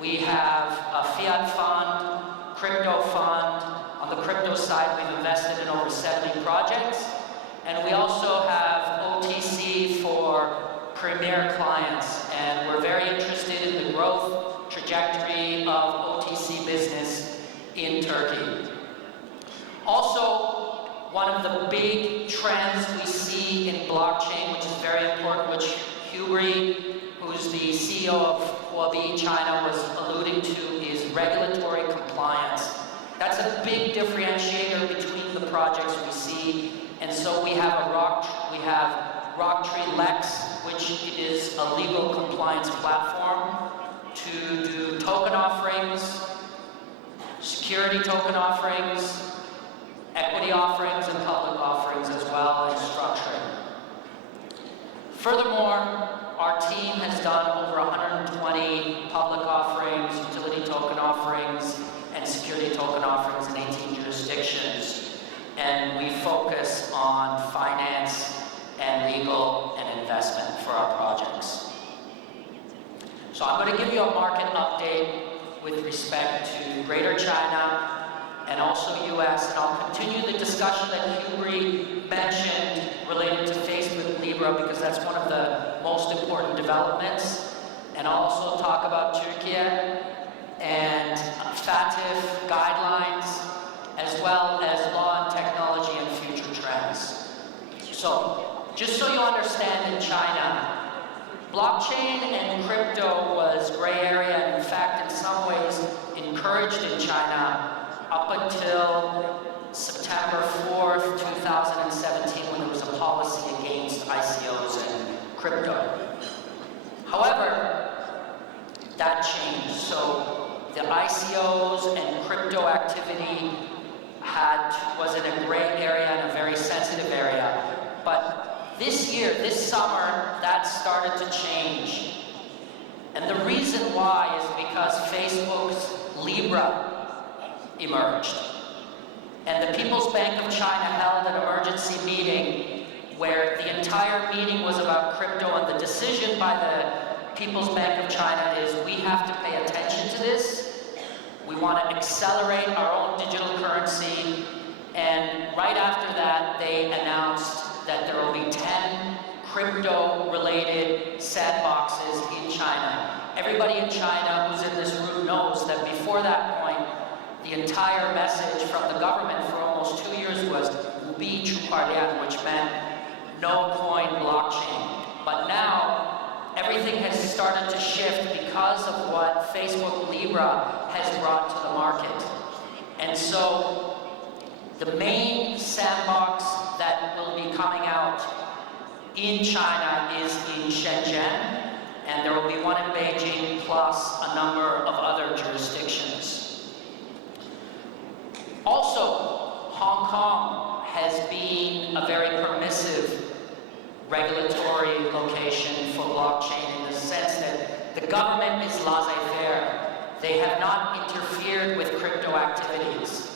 We have a fiat fund, crypto fund. On the crypto side, we've invested in over 70 projects. And we also have OTC for premier clients. And we're very interested in the growth trajectory of OTC business in Turkey. Also, one of the big trends we see in blockchain, which is very important, which Hubert, who's the CEO of Huobi China, was alluding to, is regulatory compliance. That's a big differentiator between the projects we see. And so we have Rocktree Lex, which is a legal compliance platform to do token offerings, security token offerings, equity offerings and public offerings as well, and structuring. Furthermore, our team has done over 120 public offerings, utility token offerings, and security token offerings in 18 jurisdictions. And we focus on finance and legal and investment for our projects. So I'm going to give you a market update with respect to Greater China and also US, and I'll continue the discussion that Hubert mentioned related to Facebook Libra, because that's one of the most important developments. And I'll also talk about Turkey and FATF guidelines, as well as law and technology and future trends. So, just so you understand blockchain and crypto was gray area, and in fact, in some ways, encouraged in China up until September 4th, 2017, when there was a policy against ICOs and crypto. However, that changed. So the ICOs and crypto activity was in a gray area and a very sensitive area. But this year, this summer, that started to change. And the reason why is because Facebook's Libra emerged. And the People's Bank of China held an emergency meeting where the entire meeting was about crypto, and the decision by the People's Bank of China is we have to pay attention to this. We want to accelerate our own digital currency. And right after that, they announced that there will be 10 crypto-related sandboxes in China. Everybody in China who's in this room knows that before that point, the entire message from the government for almost 2 years was "Wubi Chuparlian," which meant no coin blockchain. But now, everything has started to shift because of what Facebook Libra has brought to the market. And so, the main sandbox that will be coming out in China is in Shenzhen, and there will be one in Beijing plus a number of other jurisdictions. Also, Hong Kong has been a very permissive regulatory location for blockchain in the sense that the government is laissez-faire. They have not interfered with crypto activities.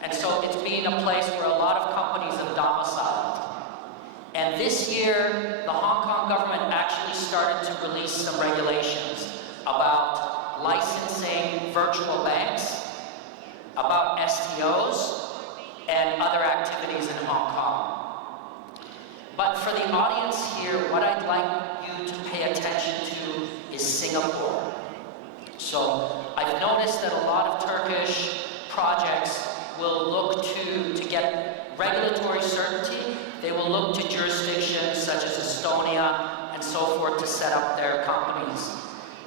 And so it's been a place where a lot of companies have domiciled. And this year, the Hong Kong government actually started to release some regulations about licensing virtual banks, about STOs, and other activities in Hong Kong. But for the audience here, what I'd like you to pay attention to is Singapore. So I've noticed that a lot of Turkish projects will look to get regulatory certainty. They will look to jurisdictions such as Estonia and so forth to set up their companies.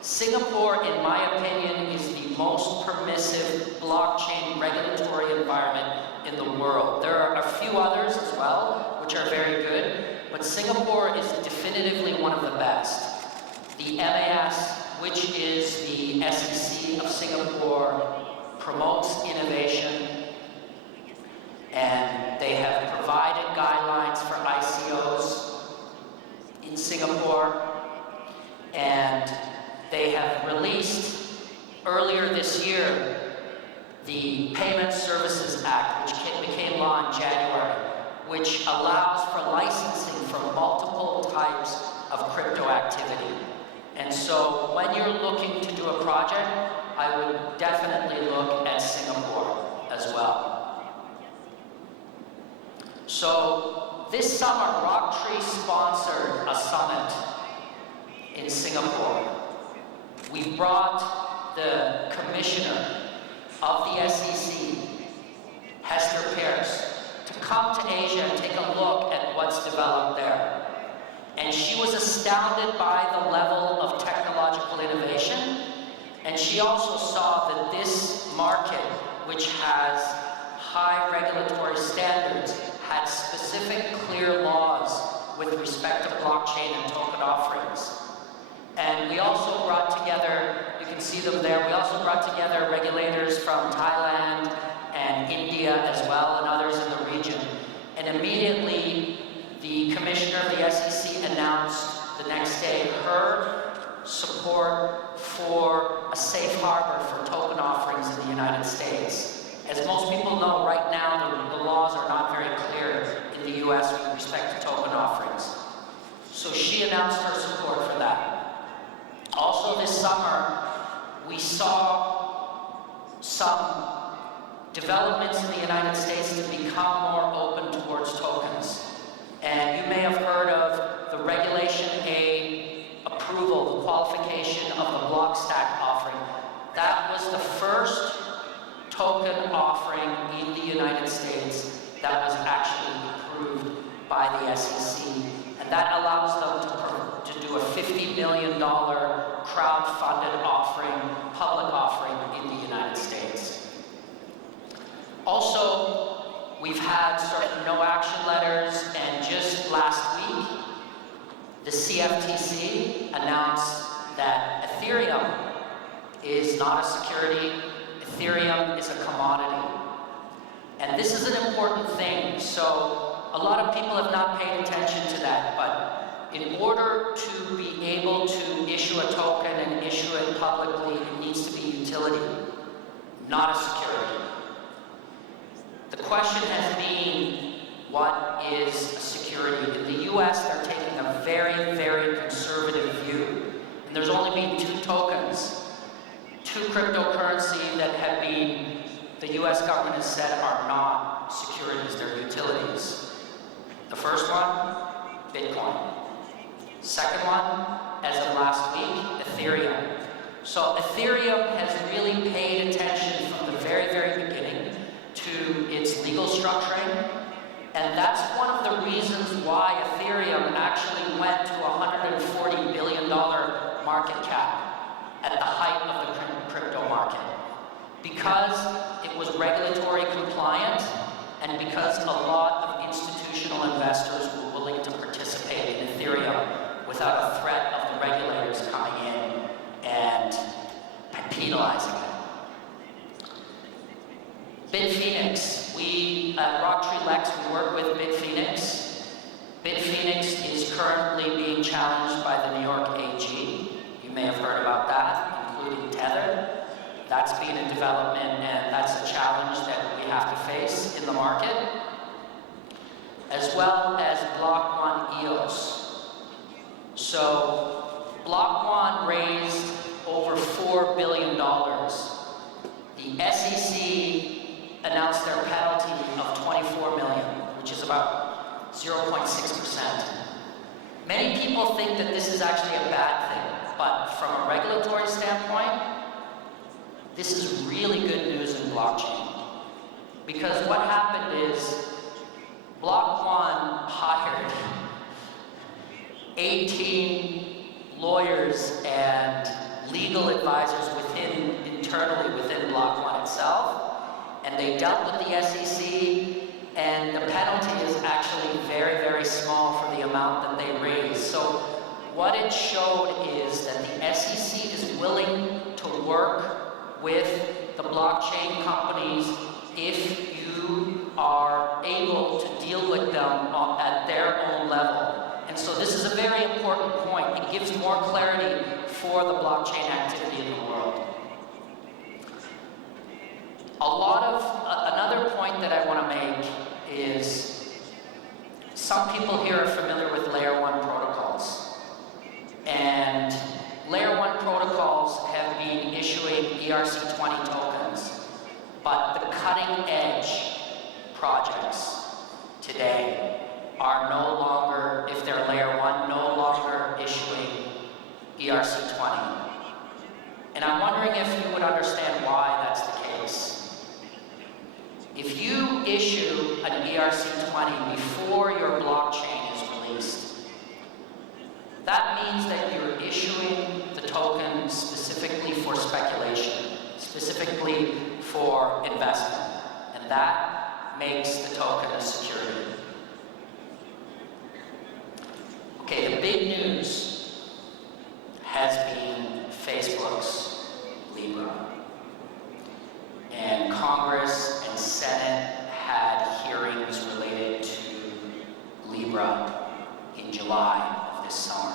Singapore, in my opinion, is the most permissive blockchain regulatory environment in the world. There are a few others as well, which are very good, but Singapore is definitively one of the best. The MAS, which is the SEC of Singapore, promotes innovation, and they have provided guidelines for ICOs in Singapore, and they have released earlier this year the Payment Services Act, which became law in January, which allows for licensing for multiple types of crypto activity. And so when you're looking to do a project, I would definitely look at Singapore as well. So this summer, Rocktree sponsored a summit in Singapore. We brought the commissioner of the SEC, Hester Peirce, to come to Asia and take a look at what's developed there. And she was astounded by the level of technological innovation, and she also saw that this market, which has high regulatory standards, had specific clear laws with respect to blockchain and token offerings. And we also brought together, you can see them there, we also brought together regulators from Thailand and India as well, and others in the region. And immediately, the commissioner of the SEC announced the next day her support for a safe harbor for token offerings in the United States. As most people know, right now, the laws are not very clear in the US with respect to token offerings. So she announced her support for that. Also this summer, we saw some developments in the United States to become more open towards tokens. And you may have heard of the Regulation A approval, the qualification of the block stack offering. That was the first token offering in the United States that was actually approved by the SEC. And that allows them to do a $50 million funded offering, public offering in the United States. Also, we've had certain no action letters, and just last week, the CFTC announced that Ethereum is not a security, Ethereum is a commodity. And this is an important thing, so a lot of people have not paid attention to that, but in order to be able to issue a token and issue it publicly, it needs to be utility, not a security. The question has been, what is a security? In the US, they're taking a very, very conservative view. And there's only been 2 tokens, 2 cryptocurrency that have been, the US government has said are not securities, they're utilities. The first one, Bitcoin. Second one, as of last week, Ethereum. So Ethereum has really paid attention from the very, very beginning to its legal structuring, and that's one of the reasons why Ethereum actually went to a $140 billion market cap at the height of the crypto market. Because it was regulatory compliant, and because a lot of institutional investors were willing to participate in Ethereum without a threat of the regulators coming in and penalizing them. Bitfinex, we at Rocktree Lex, we work with Bitfinex. Bitfinex is currently being challenged by the New York AG. You may have heard about that, including Tether. That's been in development, and that's a challenge that we have to face in the market, as well as Block 1 EOS. So Block 1 raised over $4 billion. The SEC announced their penalty of $24 million, which is about 0.6%. Many people think that this is actually a bad thing, but from a regulatory standpoint, this is really good news in blockchain. Because what happened is, Block 1 hired 18 lawyers and legal advisors internally within Block 1 itself, and they dealt with the SEC, and the penalty is actually very, very small for the amount that they raised. So what it showed is that the SEC is willing to work with the blockchain companies if you are able to deal with them at their own level. And so this is a very important point. It gives more clarity for the blockchain activity in the world. Another point that I want to make is, some people here are familiar with Layer 1 protocols. And Layer 1 protocols have been issuing ERC20 tokens, but the cutting edge projects today are no longer, if they're Layer 1, no longer issuing ERC20. And I'm wondering if you would understand why that's the case. If you issue an ERC20 before your blockchain is released, that means that you're issuing the token specifically for speculation, specifically for investment, and that makes the token a security. Okay, the big news has been Facebook's Libra. And Congress and Senate had hearings related to Libra in July of this summer.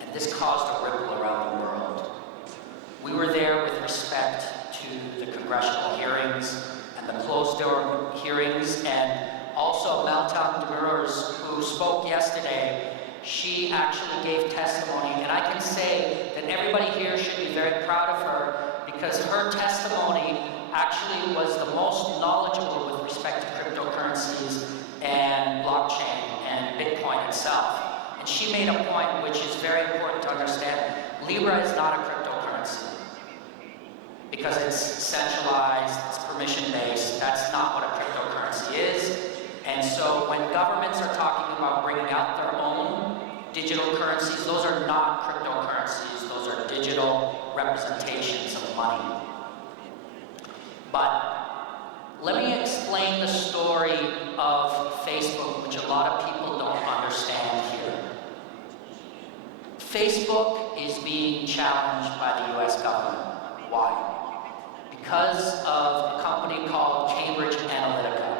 And this caused a ripple around the world. We were there with respect to the congressional hearings and the closed-door hearings, and also Meltem Demirors, who spoke yesterday. She actually gave testimony, and I can say that everybody here should be very proud of her, because her testimony actually was the most knowledgeable with respect to cryptocurrencies and blockchain and Bitcoin itself. And she made a point which is very important to understand. Libra is not a cryptocurrency because it's centralized, it's permission-based. That's not what a cryptocurrency is. And so when governments are talking about bringing out their own digital currencies, those are not cryptocurrencies, those are digital digital representations of money. But let me explain the story of Facebook, which a lot of people don't understand here. Facebook is being challenged by the US government. Why? Because of a company called Cambridge Analytica.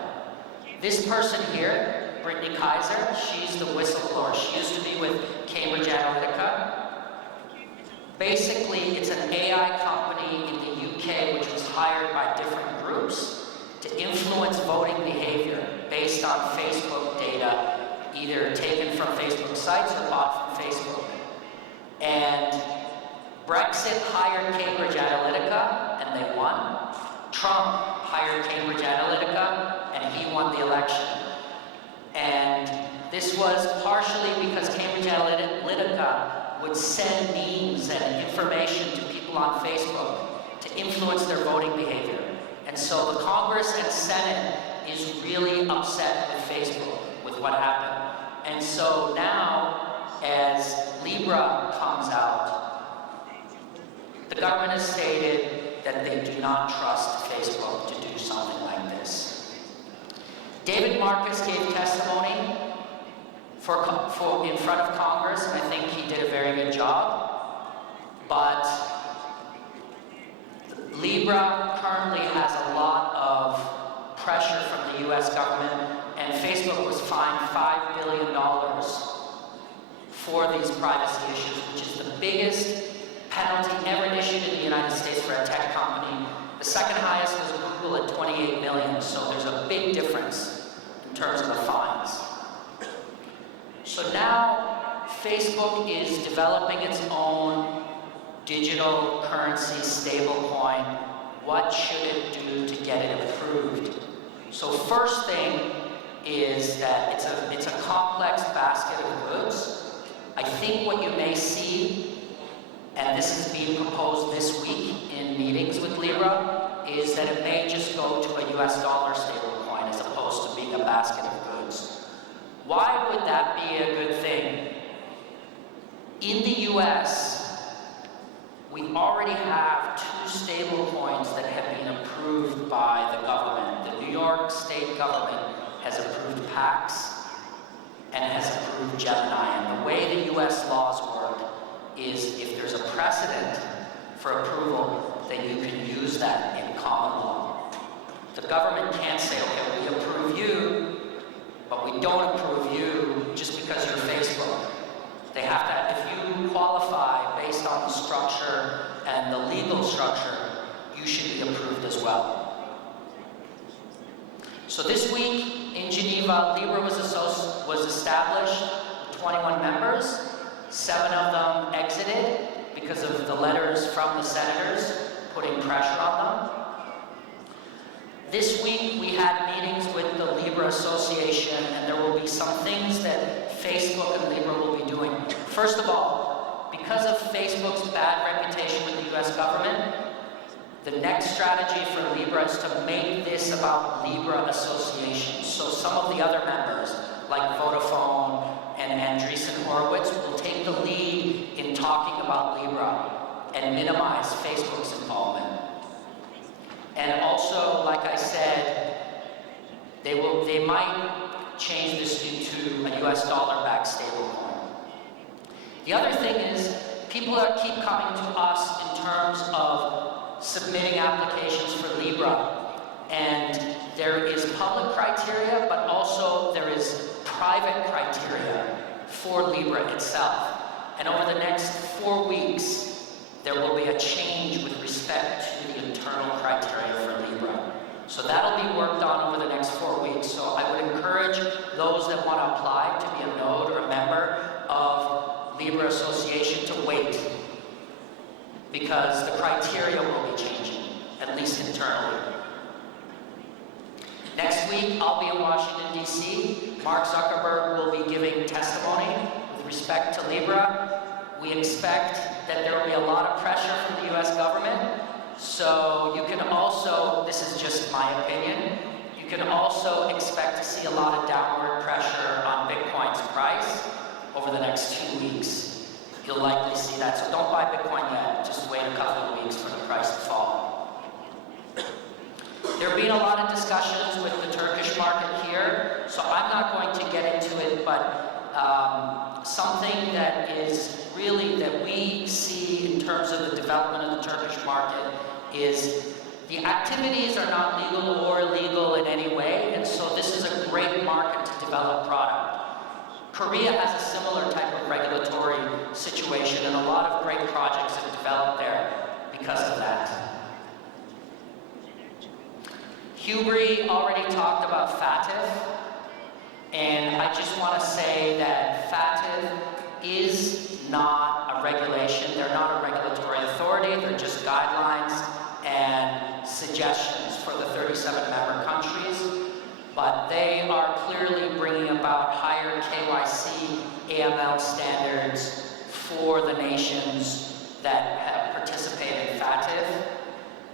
This person here, Brittany Kaiser, she's the whistleblower. She used to be with Cambridge Analytica. Basically, it's an AI company in the UK which was hired by different groups to influence voting behavior based on Facebook data, either taken from Facebook sites or bought from Facebook. And Brexit hired Cambridge Analytica, and they won. Trump hired Cambridge Analytica, and he won the election. And this was partially because Cambridge Analytica would send memes and information to people on Facebook to influence their voting behavior. And so the Congress and Senate is really upset with Facebook, with what happened. And so now, as Libra comes out, the government has stated that they do not trust Facebook to do something like this. David Marcus gave testimony in front of Congress, and I think he did a very good job. But Libra currently has a lot of pressure from the US government, and Facebook was fined $5 billion for these privacy issues, which is the biggest penalty ever issued in the United States for a tech company. The second highest was Google at $28 million, so there's a big difference in terms of the fines. So now Facebook is developing its own digital currency stablecoin. What should it do to get it approved? So first thing is that it's a complex basket of goods. I think what you may see, and this is being proposed this week in meetings with Libra, is that it may just go to a US dollar stablecoin as opposed to being a basket of goods. Why would that be a good thing? In the US, we already have two stablecoins that have been approved by the government. The New York State government has approved Pax and has approved Gemini. And the way the US laws work is if there's a precedent for approval, then you can use that in common law. The government can't say, okay, we approve you, but we don't approve you just because you're Facebook. They have to, if you qualify based on the structure and the legal structure, you should be approved as well. So this week in Geneva, Libra was established with 21 members. 7 of them exited because of the letters from the senators putting pressure on them. This week we had meetings with the Libra Association, and there will be some things that Facebook and Libra will be doing. First of all, because of Facebook's bad reputation with the US government, the next strategy for Libra is to make this about Libra Association. So some of the other members, like Vodafone and Andreessen Horowitz, will take the lead in talking about Libra and minimize Facebook's involvement. And also, like I said, they might change this into a US dollar-backed stablecoin. The other thing is, people keep coming to us in terms of submitting applications for Libra. And there is public criteria, but also there is private criteria for Libra itself. And over the next 4 weeks, there will be a change with respect to the internal criteria for Libra. So that'll be worked on over the next 4 weeks. So I would encourage those that want to apply to be a node or a member of Libra Association to wait, because the criteria will be changing, at least internally. Next week, I'll be in Washington, D.C. Mark Zuckerberg will be giving testimony with respect to Libra. We expect that there will be a lot of pressure from the US government. So you can also, this is just my opinion, you can also expect to see a lot of downward pressure on Bitcoin's price over the next 2 weeks. you'll likely see that. So don't buy Bitcoin yet. Just wait a couple of weeks for the price to fall. There have been a lot of discussions with the Turkish market here, so I'm not going to get into it, but something that is really that we see in terms of the development of the Turkish market is the activities are not legal or illegal in any way, and so this is a great market to develop product. Korea has a similar type of regulatory situation, and a lot of great projects have developed there because of that. Hubry already talked about FATF, and I just want to say that FATF is not a regulation. They're not a regulatory authority. They're just guidelines and suggestions for the 37 member countries. But they are clearly bringing about higher KYC, AML standards for the nations that have participated in FATF.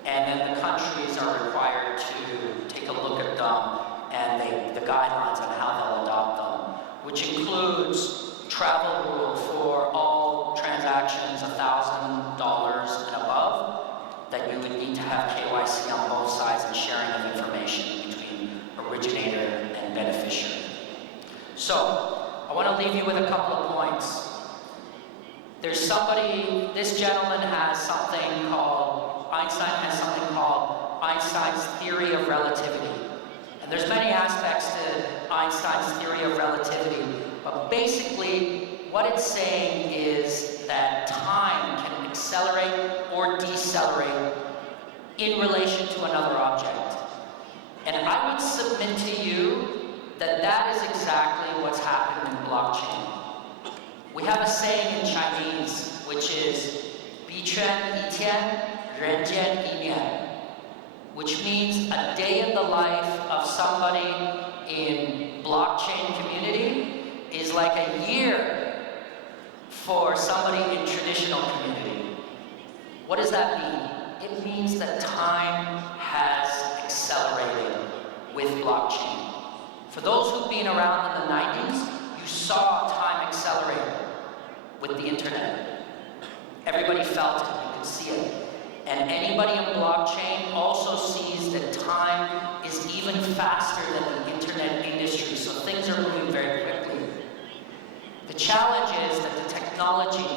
And then the countries are required to take a look at them and the guidelines on how they'll adopt them, which includes travel rule for all transactions $1,000 and above, that you would need to have KYC on both sides and sharing of information between originator and beneficiary. So, I want to leave you with a couple of points. There's somebody, this gentleman has something called, Einstein has something called Einstein's theory of relativity. And there's many aspects to Einstein's theory of relativity, but basically what it's saying is that time can accelerate or decelerate in relation to another object. And I would submit to you that that is exactly what's happened in blockchain. We have a saying in Chinese, which is 比圈一天，人间一年, which means a day in the life of somebody in blockchain community is like a year for somebody in traditional community. What does that mean? It means that time has accelerated with blockchain. For those who've been around in the 90s, you saw time accelerate with the internet. Everybody felt it, you could see it. And anybody in blockchain also sees that time is even faster than the internet industry, so things are moving very quickly. The challenge is that the technology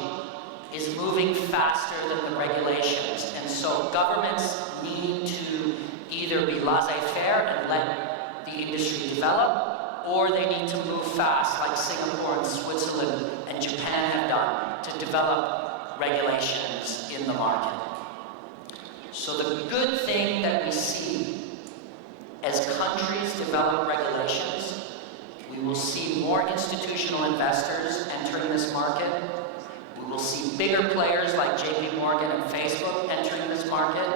is moving faster than the regulations, and so governments need to either be laissez-faire and let the industry develop, or they need to move fast, like Singapore and Switzerland and Japan have done, to develop regulations in the market. So the good thing that we see as countries develop regulations, we will see more institutional investors entering this market. We will see bigger players like JP Morgan and Facebook entering this market.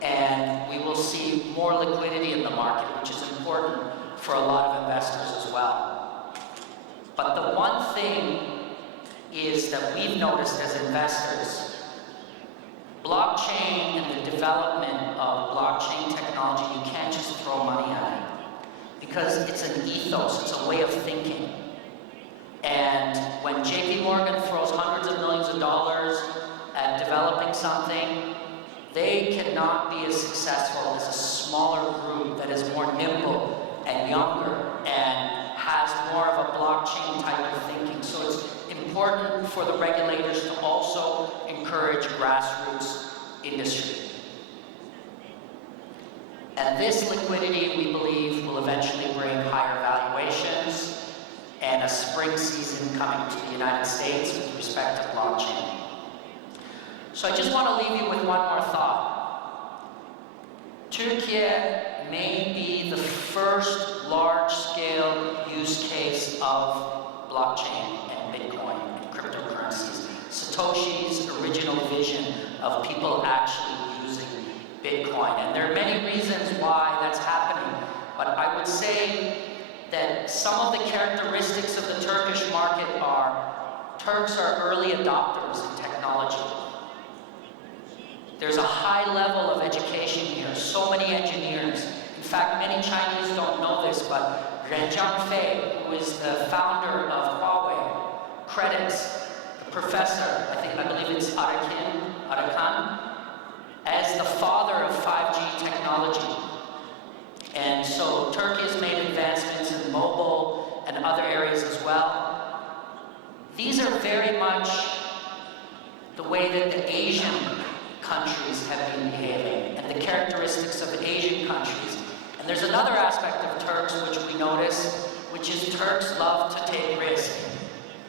And we will see more liquidity in the market, which is important for a lot of investors as well. But the one thing is that we've noticed as investors, blockchain and the development of blockchain technology, you can't just throw money at it. Because it's an ethos, it's a way of thinking. And when JP Morgan throws hundreds of millions of dollars at developing something, they cannot be as successful as a smaller group that is more nimble and younger and has more of a blockchain type of thinking. So it's important for the regulators to also encourage grassroots industry. And this liquidity, we believe, will eventually bring higher valuations and a spring season coming to the United States with respect to blockchain. So I just want to leave you with one more thought. Turkey may be the first large-scale use case of blockchain and Bitcoin and cryptocurrencies. Satoshi's original vision of people actually using Bitcoin. And there are many reasons why that's happening. But I would say that some of the characteristics of the Turkish market are Turks are early adopters in technology. There's a high level of education here, so many engineers. In fact, many Chinese don't know this, but Ren Zhangfei, who is the founder of Huawei, credits the professor, I believe it's Arakan, as the father of 5G technology. And so Turkey has made advancements in mobile and other areas as well. These are very much the way that the Asian countries have been behaving and the characteristics of Asian countries. And there's another aspect of Turks which we notice, which is Turks love to take risk.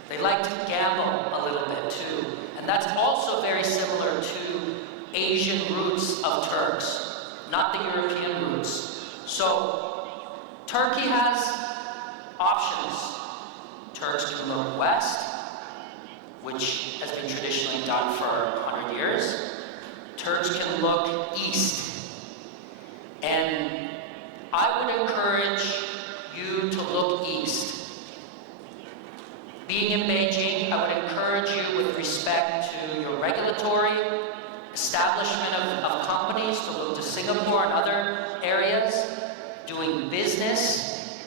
They like to gamble a little bit too. And that's also very similar to Asian roots of Turks, not the European roots. So Turkey has options. Turks can look west, which has been traditionally done for 100 years. Turks can look east. And I would encourage you to look east. Being in Beijing, I would encourage you with respect to your regulatory establishment of companies to look to Singapore and other areas, doing business,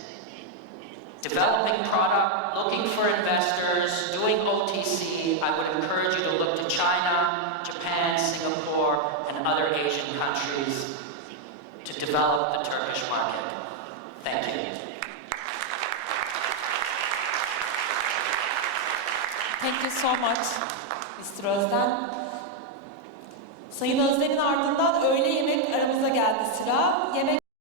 developing product, looking for investors, doing OTC. I would encourage you to look to China, Japan, Singapore, and other Asian countries to develop the Turkish market. Thank you. Thank you so much, Mr. Özden. Sayın Özden'in ardından öğle yemek aramıza geldi sıra. Yemek